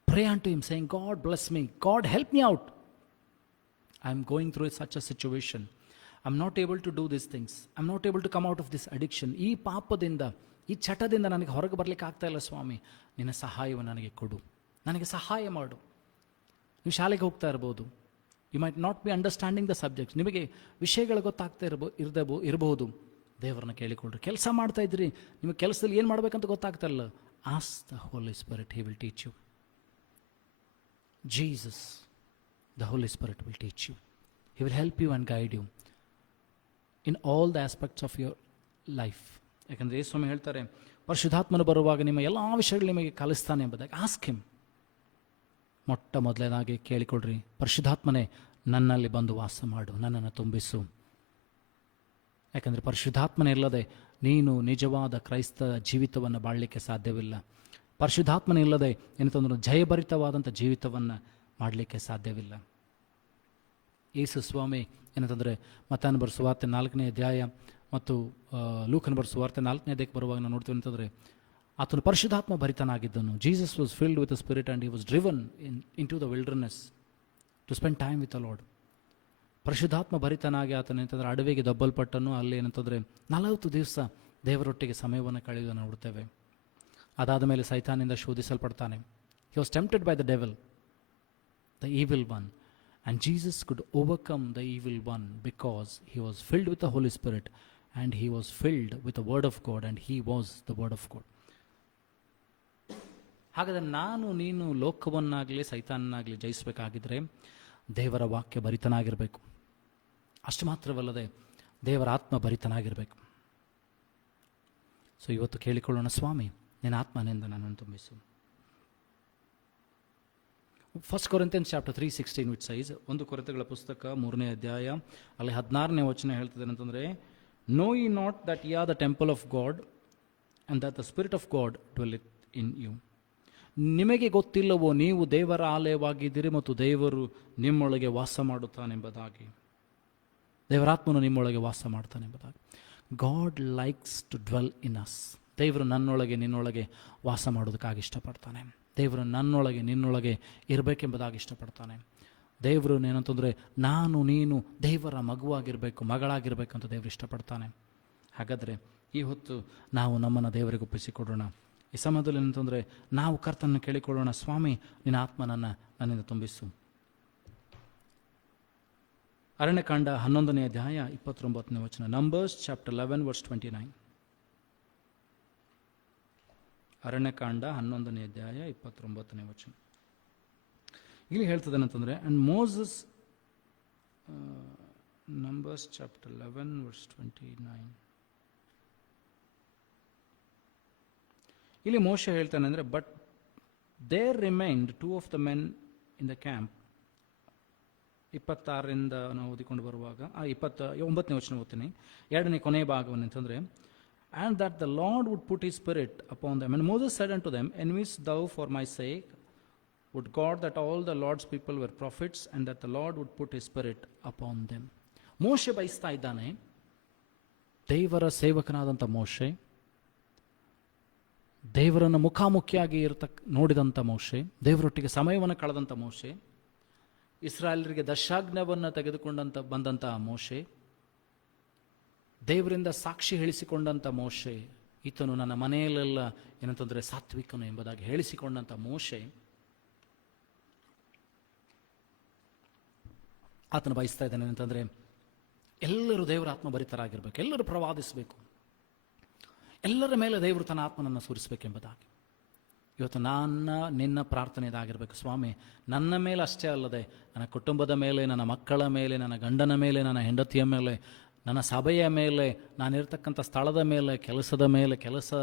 pray unto him saying, God bless me, God help me out, I am going through such a situation, I am not able to do these things, I am not able to come out of this addiction, ಈ ಪಾಪದಿಂದ, ಈ ಚಟದಿಂದ ನನಗೆ ಹೊರಗೆ ಬರಲಿಕ್ಕೆ ಆಗ್ತಾ ಇಲ್ಲ ಸ್ವಾಮಿ, ನಿನ್ನ ಸಹಾಯವನ್ನು ನನಗೆ ಕೊಡು, ನನಗೆ ಸಹಾಯ ಮಾಡು. ನೀವು ಶಾಲೆಗೆ ಹೋಗ್ತಾ ಇರ್ಬೋದು, you might not be understanding the subject, ನಿಮಗೆ ವಿಷಯಗಳು ಗೊತ್ತಾಗ್ತಾ ಇರಬಹುದು, ದೇವರನ್ನ ಕೇಳಿಕೊಳ್ಳ್ರಿ. ಕೆಲಸ ಮಾಡ್ತಾ ಇದ್ರಿ, ನಿಮಗೆ ಕೆಲಸದಲ್ಲಿ ಏನು ಮಾಡಬೇಕಂತ ಗೊತ್ತಾಗ್ತಾ ಇಲ್ಲ, ask the Holy Spirit, he will teach you. Jesus, the Holy Spirit will teach you. He will help you and guide you in all the aspects of your life. ಯಾಕಂದರೆ ಯೇಸು ಹೇಳ್ತಾರೆ, ಪರಿಶುದ್ಧಾತ್ಮನು ಬರುವಾಗ ನಿಮ್ಮ ಎಲ್ಲ ವಿಷಯಗಳು ನಿಮಗೆ ಕಲಿಸ್ತಾನೆ ಎಂಬುದಾಗಿ. Ask him. ಮೊಟ್ಟ ಮೊದಲನೇದಾಗಿ ಕೇಳಿಕೊಳ್ಳ್ರಿ, ಪರಿಶುದ್ಧಾತ್ಮನೇ ನನ್ನಲ್ಲಿ ಬಂದು ವಾಸ ಮಾಡು, ನನ್ನನ್ನು ತುಂಬಿಸು. ಯಾಕಂದರೆ ಪರಿಶುದ್ಧಾತ್ಮನೇ ಇಲ್ಲದೆ ನೀನು ನಿಜವಾದ ಕ್ರೈಸ್ತ ಜೀವಿತವನ್ನು ಬಾಳಲಿಕ್ಕೆ ಸಾಧ್ಯವಿಲ್ಲ. ಪರಿಶುದ್ಧಾತ್ಮನೇ ಇಲ್ಲದೆ ಏನಂತಂದ್ರೆ ಜಯಭರಿತವಾದಂಥ ಜೀವಿತವನ್ನು ಮಾಡಲಿಕ್ಕೆ ಸಾಧ್ಯವಿಲ್ಲ. ಯೇಸು ಸ್ವಾಮಿ ಏನಂತಂದರೆ ಮತ್ತಾಯನ ಬರೆದ ಸುವಾರ್ತೆ 4ನೇ ಅಧ್ಯಾಯ ಮತ್ತು ಲೂಕನ ಬರೆದ ಸುವಾರ್ತೆ 4ನೇ ಅಧ್ಯಾಯಕ್ಕೆ ಬರುವಾಗ ನಾವು ನೋಡ್ತೀವಿ ಅಂತಂದರೆ, ಆತನು ಪರಿಶುದ್ಧಾತ್ಮ ಭರಿತನಾಗಿದ್ದನು. Jesus was filled with the spirit and he was driven into the wilderness to spend time with the Lord. ಪರಿಶುದ್ಧಾತ್ಮ ಭರಿತನಾಗಿ ಆತನ ಏನಂತಂದರೆ ಅಡವಿಗೆ ದಬ್ಬಲ್ಪಟ್ಟನು. ಅಲ್ಲಿ ಏನಂತಂದರೆ 40 ದಿವಸ ದೇವರೊಟ್ಟಿಗೆ ಸಮಯವನ್ನು ಕಳೆಯುವುದನ್ನು ನೋಡ್ತೇವೆ. ಅದಾದ ಮೇಲೆ ಸೈತಾನಿಂದ ಶೋಧಿಸಲ್ಪಡ್ತಾನೆ. He was tempted by the devil, the evil one, and Jesus could overcome the evil one because he was filled with the Holy Spirit and he was filled with the word of God and he was the word of God. ಹಾಗಾದರೆ ನಾನು ನೀನು ಲೋಕವನ್ನಾಗಲಿ ಸೈತಾನನ್ನಾಗಲಿ ಜಯಿಸಬೇಕಾಗಿದ್ದರೆ ದೇವರ ವಾಕ್ಯ ಭರಿತನಾಗಿರಬೇಕು. ಅಷ್ಟು ಮಾತ್ರವಲ್ಲದೆ ದೇವರ ಆತ್ಮ ಭರಿತನಾಗಿರಬೇಕು. So ಇವತ್ತು ಕೇಳಿಕೊಳ್ಳೋಣ, ಸ್ವಾಮಿ ನಿನ್ನ ಆತ್ಮನಿಂದ ನನ್ನನ್ನು ತುಂಬಿಸು. 1 Corinthians chapter 3:16 which says, 1 ಕೊರಿಂಥಗಳ ಪುಸ್ತಕ 3ನೇ ಅಧ್ಯಾಯ ಅಲ್ಲಿ 16ನೇ ವಚನ ಹೇಳ್ತದೆ ಅಂತಂದರೆ, know you not that you are the temple of God and that the spirit of God dwelleth in you. ನಿಮಗೆ ಗೊತ್ತಿಲ್ಲವೋ ನೀವು ದೇವರ ಆಲಯವಾಗಿದ್ದೀರಿ ಮತ್ತು ದೇವರು ನಿಮ್ಮೊಳಗೆ ವಾಸ ಮಾಡುತ್ತಾನೆಂಬುದಾಗಿ. ದೇವರಾತ್ಮನು ನಿಮ್ಮೊಳಗೆ ವಾಸ ಮಾಡ್ತಾನೆಂಬುದಾಗಿ. God likes to dwell in us. ದೇವರು ನನ್ನೊಳಗೆ ನಿನ್ನೊಳಗೆ ವಾಸ ಮಾಡೋದಕ್ಕಾಗಿ ಇಷ್ಟಪಡ್ತಾನೆ. ದೇವರು ನನ್ನೊಳಗೆ ನಿನ್ನೊಳಗೆ ಇರಬೇಕೆಂಬುದಾಗಿ ಇಷ್ಟಪಡ್ತಾನೆ. ದೇವರು ಏನಂತಂದರೆ ನಾನು ನೀನು ದೇವರ ಮಗುವಾಗಿರಬೇಕು, ಮಗಳಾಗಿರಬೇಕಂತ ದೇವರು ಇಷ್ಟಪಡ್ತಾನೆ. ಹಾಗಾದರೆ ಈ ಹೊತ್ತು ನಾವು ನಮ್ಮನ್ನು ದೇವರಿಗೆ ಒಪ್ಪಿಸಿಕೊಡೋಣ. ಈ ಸಮಯದಲ್ಲಿ ಏನಂತಂದರೆ ನಾವು ಕರ್ತನನ್ನು ಕೇಳಿಕೊಳ್ಳೋಣ, ಸ್ವಾಮಿ ನಿನ್ನ ಆತ್ಮನನ್ನು ನನ್ನಿಂದ ತುಂಬಿಸು. ಅರಣ್ಯಕಾಂಡ 11ನೇ ಅಧ್ಯಾಯ 29ನೇ ವಚನ. Numbers chapter 11 verse 29. ಅರಣ್ಯಕಾಂಡ 11ನೇ ಅಧ್ಯಾಯ 29ನೇ ವಚನ. ಇಲ್ಲಿ ಹೇಳ್ತದೆ ಅಂತಂದರೆ, and Moses, Numbers chapter 11 verse 29. ಇಲ್ಲಿ ಮೋಶೆ ಹೇಳ್ತಾನೆ ಅಂದರೆ, but there remained 2 of the men in the camp. 26ರಿಂದ ನಾವು ಓದಿಕೊಂಡು ಬರುವಾಗ 29ನೇ ವಚನ ಓದ್ತೀನಿ, 2ನೇ ಕೊನೆಯ ಭಾಗವನ್ನು ಅಂತಂದರೆ, and that the Lord would put his spirit upon them. And Moses said unto them, enviest thou for my sake? Would God that all the Lord's people were prophets, and that the Lord would put his spirit upon them. ಮೋಶೆ ಬಯಸ್ತಾ ಇದ್ದಾನೆ, ದೇವರ ಸೇವಕನಾದಂಥ ಮೋಶೆ, ದೇವರನ್ನು ಮುಖಾಮುಖಿಯಾಗಿ ನೋಡಿದಂಥ ಮೋಶೆ, ದೇವರೊಟ್ಟಿಗೆ ಸಮಯವನ್ನು ಕಳೆದಂಥ ಮೋಶೆ, ಇಸ್ರಾಯೇಲರಿಗೆ ದಶಾಜ್ಞವನ್ನು ತೆಗೆದುಕೊಂಡಂಥ ಬಂದಂಥ ಮೋಶೆ, ದೇವರಿಂದ ಸಾಕ್ಷಿ ಹೇಳಿಸಿಕೊಂಡಂಥ ಮೋಶೆ, ಈತನು ನನ್ನ ಮನೆಯಲ್ಲೆಲ್ಲ ಏನಂತಂದರೆ ಸಾತ್ವಿಕನು ಎಂಬುದಾಗಿ ಹೇಳಿಸಿಕೊಂಡಂಥ ಮೋಶೆ, ಆತನು ಬಯಸ್ತಾ ಇದ್ದಾನೆ ಅಂತಂದರೆ ಎಲ್ಲರೂ ದೇವರ ಆತ್ಮ ಭರಿತರಾಗಿರ್ಬೇಕು, ಎಲ್ಲರೂ ಪ್ರವಾದಿಸಬೇಕು, ಎಲ್ಲರ ಮೇಲೆ ದೇವರು ತನ್ನ ಆತ್ಮನನ್ನು ಸುರಿಸಬೇಕೆಂಬುದಾಗಿ. ಇವತ್ತು ನಿನ್ನ ಪ್ರಾರ್ಥನೆ ಇದಾಗಿರಬೇಕು, ಸ್ವಾಮಿ ನನ್ನ ಮೇಲೆ ಅಷ್ಟೇ ಅಲ್ಲದೆ ನನ್ನ ಕುಟುಂಬದ ಮೇಲೆ, ನನ್ನ ಮಕ್ಕಳ ಮೇಲೆ, ನನ್ನ ಗಂಡನ ಮೇಲೆ, ನನ್ನ ಹೆಂಡತಿಯ ಮೇಲೆ, ನನ್ನ ಸಭೆಯ ಮೇಲೆ, ನಾನಿರ್ತಕ್ಕಂಥ ಸ್ಥಳದ ಮೇಲೆ, ಕೆಲಸದ ಮೇಲೆ, ಕೆಲಸ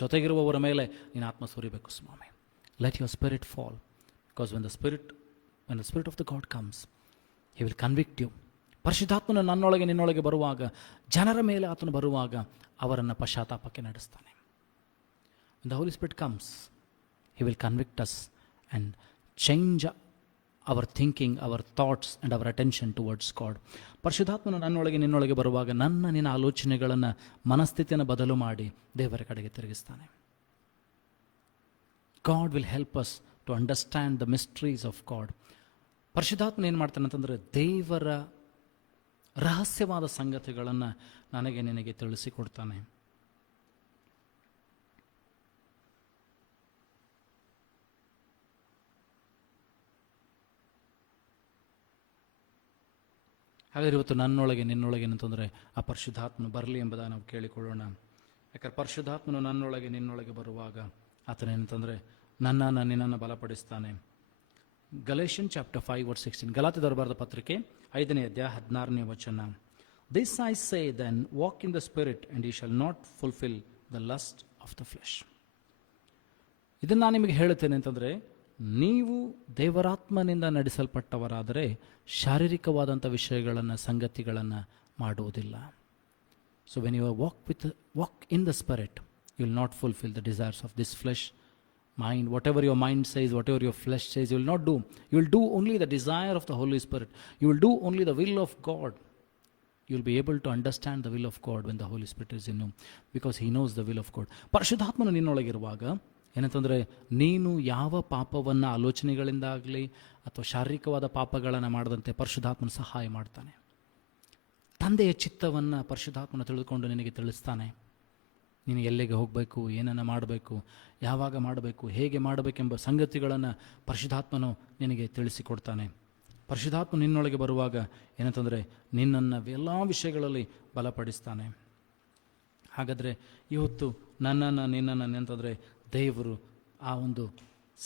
ಜೊತೆಗಿರುವವರ ಮೇಲೆ ನಿನ್ನ ಆತ್ಮ ಸುರಿಬೇಕು ಸ್ವಾಮಿ. Let your spirit fall, because when the spirit of the God comes, he will convict you. ಪರಿಶುದ್ಧಾತ್ಮನು ನನ್ನೊಳಗೆ ನಿನ್ನೊಳಗೆ ಬರುವಾಗ, ಜನರ ಮೇಲೆ ಆತನು ಬರುವಾಗ ಅವರನ್ನು ಪಶ್ಚಾತ್ತಾಪಕ್ಕೆ ನಡೆಸ್ತಾನೆ. When the Holy Spirit comes, He will convict us and change our thinking, our thoughts and our attention towards God. ಪರಿಶುದ್ಧಾತ್ಮನು ನನ್ನೊಳಗೆ ನಿನ್ನೊಳಗೆ ಬರುವಾಗ ನಿನ್ನ ಆಲೋಚನೆಗಳನ್ನು, ಮನಸ್ಥಿತಿಯನ್ನು ಬದಲು ಮಾಡಿ ದೇವರ ಕಡೆಗೆ ತಿರುಗಿಸ್ತಾನೆ. God will help us to understand the mysteries of God. ಪರಿಶುದ್ಧಾತ್ಮನು ಏನು ಮಾಡ್ತಾನೆ ಅಂತಂದರೆ, ದೇವರ ರಹಸ್ಯವಾದ ಸಂಗತಿಗಳನ್ನು ನನಗೆ ನಿನಗೆ ತಿಳಿಸಿಕೊಡ್ತಾನೆ. ಹಾಗಾದರೆ ಇವತ್ತು ನನ್ನೊಳಗೆ ನಿನ್ನೊಳಗೆ ಅಂತಂದರೆ ಆ ಪರಿಶುದ್ಧಾತ್ಮನು ಬರಲಿ ಎಂಬುದಾಗಿ ನಾವು ಕೇಳಿಕೊಳ್ಳೋಣ. ಯಾಕಂದ್ರೆ ಪರಿಶುದ್ಧಾತ್ಮನು ನನ್ನೊಳಗೆ ನಿನ್ನೊಳಗೆ ಬರುವಾಗ ಆತನೇನಂತಂದರೆ ನಿನ್ನನ್ನು ಬಲಪಡಿಸ್ತಾನೆ. ಗಲೇಷಿಯನ್ ಚಾಪ್ಟರ್ 5:16, ಗಲಾತ್ಯದವರ ಬರೆದ ಪತ್ರಿಕೆ 5ನೇ ಅಧ್ಯಾಯ 16ನೇ ವಚನ. This I say then, walk in the spirit and ye shall not fulfill the lust of the flesh. ಇದನ್ನು ನಾನು ನಿಮಗೆ ಹೇಳುತ್ತೇನೆ ಅಂತಂದರೆ, ನೀವು ದೇವರಾತ್ಮನಿಂದ ನಡೆಸಲ್ಪಟ್ಟವರಾದರೆ ಶಾರೀರಿಕವಾದಂಥ ವಿಷಯಗಳನ್ನು, ಸಂಗತಿಗಳನ್ನು ಮಾಡುವುದಿಲ್ಲ. So when you walk in the Spirit, you will not fulfil the desires of this flesh mind. Whatever your mind says, whatever your flesh says, you will not do. You will do only the desire of the Holy Spirit. You will do only the will of God. You will be able to understand the will of God when the Holy Spirit is in you, because He knows the will of God. ಪರಿಶುದ್ಧಾತ್ಮನು ನಿನ್ನೊಳಗಿರುವಾಗ ಏನಂತಂದರೆ, ನೀನು ಯಾವ ಪಾಪವನ್ನು ಆಲೋಚನೆಗಳಿಂದಾಗಲಿ ಅಥವಾ ಶಾರೀರಿಕವಾದ ಪಾಪಗಳನ್ನು ಮಾಡದಂತೆ ಪರಿಶುದ್ಧಾತ್ಮನ ಸಹಾಯ ಮಾಡ್ತಾನೆ. ತಂದೆಯ ಚಿತ್ತವನ್ನು ಪರಿಶುದ್ಧಾತ್ಮನ ತಿಳಿದುಕೊಂಡು ನಿನಗೆ ತಿಳಿಸ್ತಾನೆ. ನೀನು ಎಲ್ಲಿಗೆ ಹೋಗಬೇಕು, ಏನನ್ನು ಮಾಡಬೇಕು, ಯಾವಾಗ ಮಾಡಬೇಕು, ಹೇಗೆ ಮಾಡಬೇಕೆಂಬ ಸಂಗತಿಗಳನ್ನು ಪರಿಶುದ್ಧಾತ್ಮನು ನಿನಗೆ ತಿಳಿಸಿಕೊಡ್ತಾನೆ. ಪರಿಶುದ್ಧಾತ್ಮ ನಿನ್ನೊಳಗೆ ಬರುವಾಗ ಏನಂತಂದರೆ, ನಿನ್ನನ್ನು ಎಲ್ಲ ವಿಷಯಗಳಲ್ಲಿ ಬಲಪಡಿಸ್ತಾನೆ. ಹಾಗಾದರೆ ಇವತ್ತು ನಿನ್ನನ್ನು ಅಂತಂದರೆ ದೇವರು ಆ ಒಂದು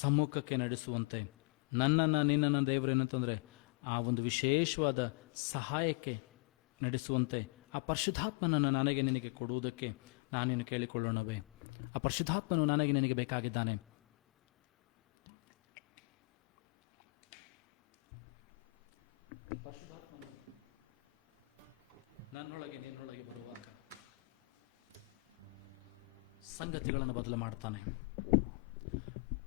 ಸಮ್ಮುಖಕ್ಕೆ ನಡೆಸುವಂತೆ, ನಿನ್ನನ್ನು ದೇವರು ಏನಂತಂದರೆ ಆ ಒಂದು ವಿಶೇಷವಾದ ಸಹಾಯಕ್ಕೆ ನಡೆಸುವಂತೆ ಆ ಪರಿಶುದ್ಧಾತ್ಮನನ್ನು ನನಗೆ ನಿನಗೆ ಕೊಡುವುದಕ್ಕೆ ನಾನೇನು ಕೇಳಿಕೊಳ್ಳೋಣವೇ? ಆ ಪರಿಶುದ್ಧಾತ್ಮನು ನನಗೆ ನಿನಗೆ ಬೇಕಾಗಿದ್ದಾನೆ. ಪರಿಶುದ್ಧಾತ್ಮನು ನನ್ನೊಳಗೆ ನಿನ್ನೊಳಗೆ ಬರುವಾಗ ಸಂಗತಿಗಳನ್ನು ಬದಲು ಮಾಡ್ತಾನೆ.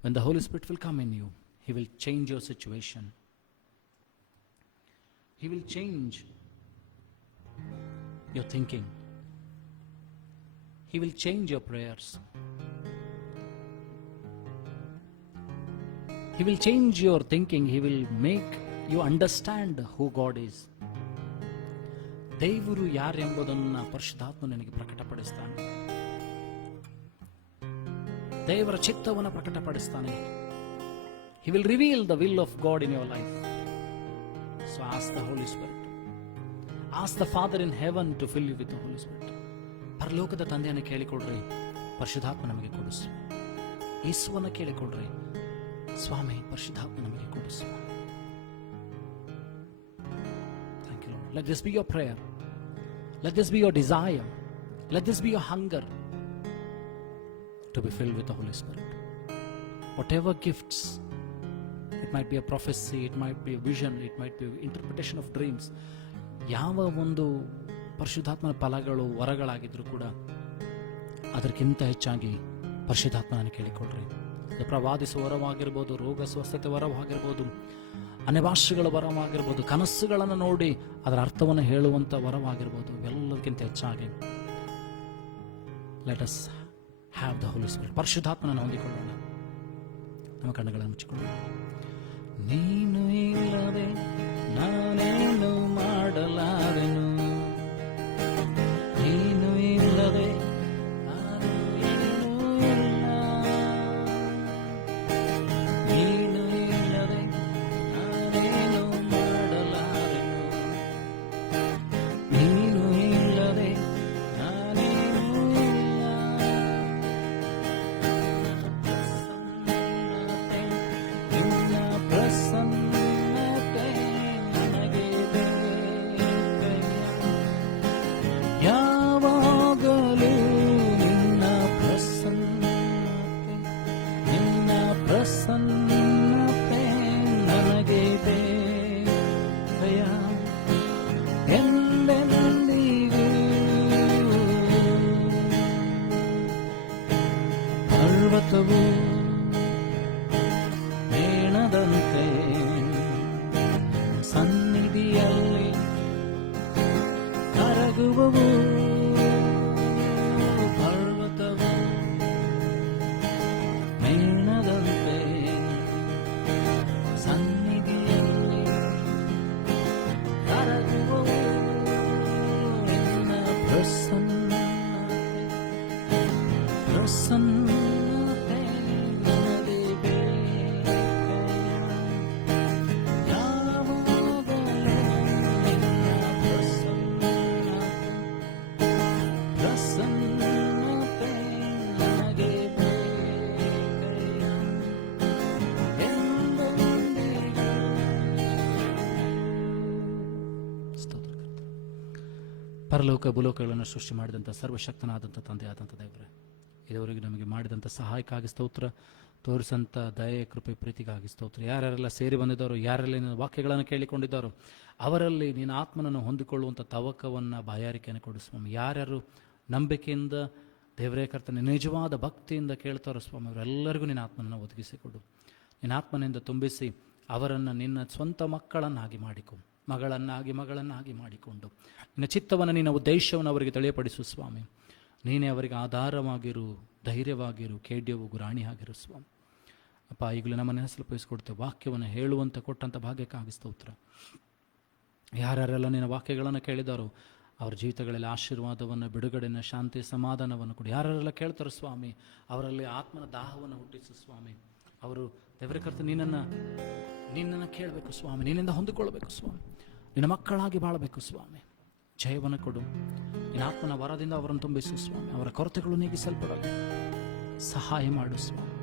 When the Holy Spirit will come in you, He will change your situation. He will change your thinking. He will change your prayers. He will change your thinking. He will make you understand who God is. ದೇವರು ಯಾರೆಂಬುದನ್ನು ಪರಿಶುದ್ಧಾತ್ಮ ನಿನಗೆ ಪ್ರಕಟಪಡಿಸ್ತಾನೆ. ದೇವರ ಚಿತ್ತವನ್ನು ಪ್ರಕಟಪಡಿಸ್ತಾನೆ. He will reveal the will of God in your life. So ask the Holy Spirit. Ask the Father in heaven to fill you with the Holy Spirit. ಪರಲೋಕದ ತಂದೆಯನ್ನು ಕೇಳಿಕೊಡ್ರಿ, ಪರಿಶುದ್ಧಾತ್ಮ ನಮಗೆ ಕೊಡಿಸು. ಯೇಸುವನ್ನು ಕೇಳಿಕೊಡ್ರಿ, ಸ್ವಾಮಿ ಪರಿಶುದ್ಧಾತ್ಮ ನಮಗೆ ಕೊಡಿಸು. Thank you, Lord. Let this be your prayer. Let this be your desire. Let this be your hunger to be filled with the Holy Spirit. Whatever gifts, it might be a prophecy, it might be a vision, it might be interpretation of dreams. ಯಾವ ಒಂದು ಪರಿಶುದ್ಧಾತ್ಮನ ಫಲಗಳು, ವರಗಳಾಗಿದ್ರೂ ಕೂಡ ಅದಕ್ಕಿಂತ ಹೆಚ್ಚಾಗಿ ಪರಿಶುದ್ಧಾತ್ಮನ ಕೇಳಿಕೊಳ್ಳ್ರಿ. ಪ್ರವಾದಿಸುವ ವರವಾಗಿರ್ಬೋದು, ರೋಗ ಸ್ವಸ್ಥತೆ ವರವಾಗಿರ್ಬೋದು, ಅನ್ಯಭಾಷೆಗಳ ವರವಾಗಿರ್ಬೋದು, ಕನಸುಗಳನ್ನು ನೋಡಿ ಅದರ ಅರ್ಥವನ್ನು ಹೇಳುವಂಥ ವರವಾಗಿರ್ಬೋದು, ಇವೆಲ್ಲದಕ್ಕಿಂತ ಹೆಚ್ಚಾಗಿ let us have the Holy Spirit. ಪರಿಶುದ್ಧಾತ್ಮನ ಹೊಂದಿಕೊಳ್ಳೋಣ. ನಮ್ಮ ಕಣ್ಣುಗಳನ್ನು ಮುಚ್ಚಿಕೊಳ್ಳೋಣ. ನೀನು ಇಲ್ಲದೆ ನಾನೇನು ಮಾಡಲಾರೆನು, ನೀನು ಇಲ್ಲದೆ ನಾನು ಏನೂ ಇಲ್ಲ, ನೀನು ಇಲ್ಲದೆ ನಾನೇನು ಮಾಡಲಾರೆನು, ನೀನು ಇಲ್ಲದೆ ನಾನೇನೂ ಇಲ್ಲ. ನಿನ್ನ ಪ್ರಸನ್ನತೆ ನನಗೆ ಯಾವಾಗಲೂ ನಿನ್ನ ಪ್ರಸನ್ನತೆ ನನಗೆ ಬೇಕಯ್ಯ. ಪರಲೋಕ ಭೂಲೋಕಗಳನ್ನು ಸೃಷ್ಟಿ ಮಾಡಿದಂಥ ಸರ್ವಶಕ್ತನಾದಂಥ ತಂದೆ ಆದಂಥ ದೇವರೇ, ಇದುವರೆಗೆ ನಮಗೆ ಮಾಡಿದಂಥ ಸಹಾಯಕ್ಕಾಗಿ ಸ್ತೋತ್ರ, ತೋರಿಸಂಥ ದಯೆ ಕೃಪೆ ಪ್ರೀತಿಗಾಗಿ ಸ್ತೋತ್ರ. ಯಾರ್ಯಾರೆಲ್ಲ ಸೇರಿ ಬಂದಿದ್ದಾರೋ, ಯಾರೆಲ್ಲ ನಿನ್ನ ವಾಕ್ಯಗಳನ್ನು ಕೇಳಿಕೊಂಡಿದ್ದಾರೋ ಅವರಲ್ಲಿ ನಿನ್ನ ಆತ್ಮನನ್ನು ಹೊಂದಿಕೊಳ್ಳುವಂಥ ತವಕವನ್ನು ಬಾಯಾರಿಕೆಯನ್ನು ಕೊಡು ಸ್ವಾಮಿ. ಯಾರ್ಯಾರು ನಂಬಿಕೆಯಿಂದ ದೇವರೇ ಕರ್ತನೆ ನಿಜವಾದ ಭಕ್ತಿಯಿಂದ ಕೇಳ್ತಾರೋ ಸ್ವಾಮಿ, ಅವರೆಲ್ಲರಿಗೂ ನಿನ್ನ ಆತ್ಮನನ್ನು ಒದಗಿಸಿಕೊಡು. ನಿನ್ನ ಆತ್ಮನಿಂದ ತುಂಬಿಸಿ ಅವರನ್ನು ನಿನ್ನ ಸ್ವಂತ ಮಕ್ಕಳನ್ನಾಗಿ ಮಾಡಿಕೊ, ಮಗಳನ್ನಾಗಿ ಮಾಡಿಕೊಂಡು ನಿನ್ನ ಚಿತ್ತವನ್ನು, ನಿನ್ನ ಉದ್ದೇಶವನ್ನು ಅವರಿಗೆ ತಿಳಿಯಪಡಿಸು ಸ್ವಾಮಿ. ನೀನೇ ಅವರಿಗೆ ಆಧಾರವಾಗಿರು, ಧೈರ್ಯವಾಗಿರು, ಖೇಡ್ಯವು ಗುರಾಣಿ ಆಗಿರು ಸ್ವಾಮಿ. ಅಪ್ಪ, ಈಗಲೂ ನಮ್ಮನ್ನು ಹೆಸರು ವಹಿಸ್ಕೊಡ್ತೇವೆ. ವಾಕ್ಯವನ್ನು ಹೇಳುವಂಥ ಕೊಟ್ಟಂಥ ಭಾಗ್ಯಕ್ಕಾಗಿ ಸ್ತೋತ್ರ. ಯಾರ್ಯಾರೆಲ್ಲ ನಿನ್ನ ವಾಕ್ಯಗಳನ್ನು ಕೇಳಿದಾರೋ ಅವರ ಜೀವಿತಗಳಲ್ಲಿ ಆಶೀರ್ವಾದವನ್ನು, ಬಿಡುಗಡೆಯನ್ನು, ಶಾಂತಿ, ಸಮಾಧಾನವನ್ನು ಕೊಡಿ. ಯಾರೆಲ್ಲ ಕೇಳ್ತಾರೋ ಸ್ವಾಮಿ ಅವರಲ್ಲಿ ಆತ್ಮನ ದಾಹವನ್ನು ಹುಟ್ಟಿಸು ಸ್ವಾಮಿ. ಅವರು ದೇವರ ಕರ್ತ ನಿನ್ನನ್ನು ಕೇಳಬೇಕು ಸ್ವಾಮಿ, ನಿನ್ನಿಂದ ಹೊಂದಿಕೊಳ್ಳಬೇಕು ಸ್ವಾಮಿ, ನಿನ್ನ ಮಕ್ಕಳಾಗಿ ಬಾಳಬೇಕು ಸ್ವಾಮಿ. ಜಯವನ್ನು ಕೊಡು. ನಿನ್ನ ಆತ್ಮನ ವರದಿಂದ ಅವರನ್ನು ತುಂಬಿಸು ಸ್ವಾಮಿ. ಅವರ ಕೊರತೆಗಳು ನೀಗಿಸಲ್ಪಡಲು ಸಹಾಯ ಮಾಡು ಸ್ವಾಮಿ.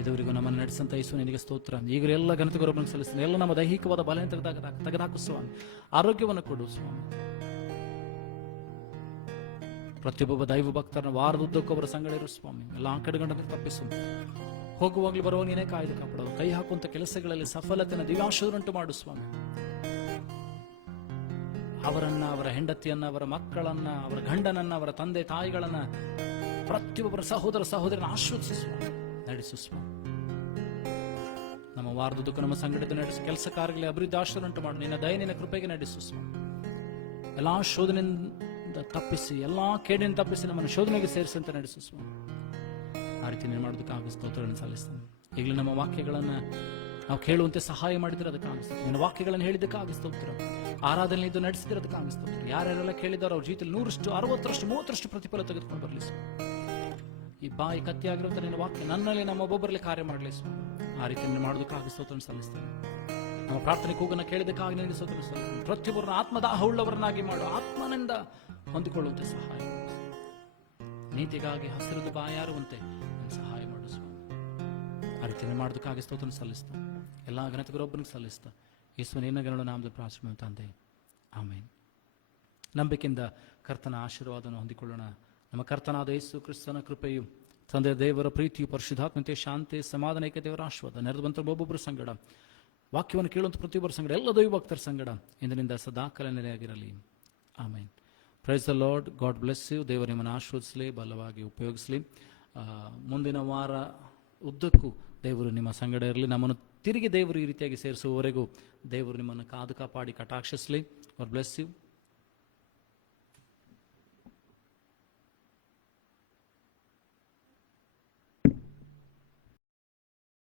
ಇದುವರೆಗೂ ನಮ್ಮನ್ನು ನಡೆಸಂತ ಯೇಸು ನಿನಗೆ ಸ್ತೋತ್ರ. ಈಗಲೂ ಎಲ್ಲ ಘನತೆ ಗೌರವವನ್ನು ಸಲ್ಲಿಸ್ತೀನಿ. ಎಲ್ಲ ನಮ್ಮ ದೈಹಿಕವಾದ ಬಲವನ್ನು ತೆಗೆದಾಕು ಸ್ವಾಮಿ. ಆರೋಗ್ಯವನ್ನು ಕೊಡು ಸ್ವಾಮಿ. ಪ್ರತಿಯೊಬ್ಬ ದೈವ ಭಕ್ತರನ್ನ ವಾರದುದ್ದಕ್ಕೂ ಅವರ ಸಂಗಡ ಇರು ಸ್ವಾಮಿ. ಎಲ್ಲ ಕಡೆಗಂಡನ್ನು ತಪ್ಪಿಸು. ಹೋಗುವಾಗಲೂ ಬರುವ ನೀನೇ ಕಾಯ್ದು ಕಾಪಾಡೋದು. ಕೈ ಹಾಕುವಂಥ ಕೆಲಸಗಳಲ್ಲಿ ಸಫಲತೆಯನ್ನು ದಿವ್ಯಾಶುಂಟು ಮಾಡು ಸ್ವಾಮಿ. ಅವರನ್ನ, ಅವರ ಹೆಂಡತಿಯನ್ನ, ಅವರ ಮಕ್ಕಳನ್ನ, ಅವರ ಗಂಡನನ್ನ, ಅವರ ತಂದೆ ತಾಯಿಗಳನ್ನ, ಪ್ರತಿಯೊಬ್ಬರ ಸಹೋದರ ಸಹೋದರನ ಆಶೀರ್ವದಿಸು, ನಡೆಸು ಸ್ವಾಮಿ. ನಮ್ಮ ವಾರದುದ್ದಕ್ಕೂ ನಮ್ಮ ಸಂಘಟನೆ ನಡೆಸು. ಕೆಲಸ ಕಾರ್ಯಗಳಲ್ಲಿ ಅಭಿವೃದ್ಧಿ ಆಶೀರ್ವಾದ ಮಾಡು. ನಿನ್ನ ದಯ, ನಿನ್ನ ಕೃಪೆಗೆ ನಡೆಸು ಸ್ವಾಮಿ. ಎಲ್ಲಾ ಶೋಧನೆಯಿಂದ ತಪ್ಪಿಸಿ, ಎಲ್ಲಾ ಕೇಡಿನಿಂದ ತಪ್ಪಿಸಿ ನಮ್ಮನ್ನು ಶೋಧನೆಗೆ ಸೇರಿಸಿ ಅಂತ ನಡೆಸು ಸ್ವಾಮಿ. ಆ ರೀತಿ ನೀನು ಮಾಡೋದಕ್ಕಾಗ ಸ್ತೋತ್ರಗಳನ್ನು ಸಲ್ಲಿಸ್ತೇನೆ. ಈಗಲೂ ನಮ್ಮ ವಾಕ್ಯಗಳನ್ನು ನಾವು ಕೇಳುವಂತೆ ಸಹಾಯ ಮಾಡಿದ್ರೆ ಅದಕ್ಕೆ ಆಗಿಸ್ತೇವೆ. ನಿನ್ನ ವಾಕ್ಯಗಳನ್ನು ಹೇಳಿದ್ದಕ್ಕಾಗಿ ಸ್ತೋತ್ರ. ಆರಾಧನೆ ಇದು ನಡೆಸಿದ್ರೆ ಆಗಿಸ್ತೋತ್ರ. ಯಾರ್ಯಾರೆಲ್ಲ ಕೇಳಿದಾರೋ ಅವ್ರ ಜೀವಿತದಲ್ಲಿ 100%, 60%, 30% ಪ್ರತಿಫಲ ತೆಗೆದುಕೊಂಡು ಬರಲಿ ಸ್ವಾಮಿ. ಈ ಬಾಯಿ ಕತ್ತಿಯಾಗಿರುವಂಥ ನಿನ್ನ ವಾಕ್ಯ ನನ್ನಲ್ಲಿ, ನಮ್ಮ ಒಬ್ಬೊಬ್ಬರಲ್ಲಿ ಕಾರ್ಯ ಮಾಡಲಿ ಸ್ವಾಮಿ. ಆ ರೀತಿ ಮಾಡೋದಕ್ಕಾಗಿ ಸ್ತೋತ್ರವನ್ನು ಸಲ್ಲಿಸ್ತೇನೆ. ನಮ್ಮ ಪ್ರಾರ್ಥನೆ ಕೂಗನ್ನು ಕೇಳಿದಕ್ಕಾಗಿ ನಿನಗೆ ಸ್ತೋತ್ರ ಸಲ್ಲಿಸ್ತೇನೆ. ಪ್ರತಿಯೊಬ್ಬರನ್ನ ಆತ್ಮದಾಹ ಉಳ್ಳವರನ್ನಾಗಿ ಮಾಡು. ಆತ್ಮನಿಂದ ಹೊಂದಿಕೊಳ್ಳುವಂತೆ ಸಹಾಯ ಮಾಡು. ನೀತಿಗಾಗಿ ಹಸಿರುದು ಬಾಯಾರುವಂತೆ ಸಹಾಯ ಮಾಡು ಸ್ವಾಮಿ. ಆ ರೀತಿ ಮಾಡೋದಕ್ಕಾಗಿ ಸ್ತೋತ್ರವನ್ನು ಸಲ್ಲಿಸ್ತಾ, ಎಲ್ಲ ಘನತೆಗೊಬ್ಬನಿಗೆ ಸಲ್ಲಿಸ್ತಾ, ಯೇಸುವಿನ ನಿನ್ನ ನಾಮದ ಪ್ರಾರ್ಥನೆ ತಂದೆ, ಆಮೇನ್. ನಂಬಿಕೆಯಿಂದ ಕರ್ತನ ಆಶೀರ್ವಾದವನ್ನು ಹೊಂದಿಕೊಳ್ಳೋಣ. ನಮ್ಮ ಕರ್ತನಾದ ಯೇಸು ಕ್ರಿಸ್ತನ ಕೃಪೆಯು, ತಂದೆ ದೇವರ ಪ್ರೀತಿಯು, ಪರಿಶುದ್ಧಾತ್ಮತೆ, ಶಾಂತಿ, ಸಮಾಧಾನ, ಏಕ ದೇವರ ಆಶೀರ್ವಾದ ನೆರೆದು ಬಂತ ಒಬ್ಬೊಬ್ಬರ ಸಂಗಡ, ವಾಕ್ಯವನ್ನು ಕೇಳುವಂಥ ಪ್ರತಿಯೊಬ್ಬರ ಸಂಗಡ, ಎಲ್ಲ ದೈವ ಭಕ್ತರ ಸಂಗಡ ಇಂದಿನಿಂದ ಸದಾಕಾಲ ನೆಲೆಯಾಗಿರಲಿ. Amen. Praise the Lord. God bless you. ದೇವರು ನಿಮ್ಮನ್ನು ಆಶೀರ್ವದಿಸಲಿ, ಬಲವಾಗಿ ಉಪಯೋಗಿಸಲಿ. ಮುಂದಿನ ವಾರ ಉದ್ದಕ್ಕೂ ದೇವರು ನಿಮ್ಮ ಸಂಗಡ ಇರಲಿ. ನಮ್ಮನ್ನು ತಿರುಗಿ ದೇವರು ಈ ರೀತಿಯಾಗಿ ಸೇರಿಸುವವರೆಗೂ ದೇವರು ನಿಮ್ಮನ್ನು ಕಾದು ಕಾಪಾಡಿ ಕಟಾಕ್ಷಿಸಲಿ. God bless you.